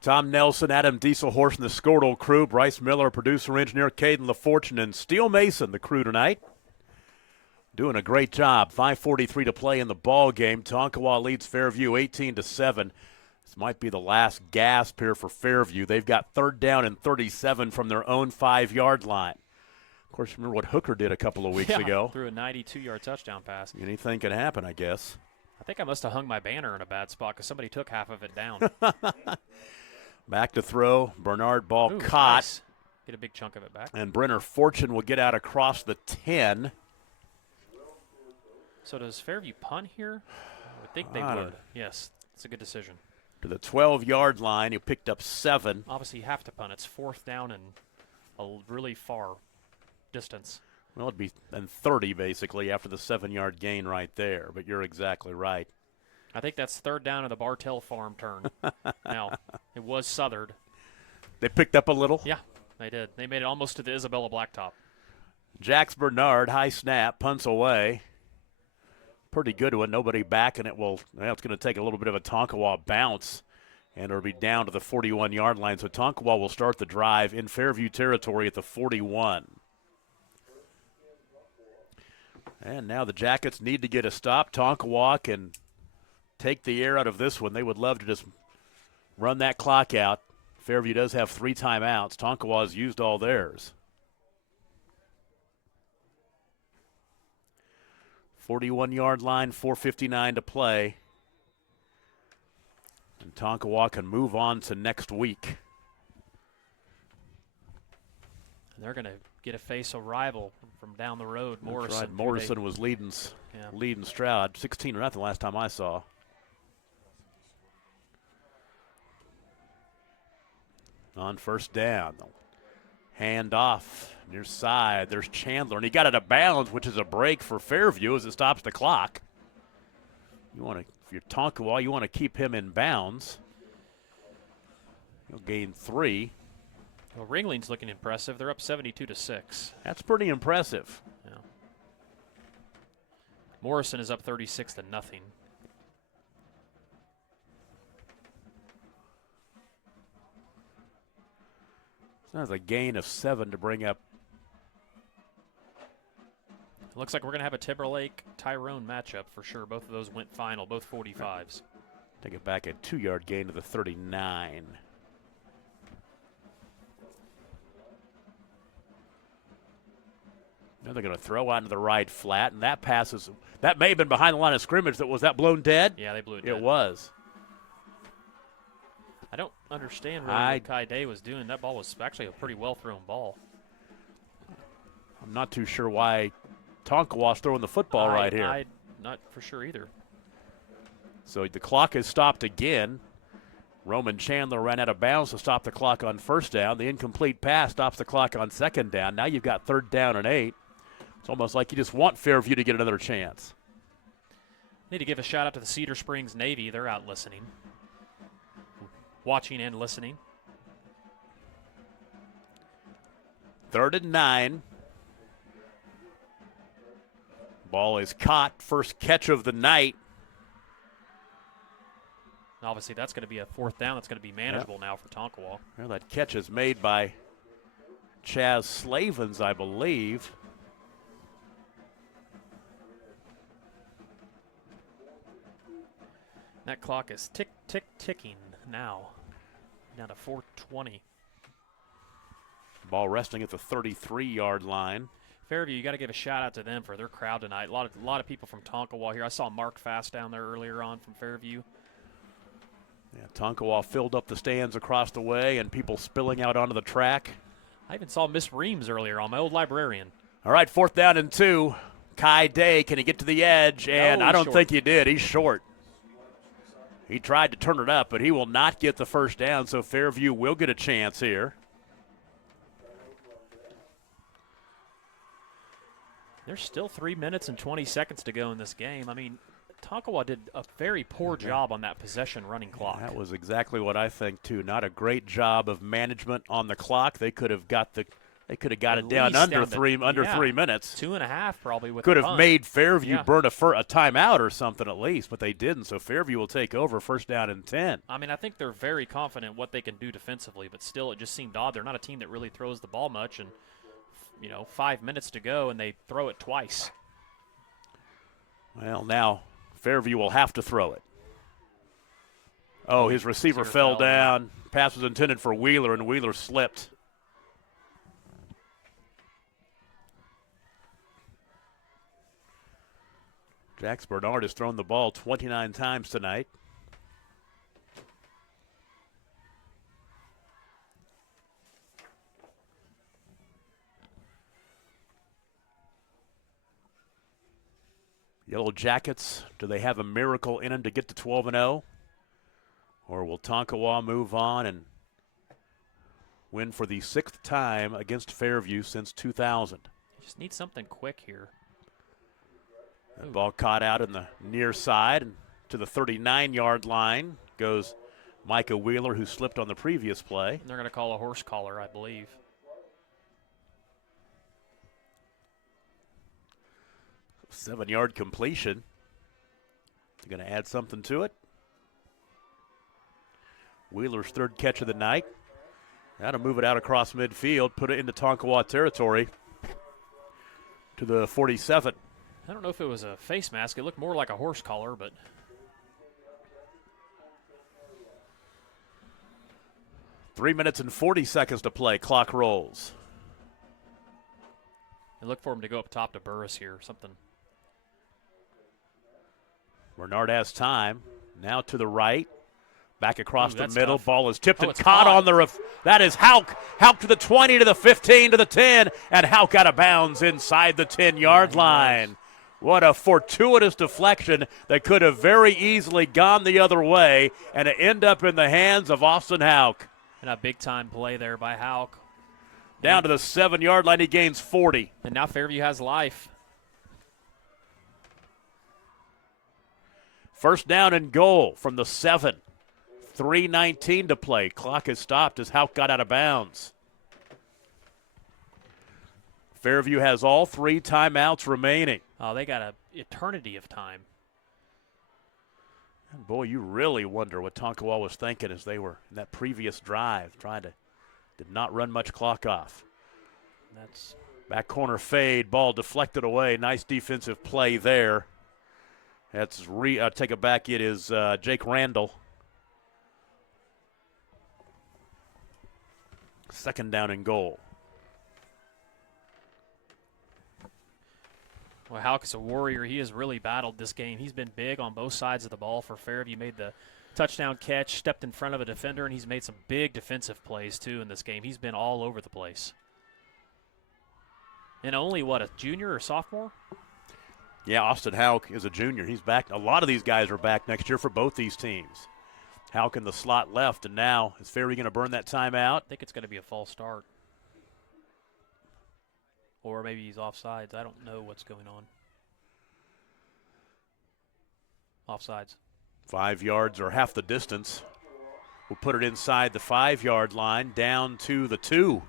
Tom Nelson, Adam Dieselhorst, and the Squirtle crew. Bryce Miller, producer, engineer, Caden LaFortune, and Steele Mason, the crew tonight. Doing a great job. 5:43 to play in the ball game. Tonkawa leads Fairview 18-7. This might be the last gasp here for Fairview. They've got 3rd down and 37 from their own 5-yard line. Of course, remember what Hooker did a couple of weeks ago. Threw a 92-yard touchdown pass. Anything can happen, I guess. I think I must have hung my banner in a bad spot because somebody took half of it down. Back to throw. Bernard ball caught. Nice. get a big chunk of it back. And Brenner Fortune will get out across the 10. So does Fairview punt here? I would think they would. Yes, it's a good decision. To the 12-yard line, he picked up 7. Obviously, you have to punt. It's 4th down and a really far distance. Well, it'd be then 30 basically after the 7-yard gain right there. But you're exactly right. I think that's 3rd down of the Bartell farm turn. Now, it was Southern. They picked up a little? Yeah, they did. They made it almost to the Isabella Blacktop. Jax Bernard, high snap, punts away. Pretty good one. Nobody backing it. Well, it's going to take a little bit of a Tonkawa bounce, and it'll be down to the 41-yard line. So Tonkawa will start the drive in Fairview territory at the 41. And now the Jackets need to get a stop. Tonkawa can take the air out of this one. They would love to just run that clock out. Fairview does have 3 timeouts. Tonkawa has used all theirs. 41-yard line, 4:59 to play. And Tonkawa can move on to next week. And they're going to get a face a rival from down the road, Morrison. Right. Morrison was leading Stroud, 16-0 last time I saw. On first down, hand off near side. There's Chandler, and he got it out of bounds, which is a break for Fairview as it stops the clock. You want to, if you're Tonkawa, you want to keep him in bounds. He'll gain 3. Well, Ringling's looking impressive. They're up 72-6. That's pretty impressive. Yeah. Morrison is up 36-0. That's a gain of 7 to bring up. It looks like we're going to have a Timberlake-Tyrone matchup for sure. Both of those went final, both 45s. Take it back a 2-yard gain to the 39. Now they're going to throw out into the right flat, and that may have been behind the line of scrimmage. Was that blown dead? Yeah, they blew it dead. It was. I don't understand really what Kai Day was doing. That ball was actually a pretty well-thrown ball. I'm not too sure why Tonkawa's throwing the football right here. I'm not for sure either. So the clock is stopped again. Roman Chandler ran out of bounds to stop the clock on first down. The incomplete pass stops the clock on second down. Now you've got 3rd down and 8. It's almost like you just want Fairview to get another chance. Need to give a shout out to the Cedar Springs Navy. They're out listening. Watching and listening. 3rd and 9. Ball is caught. First catch of the night. Obviously, that's going to be a 4th down. That's going to be manageable now for Tonkawa. Well, that catch is made by Chaz Slavens, I believe. That clock is ticking now. Down to 4:20. Ball resting at the 33-yard line. Fairview, you got to give a shout out to them for their crowd tonight. A lot of people from Tonkawa here. I saw Mark Fast down there earlier on from Fairview. Yeah, Tonkawa filled up the stands across the way and people spilling out onto the track. I even saw Miss Reams earlier on, my old librarian. All right, 4th down and 2. Kai Day, can he get to the edge? And no, I don't short. think he did. He's short. He tried to turn it up, but he will not get the first down, so Fairview will get a chance here. There's still 3 minutes and 20 seconds to go in this game. I mean, Tonkawa did a very poor job on that possession running clock. That was exactly what I think, too. Not a great job of management on the clock. They could have got it down under 3 minutes. 2.5 probably with could the have punt. made Fairview burn a timeout or something at least, but they didn't. So Fairview will take over, 1st down and 10. I mean, I think they're very confident what they can do defensively, but still it just seemed odd. They're not a team that really throws the ball much, and 5 minutes to go, and they throw it twice. Well, now Fairview will have to throw it. Oh, his receiver fell down. Pass was intended for Wheeler, and Wheeler slipped. Jax Bernard has thrown the ball 29 times tonight. Yellow Jackets, do they have a miracle in them to get to 12-0? Or will Tonkawa move on and win for the 6th time against Fairview since 2000? Just need something quick here. That ball caught out in the near side, and to the 39-yard line goes Micah Wheeler, who slipped on the previous play. And they're going to call a horse collar, I believe. Seven-yard completion. They're going to add something to it. Wheeler's 3rd catch of the night. Now to move it out across midfield, put it into Tonkawa territory to the 47. I don't know if it was a face mask. It looked more like a horse collar, but 3 minutes and 40 seconds to play. Clock rolls. I look for him to go up top to Burris here. Something. Bernard has time. Now to the right. Back across the middle. Tough. Ball is tipped and caught on the roof. That is Hauk. Hauk to the 20, to the 15, to the 10. And Hauk out of bounds inside the 10-yard line. What a fortuitous deflection that could have very easily gone the other way and end up in the hands of Austin Hauk. And a big-time play there by Hauk. Down to the 7-yard line, he gains 40. And now Fairview has life. First down and goal from the 7. 3:19 to play. Clock is stopped as Hauk got out of bounds. Fairview has all 3 timeouts remaining. Oh, they got an eternity of time. And boy, you really wonder what Tonkawa was thinking as they were in that previous drive, did not run much clock off. That's back corner fade, ball deflected away. Nice defensive play there. That's take it back. It is Jake Randall. Second down and goal. Well, Hauk is a warrior. He has really battled this game. He's been big on both sides of the ball for Fairview. Made the touchdown catch, stepped in front of a defender, and he's made some big defensive plays, too, in this game. He's been all over the place. And only, a junior or sophomore? Yeah, Austin Hauk is a junior. He's back. A lot of these guys are back next year for both these teams. Hauk in the slot left, and now is Fairview going to burn that timeout? I think it's going to be a false start. Or maybe he's offsides. I don't know what's going on. Offsides. 5 yards or half the distance. We'll put it inside the 5-yard line, down to the 2.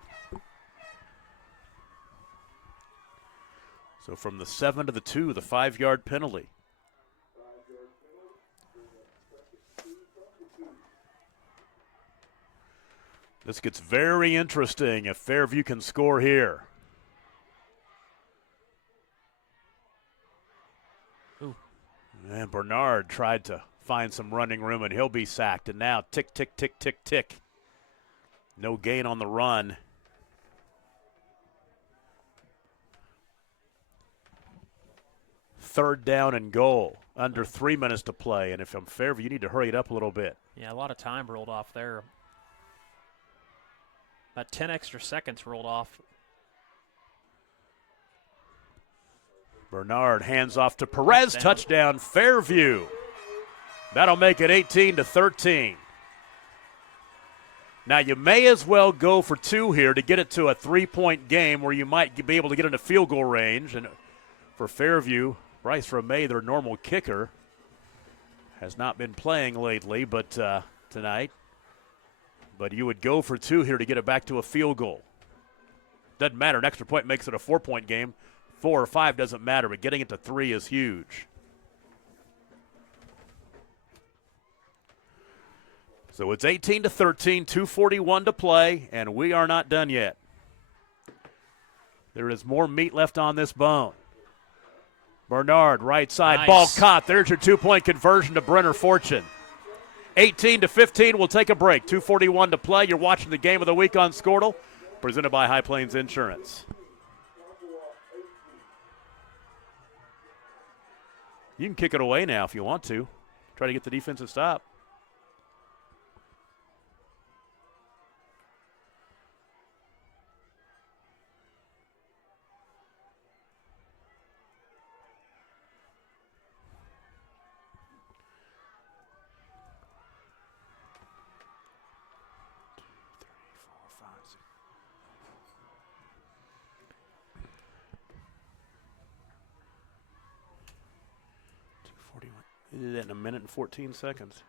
So from the 7 to the 2, the 5-yard penalty. This gets very interesting if Fairview can score here. Ooh. And Bernard tried to find some running room, and he'll be sacked. And now tick, tick, tick, tick, tick. No gain on the run. Third down and goal. Under 3 minutes to play. And if I'm Fairview, you need to hurry it up a little bit. Yeah, a lot of time rolled off there. About 10 extra seconds rolled off. Bernard hands off to Perez. Touchdown, Fairview. That'll make it 18-13. Now, you may as well go for 2 here to get it to a 3-point game where you might be able to get into field goal range. And for Fairview, Bryce Romay, their normal kicker, has not been playing lately, but tonight. But you would go for 2 here to get it back to a field goal. Doesn't matter. An extra point makes it a 4-point game. 4 or 5 doesn't matter, but getting it to 3 is huge. So it's 18-13, 2:41 to play, and we are not done yet. There is more meat left on this bone. Bernard, right side, nice. Ball caught. There's your 2-point conversion to Brenner Fortune. 18-15, we'll take a break. 2:41 to play. You're watching the game of the week on Squirtle, presented by High Plains Insurance. You can kick it away now if you want to. Try to get the defensive stop. 41. He did that in a minute and 14 seconds.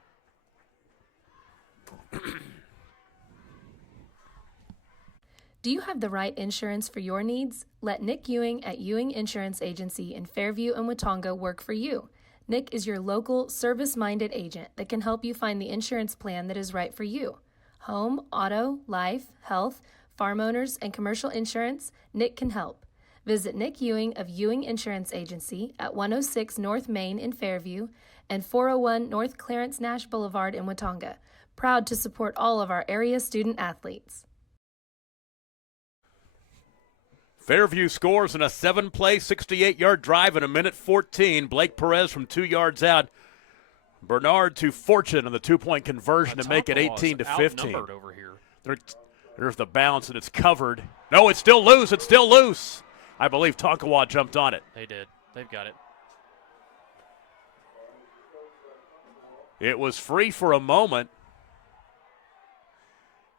Do you have the right insurance for your needs? Let Nick Ewing at Ewing Insurance Agency in Fairview and Watonga work for you. Nick is your local, service-minded agent that can help you find the insurance plan that is right for you. Home, auto, life, health, farm owners, and commercial insurance, Nick can help. Visit Nick Ewing of Ewing Insurance Agency at 106 North Main in Fairview and 401 North Clarence Nash Boulevard in Watonga. Proud to support all of our area student athletes. Fairview scores in a 7-play, 68-yard drive in a minute 14. Blake Perez from 2 yards out. Bernard to Fortune on the 2-point conversion to make it 18-15. Over here. There's the bounce, and it's covered. No, it's still loose. It's still loose. I believe Tonkawa jumped on it. They did. They've got it. It was free for a moment.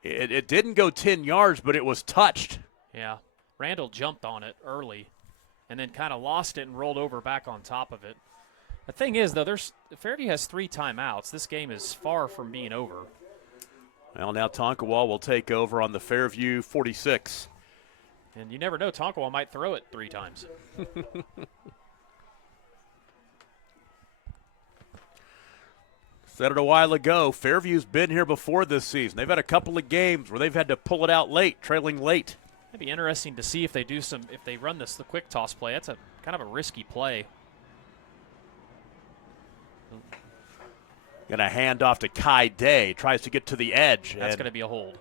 It didn't go 10 yards, but it was touched. Yeah. Randall jumped on it early and then kind of lost it and rolled over back on top of it. The thing is, though, Fairview has 3 timeouts. This game is far from being over. Well, now Tonkawa will take over on the Fairview 46. And you never know, Tonkawa might throw it 3 times. Said it a while ago, Fairview's been here before this season. They've had a couple of games where they've had to pull it out late, trailing late. It'd be interesting to see if they run the quick toss play. That's a kind of a risky play. Going to hand off to Kai Day. Tries to get to the edge. That's going to be a hold.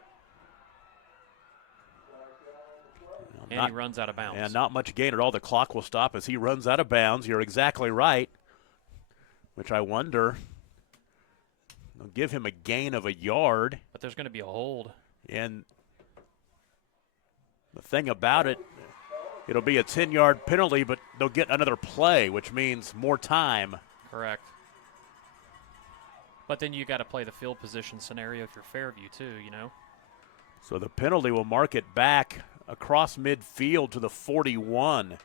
And he runs out of bounds. And not much gain at all. The clock will stop as he runs out of bounds. You're exactly right. Which I wonder. They'll give him a gain of a yard. But there's going to be a hold. And the thing about it, it'll be a 10-yard penalty, but they'll get another play, which means more time. Correct. But then you got to play the field position scenario if you're Fairview too, you know. So the penalty will mark it back across midfield to the 41.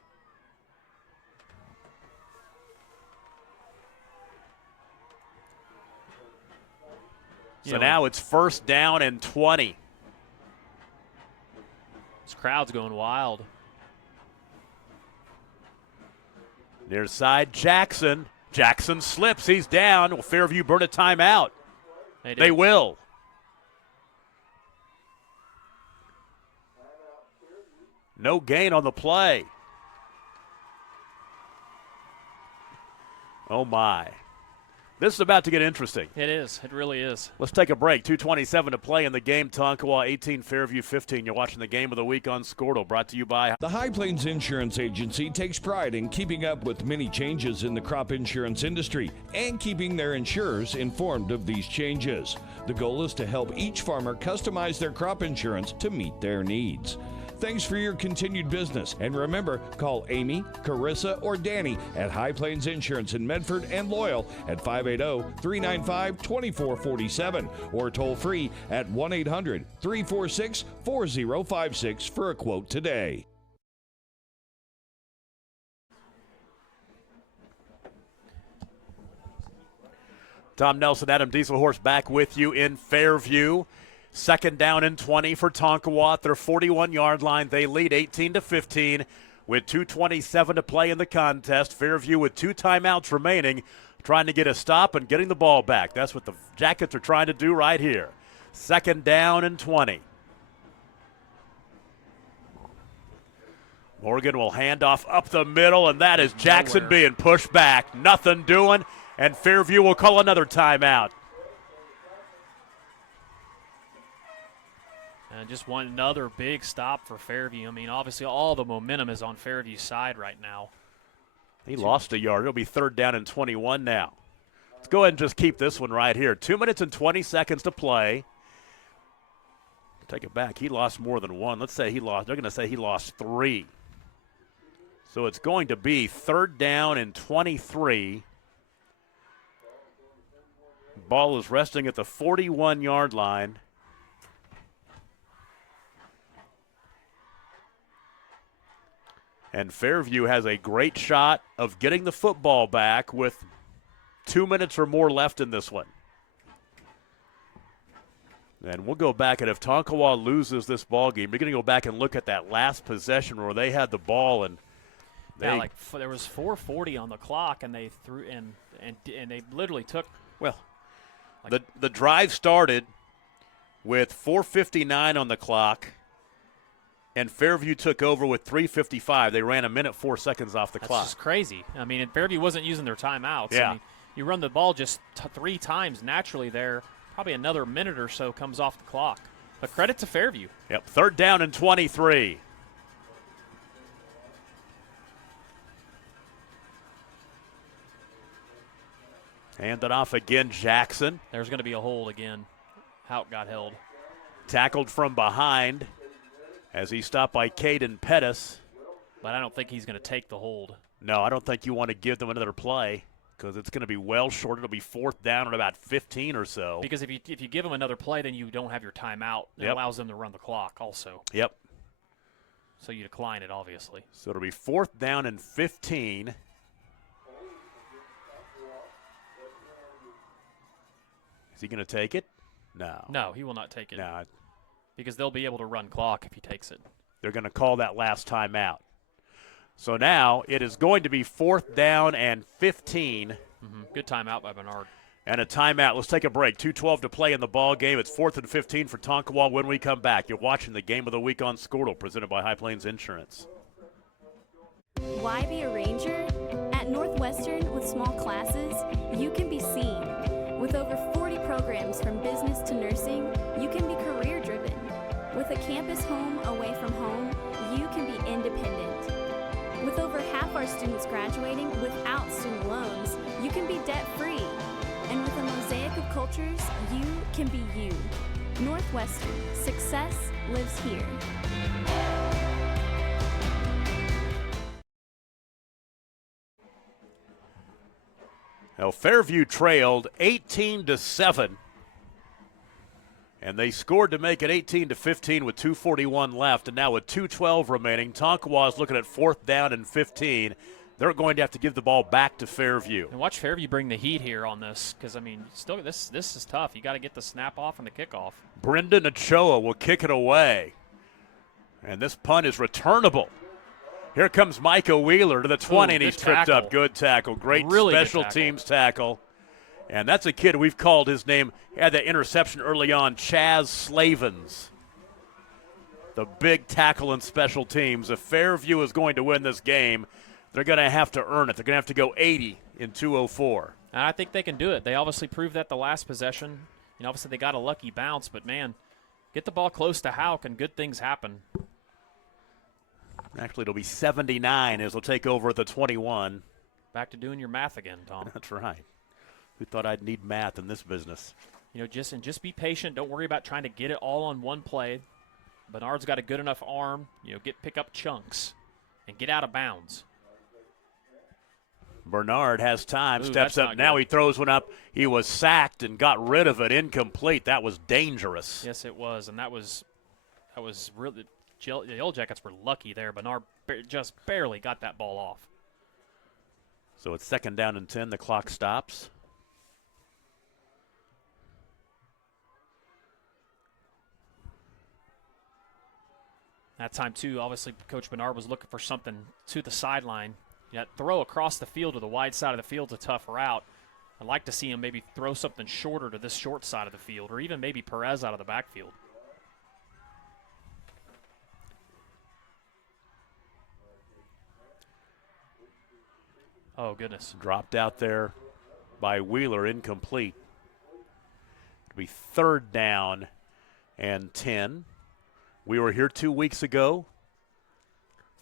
So now it's first down and 20. This crowd's going wild. Near side, Jackson. Jackson slips. He's down. Will Fairview burn a timeout? They will. No gain on the play. Oh, my. This is about to get interesting. It is. It really is. Let's take a break. 2:27 to play in the game. Tonkawa 18, Fairview 15. You're watching the game of the week on Squirtle, brought to you by The High Plains Insurance Agency takes pride in keeping up with many changes in the crop insurance industry and keeping their insurers informed of these changes. The goal is to help each farmer customize their crop insurance to meet their needs. Thanks for your continued business. And remember, call Amy, Carissa, or Danny at High Plains Insurance in Medford and Loyal at 580-395-2447 or toll free at 1-800-346-4056 for a quote today. Tom Nelson, Adam Dieselhorse back with you in Fairview. Second down and 20 for Tonkawa at their 41-yard line. They lead 18-15 with 2:27 to play in the contest. Fairview with 2 timeouts remaining, trying to get a stop and getting the ball back. That's what the Jackets are trying to do right here. Second down and 20. Morgan will hand off up the middle, and that is Jackson being pushed back. Nothing doing, and Fairview will call another timeout. And just another big stop for Fairview. I mean, obviously all the momentum is on Fairview's side right now. He lost a yard. It'll be third down and 21 now. Let's go ahead and just keep this one right here. 2 minutes and 20 seconds to play. Take it back. He lost more than one. Let's say he lost. They're going to say he lost 3. So it's going to be third down and 23. Ball is resting at the 41-yard line. And Fairview has a great shot of getting the football back with 2 minutes or more left in this one. And we'll go back, and if Tonkawa loses this ball game, you're going to go back and look at that last possession where they had the ball and there was 4:40 on the clock, and they threw and they literally took. Well, the drive started with 4:59 on the clock, and Fairview took over with 3:55. They ran 1:04 off the clock. That's just crazy. I mean, and Fairview wasn't using their timeouts. Yeah. I mean, you run the ball just 3 times naturally there. Probably another minute or so comes off the clock. But credit to Fairview. Yep, 3rd down and 23. Hand it off again, Jackson. There's going to be a hold again. Houck got held. Tackled from behind as he stopped by Caden Pettis. But I don't think he's going to take the hold. No, I don't think you want to give them another play because it's going to be well short. It'll be 4th down at about 15 or so. Because if you give them another play, then you don't have your timeout. It allows them to run the clock also. Yep. So you decline it, obviously. So it'll be 4th down and 15. Is he going to take it? No. No, he will not take it. No. Because they'll be able to run clock if he takes it. They're going to call that last timeout. So now it is going to be 4th down and 15. Good timeout by Bernard. And a timeout. Let's take a break. 2:12 to play in the ball game. It's 4th and 15 for Tonkawa when we come back. You're watching the Game of the Week on Squirtle, presented by High Plains Insurance. Why be a ranger? At Northwestern, with small classes, you can be seen. With over 40 programs from business to nursing, you can be career-driven. With a campus home away from home, you can be independent. With over half our students graduating without student loans, you can be debt-free. And with a mosaic of cultures, you can be you. Northwestern, success lives here. Now, Fairview trailed 18-7, and they scored to make it 18-15 with 2:41 left, and now with 2:12 remaining, Tonkawa is looking at 4th down and 15. They're going to have to give the ball back to Fairview. And watch Fairview bring the heat here on this, because I mean, still this is tough. You got to get the snap off and the kickoff. Brendan Ochoa will kick it away, and this punt is returnable. Here comes Micah Wheeler to the 20, and he's tripped up. Good tackle. Great really special teams tackle. And that's a kid we've called his name. He had that interception early on, Chaz Slavens. The big tackle in special teams. If Fairview is going to win this game, they're going to have to earn it. They're going to have to go 80 in 2:04. And I think they can do it. They obviously proved that the last possession. You know, obviously they got a lucky bounce, but, man, get the ball close to Houck and good things happen. Actually, it'll be 79 as they'll take over at the 21. Back to doing your math again, Tom. That's right. Who thought I'd need math in this business? You know, just be patient. Don't worry about trying to get it all on one play. Bernard's got a good enough arm. You know, pick up chunks and get out of bounds. Bernard has time, steps up. Now good. He throws one up. He was sacked and got rid of it. Incomplete. That was dangerous. Yes, it was, and that was really. The Yellow Jackets were lucky there. Bernard just barely got that ball off. So it's 2nd down and 10. The clock stops. That time, too, obviously, Coach Bernard was looking for something to the sideline. That throw across the field to the wide side of the field is a tough route. I'd like to see him maybe throw something shorter to this short side of the field, or even maybe Perez out of the backfield. Oh, goodness. Dropped out there by Wheeler, incomplete. It'll be 3rd down and 10. We were here 2 weeks ago.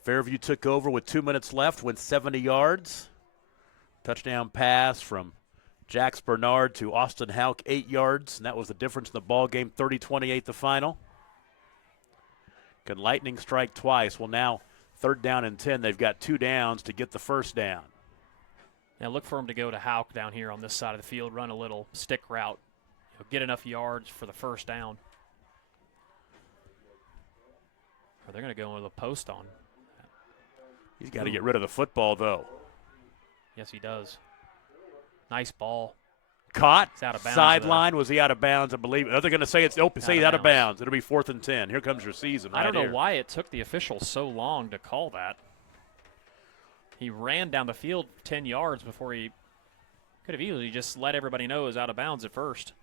Fairview took over with 2 minutes left, went 70 yards. Touchdown pass from Jax Bernard to Austin Houck, 8 yards, and that was the difference in the ball game, 30-28 the final. Can lightning strike twice? Well, now 3rd down and 10. They've got 2 downs to get the 1st down. Now look for him to go to Houck down here on this side of the field, run a little stick route, get enough yards for the 1st down. Or they're going to go into the post on. He's got to get rid of the football, though. Yes, he does. Nice ball. Caught. It's out of bounds. Sideline. Was he out of bounds? I believe. They're going to say it's open. Say he's out of bounds. It'll be 4th and 10. Here comes your season. I don't know why it took the officials so long to call that. He ran down the field 10 yards before he could have easily just let everybody know it was out of bounds at first.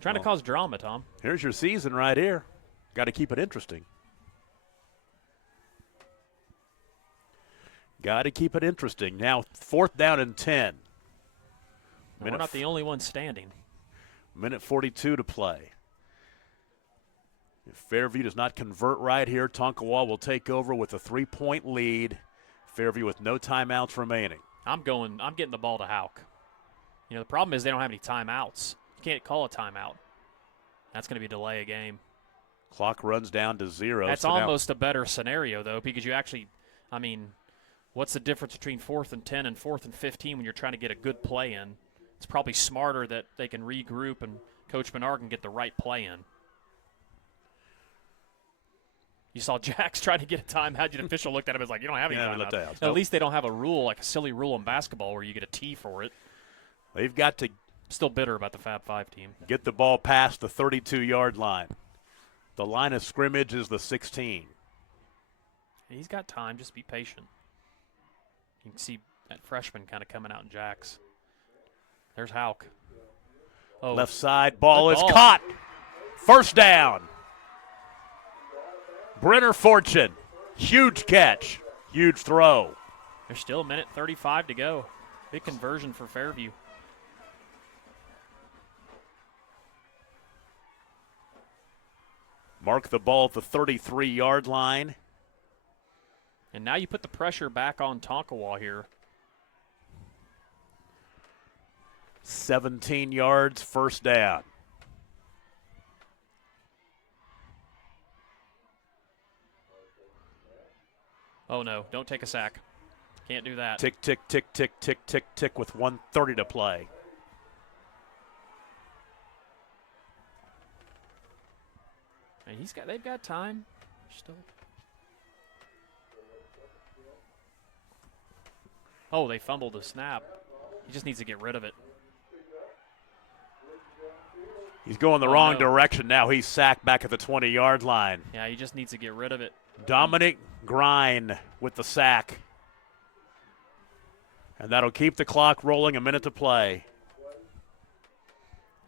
Trying to cause drama, Tom. Here's your season right here. Got to keep it interesting. Got to keep it interesting. Now 4th down and 10. We're not the only ones standing. Minute 42 to play. If Fairview does not convert right here, Tonkawa will take over with a 3-point lead. Fairview with no timeouts remaining. I'm getting the ball to Hauk. You know, the problem is they don't have any timeouts. You can't call a timeout. That's going to be a delay a game. Clock runs down to 0. That's almost a better scenario, though, because you actually, I mean, what's the difference between 4th and 10 and 4th and 15 when you're trying to get a good play in? It's probably smarter that they can regroup and Coach Bernard can get the right play in. You saw Jax trying to get a timeout. The official looked at him and was like, you don't have any timeouts. At least they don't have a rule, like a silly rule in basketball where you get a T for it. They've got to still bitter about the Fab 5 team. Get the ball past the 32-yard line. The line of scrimmage is the 16. He's got time. Just be patient. You can see that freshman kind of coming out in Jax. There's Hauk. Oh, left side, ball is caught. First down. Brenner Fortune. Huge catch. Huge throw. There's still a minute 35 to go. Big conversion for Fairview. Mark the ball at the 33-yard line. And now you put the pressure back on Tonkawa here. 17 yards, first down. Oh, no. Don't take a sack. Can't do that. Tick, tick, tick, tick, tick, tick, tick with 1:30 to play. And they've got time. Still. Oh, they fumbled the snap. He just needs to get rid of it. He's going the wrong direction now. He's sacked back at the 20-yard line. Yeah, he just needs to get rid of it. Dominic Grind with the sack. And that'll keep the clock rolling, a minute to play.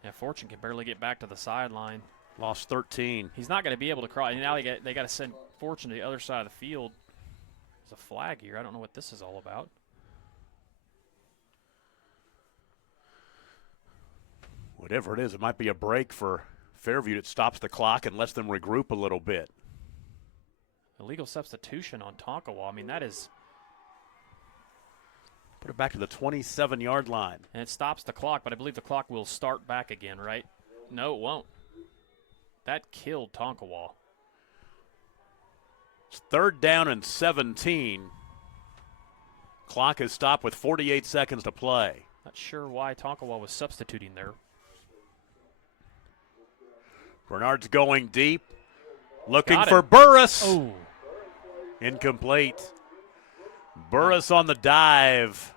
Yeah, Fortune can barely get back to the sideline. Lost 13. He's not going to be able to cross. Now they got to send Fortune to the other side of the field. There's a flag here. I don't know what this is all about. Whatever it is, it might be a break for Fairview that stops the clock and lets them regroup a little bit. Illegal substitution on Tonkawa. I mean, that is... Put it back to the 27-yard line. And it stops the clock, but I believe the clock will start back again, right? No, it won't. That killed Tonkawa. It's 3rd down and 17. Clock is stopped with 48 seconds to play. Not sure why Tonkawa was substituting there. Bernard's going deep. Looking for Burris. Oh. Incomplete. Burris on the dive.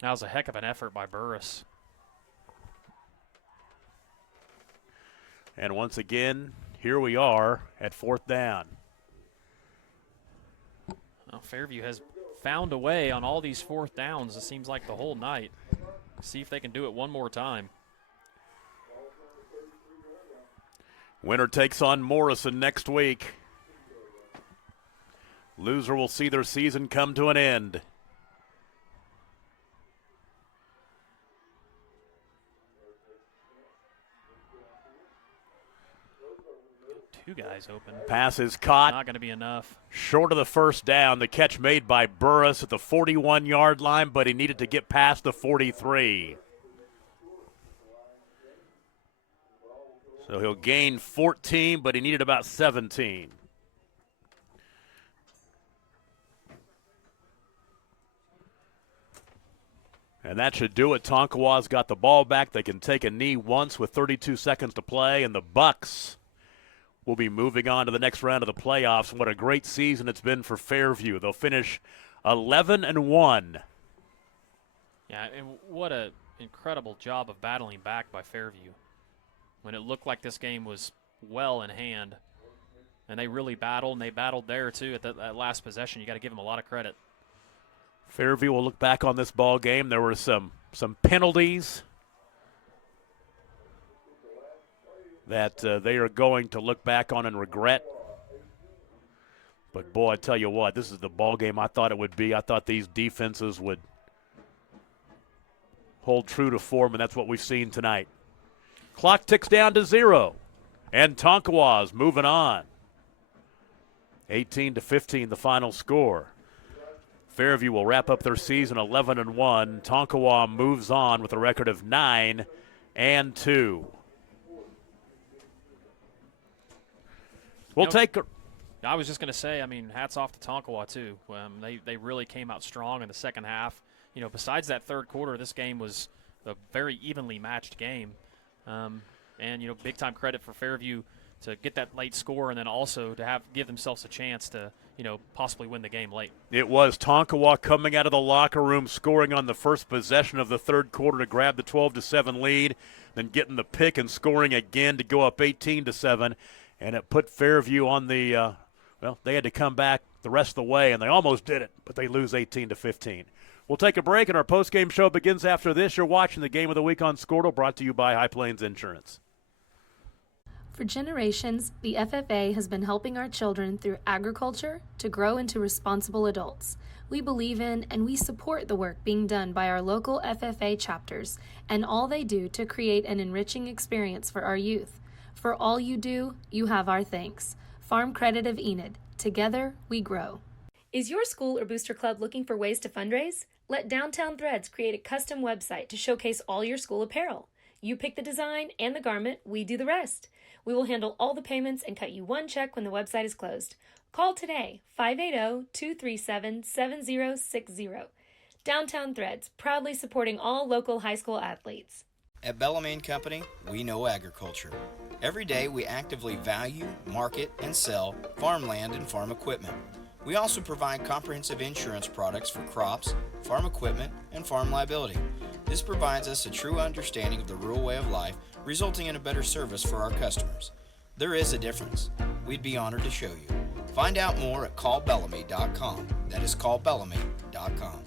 That was a heck of an effort by Burris. And once again, here we are at 4th down. Well, Fairview has found a way on all these 4th downs, it seems like the whole night. See if they can do it one more time. Winner takes on Morrison next week. Loser will see their season come to an end. Two guys open. Pass is caught. Not going to be enough. Short of the first down. The catch made by Burris at the 41-yard line, but he needed to get past the 43. So he'll gain 14, but he needed about 17. And that should do it. Tonkawa's got the ball back. They can take a knee once with 32 seconds to play, and the Bucks will be moving on to the next round of the playoffs. And what a great season it's been for Fairview. They'll finish 11-1 Yeah, and what an incredible job of battling back by Fairview. When it looked like this game was well in hand, and they really battled, and they battled there too at that last possession. You got to give them a lot of credit. Fairview will look back on this ball game. There were some penalties that they are going to look back on and regret. But, boy, I tell you what, this is the ball game I thought it would be. I thought these defenses would hold true to form, and that's what we've seen tonight. Clock ticks down to 0, and Tonkawa's moving on. 18-15, the final score. Fairview will wrap up their season 11-1. Tonkawa moves on with a record of 9-2. I was just going to say, I mean, hats off to Tonkawa, too. They really came out strong in the second half. You know, besides that third quarter, this game was a very evenly matched game. And, you know, big-time credit for Fairview to get that late score and then also to give themselves a chance to, you know, possibly win the game late. It was Tonkawa coming out of the locker room, scoring on the first possession of the third quarter to grab the 12-7 lead, then getting the pick and scoring again to go up 18-7. And it put Fairview on the they had to come back the rest of the way, and they almost did it, but they lose 18-15. We'll take a break, and our post-game show begins after this. You're watching the Game of the Week on Squirtle, brought to you by High Plains Insurance. For generations, the FFA has been helping our children through agriculture to grow into responsible adults. We believe in and we support the work being done by our local FFA chapters and all they do to create an enriching experience for our youth. For all you do, you have our thanks. Farm Credit of Enid. Together, we grow. Is your school or booster club looking for ways to fundraise? Let Downtown Threads create a custom website to showcase all your school apparel. You pick the design and the garment, we do the rest. We will handle all the payments and cut you one check when the website is closed. Call today, 580-237-7060. Downtown Threads, proudly supporting all local high school athletes. At Bellamy & Company, we know agriculture. Every day we actively value, market, and sell farmland and farm equipment. We also provide comprehensive insurance products for crops, farm equipment, and farm liability. This provides us a true understanding of the rural way of life, resulting in a better service for our customers. There is a difference. We'd be honored to show you. Find out more at callbellamy.com. That is callbellamy.com.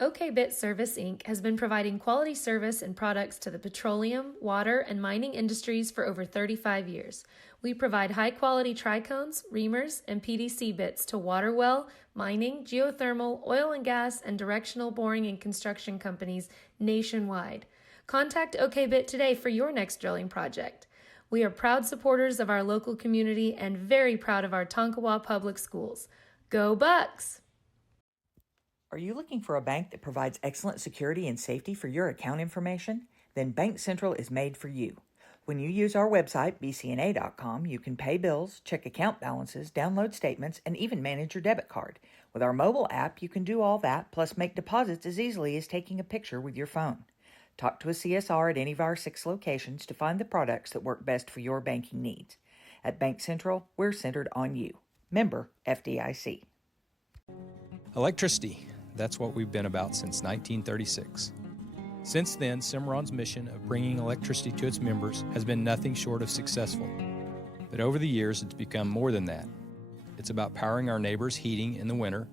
OKBit Service Inc. has been providing quality service and products to the petroleum, water, and mining industries for over 35 years. We provide high-quality tricones, reamers, and PDC bits to water well, mining, geothermal, oil and gas, and directional boring and construction companies nationwide. Contact OKBit today for your next drilling project. We are proud supporters of our local community and very proud of our Tonkawa Public Schools. Go Bucks! Are you looking for a bank that provides excellent security and safety for your account information? Then Bank Central is made for you. When you use our website, bcna.com, you can pay bills, check account balances, download statements, and even manage your debit card. With our mobile app, you can do all that, plus make deposits as easily as taking a picture with your phone. Talk to a CSR at any of our 6 locations to find the products that work best for your banking needs. At Bank Central, we're centered on you. Member FDIC. Electricity. That's what we've been about since 1936. Since then, Cimarron's mission of bringing electricity to its members has been nothing short of successful. But over the years, it's become more than that. It's about powering our neighbors' heating in the winter,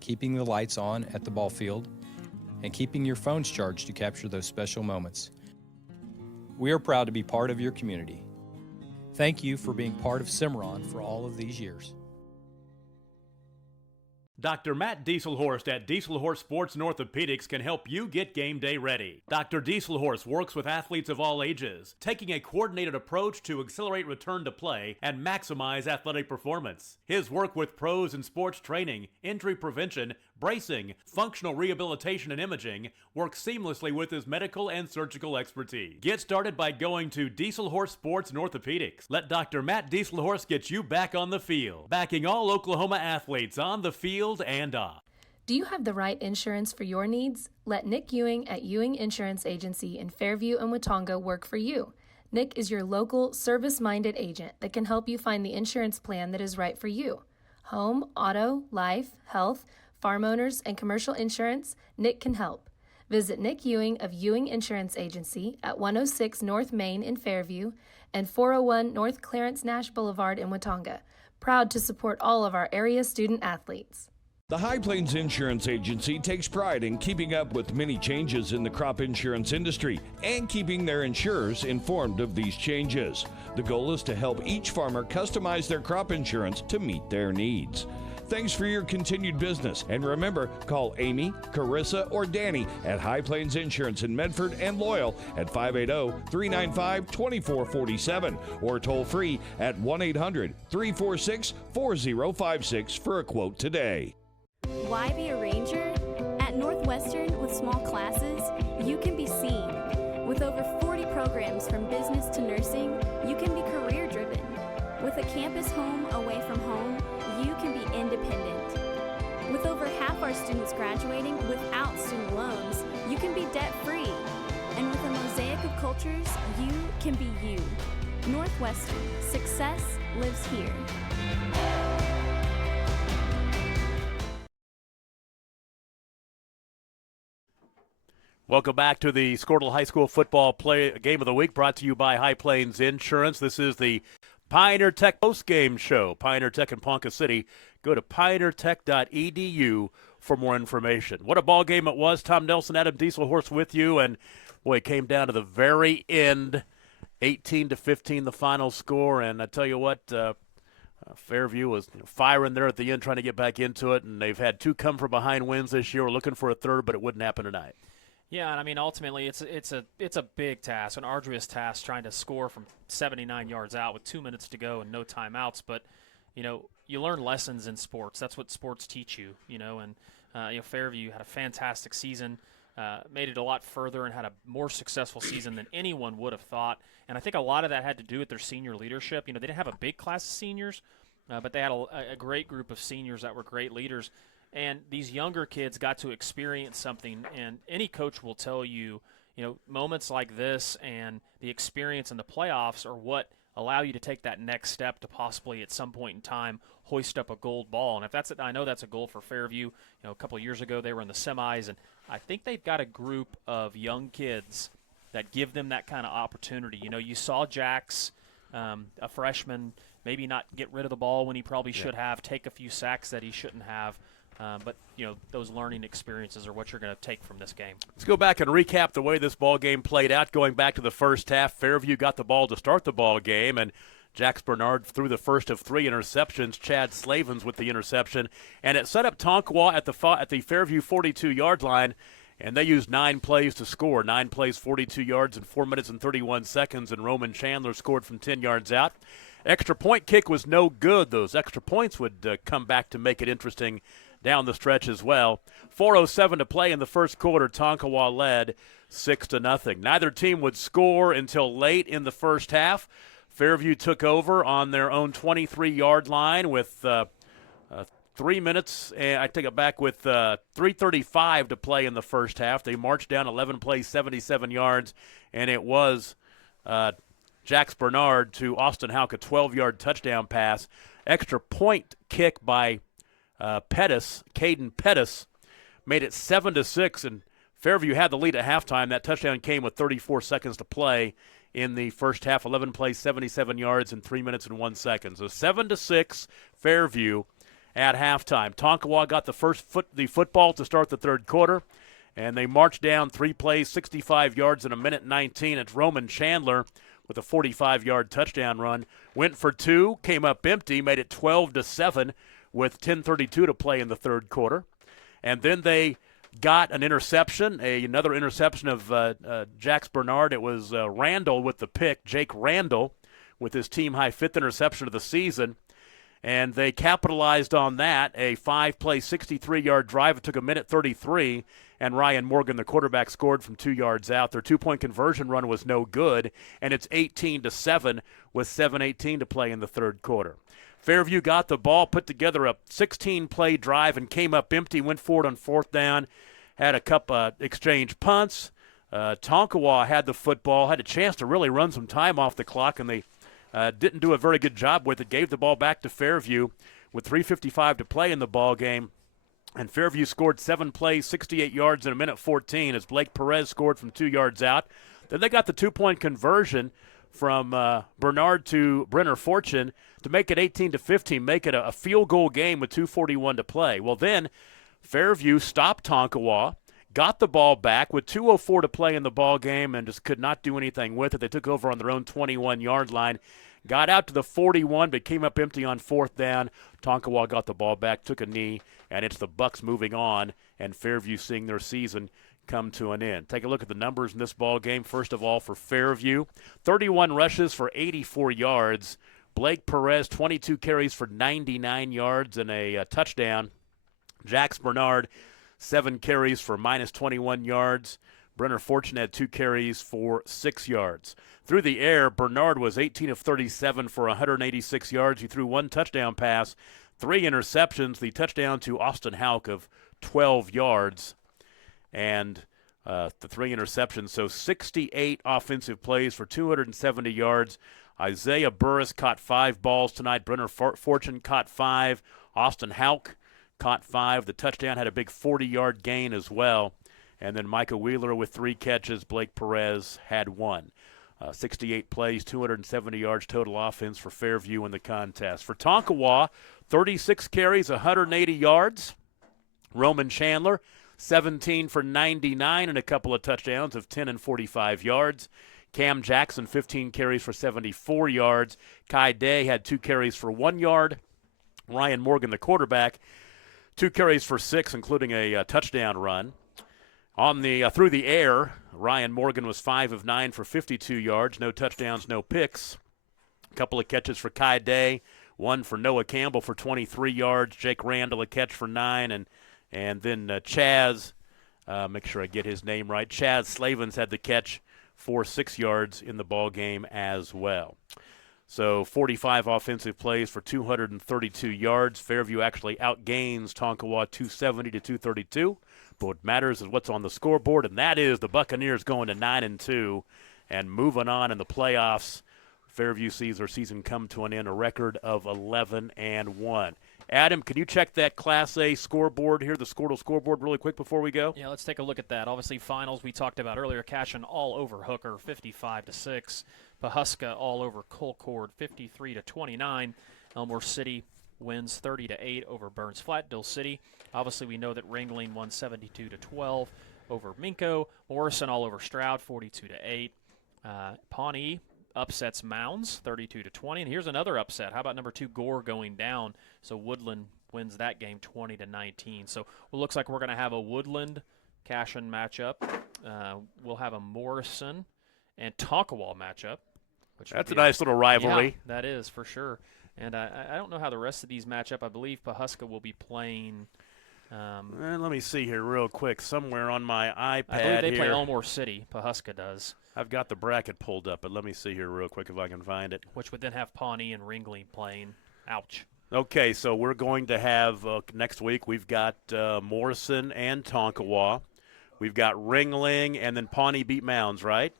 keeping the lights on at the ball field, and keeping your phones charged to capture those special moments. We are proud to be part of your community. Thank you for being part of Cimarron for all of these years. Dr. Matt Dieselhorst at Dieselhorst Sports and Orthopedics can help you get game day ready. Dr. Dieselhorst works with athletes of all ages, taking a coordinated approach to accelerate return to play and maximize athletic performance. His work with pros in sports training, injury prevention, bracing, functional rehabilitation, and imaging works seamlessly with his medical and surgical expertise. Get started by going to Dieselhorst Sports and Orthopedics. Let Dr. Matt Dieselhorst get you back on the field, backing all Oklahoma athletes on the field and off. Do you have the right insurance for your needs? Let Nick Ewing at Ewing Insurance Agency in Fairview and Watonga work for you. Nick is your local, service-minded agent that can help you find the insurance plan that is right for you. Home, auto, life, health, farm owners, and commercial insurance, Nick can help. Visit Nick Ewing of Ewing Insurance Agency at 106 North Main in Fairview and 401 North Clarence Nash Boulevard in Watonga. Proud to support all of our area student athletes. The High Plains Insurance Agency takes pride in keeping up with many changes in the crop insurance industry and keeping their insurers informed of these changes. The goal is to help each farmer customize their crop insurance to meet their needs. Thanks for your continued business. And remember, call Amy, Carissa, or Danny at High Plains Insurance in Medford and Loyal at 580-395-2447 or toll free at 1-800-346-4056 for a quote today. Why be a ranger? At Northwestern, with small classes, you can be seen. With over 40 programs from business to nursing, you can be career driven. With a campus home away from home, you can be independent. With over half our students graduating without student loans, you can be debt free. And with a mosaic of cultures, you can be you. Northwestern, success lives here. Welcome back to the Squirtle High School football game of the week, brought to you by High Plains Insurance. This is the Pioneer Tech post-game show. Pioneer Tech in Ponca City. Go to pioneertech.edu for more information. What a ball game it was. Tom Nelson, Adam Dieselhorst with you, and boy, it came down to the very end. 18-15 the final score, and I tell you what, Fairview was firing there at the end, trying to get back into it, and they've had 2 come-from-behind wins this year. We're looking for a third, but it wouldn't happen tonight. Yeah, and I mean, ultimately, it's a big task, an arduous task, trying to score from 79 yards out with 2 minutes to go and no timeouts. But you learn lessons in sports. That's what sports teach you. And Fairview had a fantastic season, made it a lot further, and had a more successful season than anyone would have thought. And I think a lot of that had to do with their senior leadership. They didn't have a big class of seniors, but they had a great group of seniors that were great leaders. And these younger kids got to experience something, and any coach will tell you, moments like this and the experience in the playoffs are what allow you to take that next step to possibly at some point in time hoist up a gold ball. And if that's it, I know that's a goal for Fairview. A couple of years ago they were in the semis, and I think they've got a group of young kids that give them that kind of opportunity. You saw Jax, a freshman, maybe not get rid of the ball when he probably should have, take a few sacks that he shouldn't have. But those learning experiences are what you're going to take from this game. Let's go back and recap the way this ball game played out. Going back to the first half, Fairview got the ball to start the ball game, and Jax Bernard threw the first of 3 interceptions. Chad Slavens with the interception, and it set up Tonkawa at the Fairview 42-yard line, and they used 9 plays to score. 9 plays, 42 yards in 4 minutes and 31 seconds, and Roman Chandler scored from 10 yards out. Extra point kick was no good. Those extra points would come back to make it interesting down the stretch as well. 4:07 to play in the first quarter. Tonkawa led 6-0. Neither team would score until late in the first half. Fairview took over on their own 23-yard line with 3 minutes, and I take it back with 3:35 to play in the first half. They marched down 11 plays, 77 yards, and it was Jax Bernard to Austin Houck, a 12-yard touchdown pass. Extra point kick by Caden Pettis, made it 7-6, and Fairview had the lead at halftime. That touchdown came with 34 seconds to play in the first half. 11 plays, 77 yards in 3 minutes and 1 second. So 7-6 Fairview at halftime. Tonkawa got the football to start the third quarter, and they marched down 3 plays, 65 yards in 1:19. It's Roman Chandler with a 45-yard touchdown run. Went for 2, came up empty, made it 12-7 with 10:32 to play in the third quarter. And then they got an interception, another interception of Jax Bernard. It was Randall with the pick, Jake Randall, with his team-high 5th interception of the season. And they capitalized on that, a 5-play, 63-yard drive. It took 1:33, and Ryan Morgan, the quarterback, scored from 2 yards out. Their 2-point conversion run was no good, and it's 18-7 with 7:18 to play in the third quarter. Fairview got the ball, put together a 16-play drive, and came up empty, went forward on 4th down, had a couple exchange punts. Tonkawa had the football, had a chance to really run some time off the clock, and they didn't do a very good job with it. Gave the ball back to Fairview with 3:55 to play in the ball game. And Fairview scored 7 plays, 68 yards in a minute 14 as Blake Perez scored from 2 yards out. Then they got the 2-point conversion from Bernard to Brenner Fortune to make it 18-15, make it a field goal game with 2:41 to play. Well, then Fairview stopped Tonkawa, got the ball back with 2:04 to play in the ball game, and just could not do anything with it. They took over on their own 21-yard line, got out to the 41, but came up empty on 4th down. Tonkawa got the ball back, took a knee, and it's the Bucks moving on, and Fairview seeing their season come to an end. Take a look at the numbers in this ball game. First of all, for Fairview, 31 rushes for 84 yards. Blake Perez, 22 carries for 99 yards and a touchdown. Jax Bernard, 7 carries for minus 21 yards. Brenner Fortune had 2 carries for 6 yards. Through the air, Bernard was 18 of 37 for 186 yards. He threw 1 touchdown pass, 3 interceptions. The touchdown to Austin Hauk of 12 yards and the 3 interceptions. So 68 offensive plays for 270 yards. Isaiah Burris caught 5 balls tonight. Brenner Fortune caught 5. Austin Hauk caught 5. The touchdown had a big 40-yard gain as well. And then Micah Wheeler with 3 catches. Blake Perez had 1. 68 plays, 270 yards total offense for Fairview in the contest. For Tonkawa, 36 carries, 180 yards. Roman Chandler, 17 for 99 and a couple of touchdowns of 10 and 45 yards. Cam Jackson, 15 carries for 74 yards. Kai Day had 2 carries for 1 yard. Ryan Morgan, the quarterback, 2 carries for 6, including a touchdown run. On the through the air, Ryan Morgan was 5 of 9 for 52 yards. No touchdowns, no picks. A couple of catches for Kai Day. 1 for Noah Campbell for 23 yards. Jake Randall a catch for 9, and then Chaz, make sure I get his name right, Chaz Slavens had the catch for 6 yards in the ball game as well. So 45 offensive plays for 232 yards. Fairview actually outgains Tonkawa 270 to 232. But what matters is what's on the scoreboard, and that is the Buccaneers going to 9-2 and moving on in the playoffs. Fairview sees their season come to an end, a record of 11-1. Adam, can you check that Class A scoreboard here, the Squirtle scoreboard, really quick before we go? Yeah, let's take a look at that. Obviously, finals we talked about earlier. Cashin all over Hooker, 55-6. Pahuska all over Colcord, 53-29. Elmore City wins 30-8 over Burns Flat. Dill City, obviously we know that Ringling won 72-12 over Minko. Morrison all over Stroud, 42-8. Pawnee upsets Mounds, 32-20. And here's another upset. How about number 2 Gore going down? So Woodland wins that game 20-19. So it looks like we're going to have a Woodland Cashin matchup. We'll have a Morrison and Tonkawa matchup. That's a nice little rivalry. Yeah, that is for sure. And I don't know how the rest of these match up. I believe Pahuska will be playing. Let me see here real quick. Somewhere on my iPad I believe they here. play Elmore City. Pahuska does. I've got the bracket pulled up, but let me see here real quick if I can find it. Which would then have Pawnee and Ringling playing. Ouch. Okay, so we're going to have next week we've got Morrison and Tonkawa. We've got Ringling, and then Pawnee beat Mounds, right?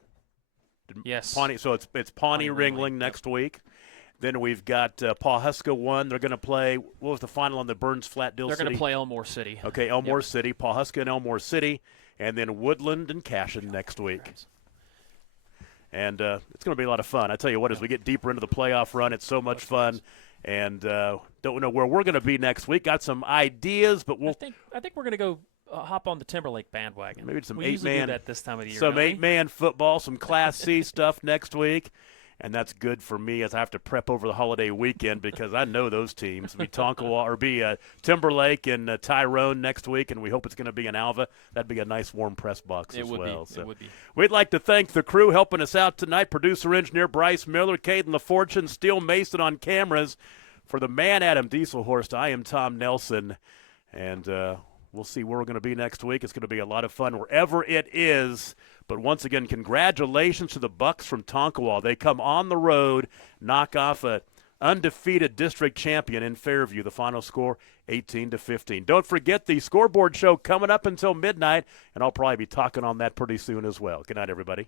Yes. Pawnee, so it's Pawnee Ringling next week. Then we've got Pahuska 1. They're going to play, what was the final on the Burns Flat Dill City? They're going to play Elmore City. Okay, Elmore City, Pahuska and Elmore City, and then Woodland and Cashin next week. And it's going to be a lot of fun. I tell you what, as we get deeper into the playoff run, it's so much fun. And don't know where we're going to be next week. Got some ideas, but we'll. I think we're going to go hop on the Timberlake bandwagon. Maybe some we 8-man. usually do that this time of the year. Some 8-man football, some Class C stuff next week. And that's good for me as I have to prep over the holiday weekend because I know those teams. It'll be Tonkawa or be Timberlake and Tyrone next week, and we hope it's going to be in Alva. That'd be a nice warm press box as well. It would be. We'd like to thank the crew helping us out tonight. Producer engineer Bryce Miller, Caden LaFortune, Steele Mason on cameras. For the man Adam Dieselhorst, I am Tom Nelson, and we'll see where we're going to be next week. It's going to be a lot of fun wherever it is. But once again, congratulations to the Bucks from Tonkawa. They come on the road, knock off a undefeated district champion in Fairview. The final score, 18-15. Don't forget the scoreboard show coming up until midnight, and I'll probably be talking on that pretty soon as well. Good night, everybody.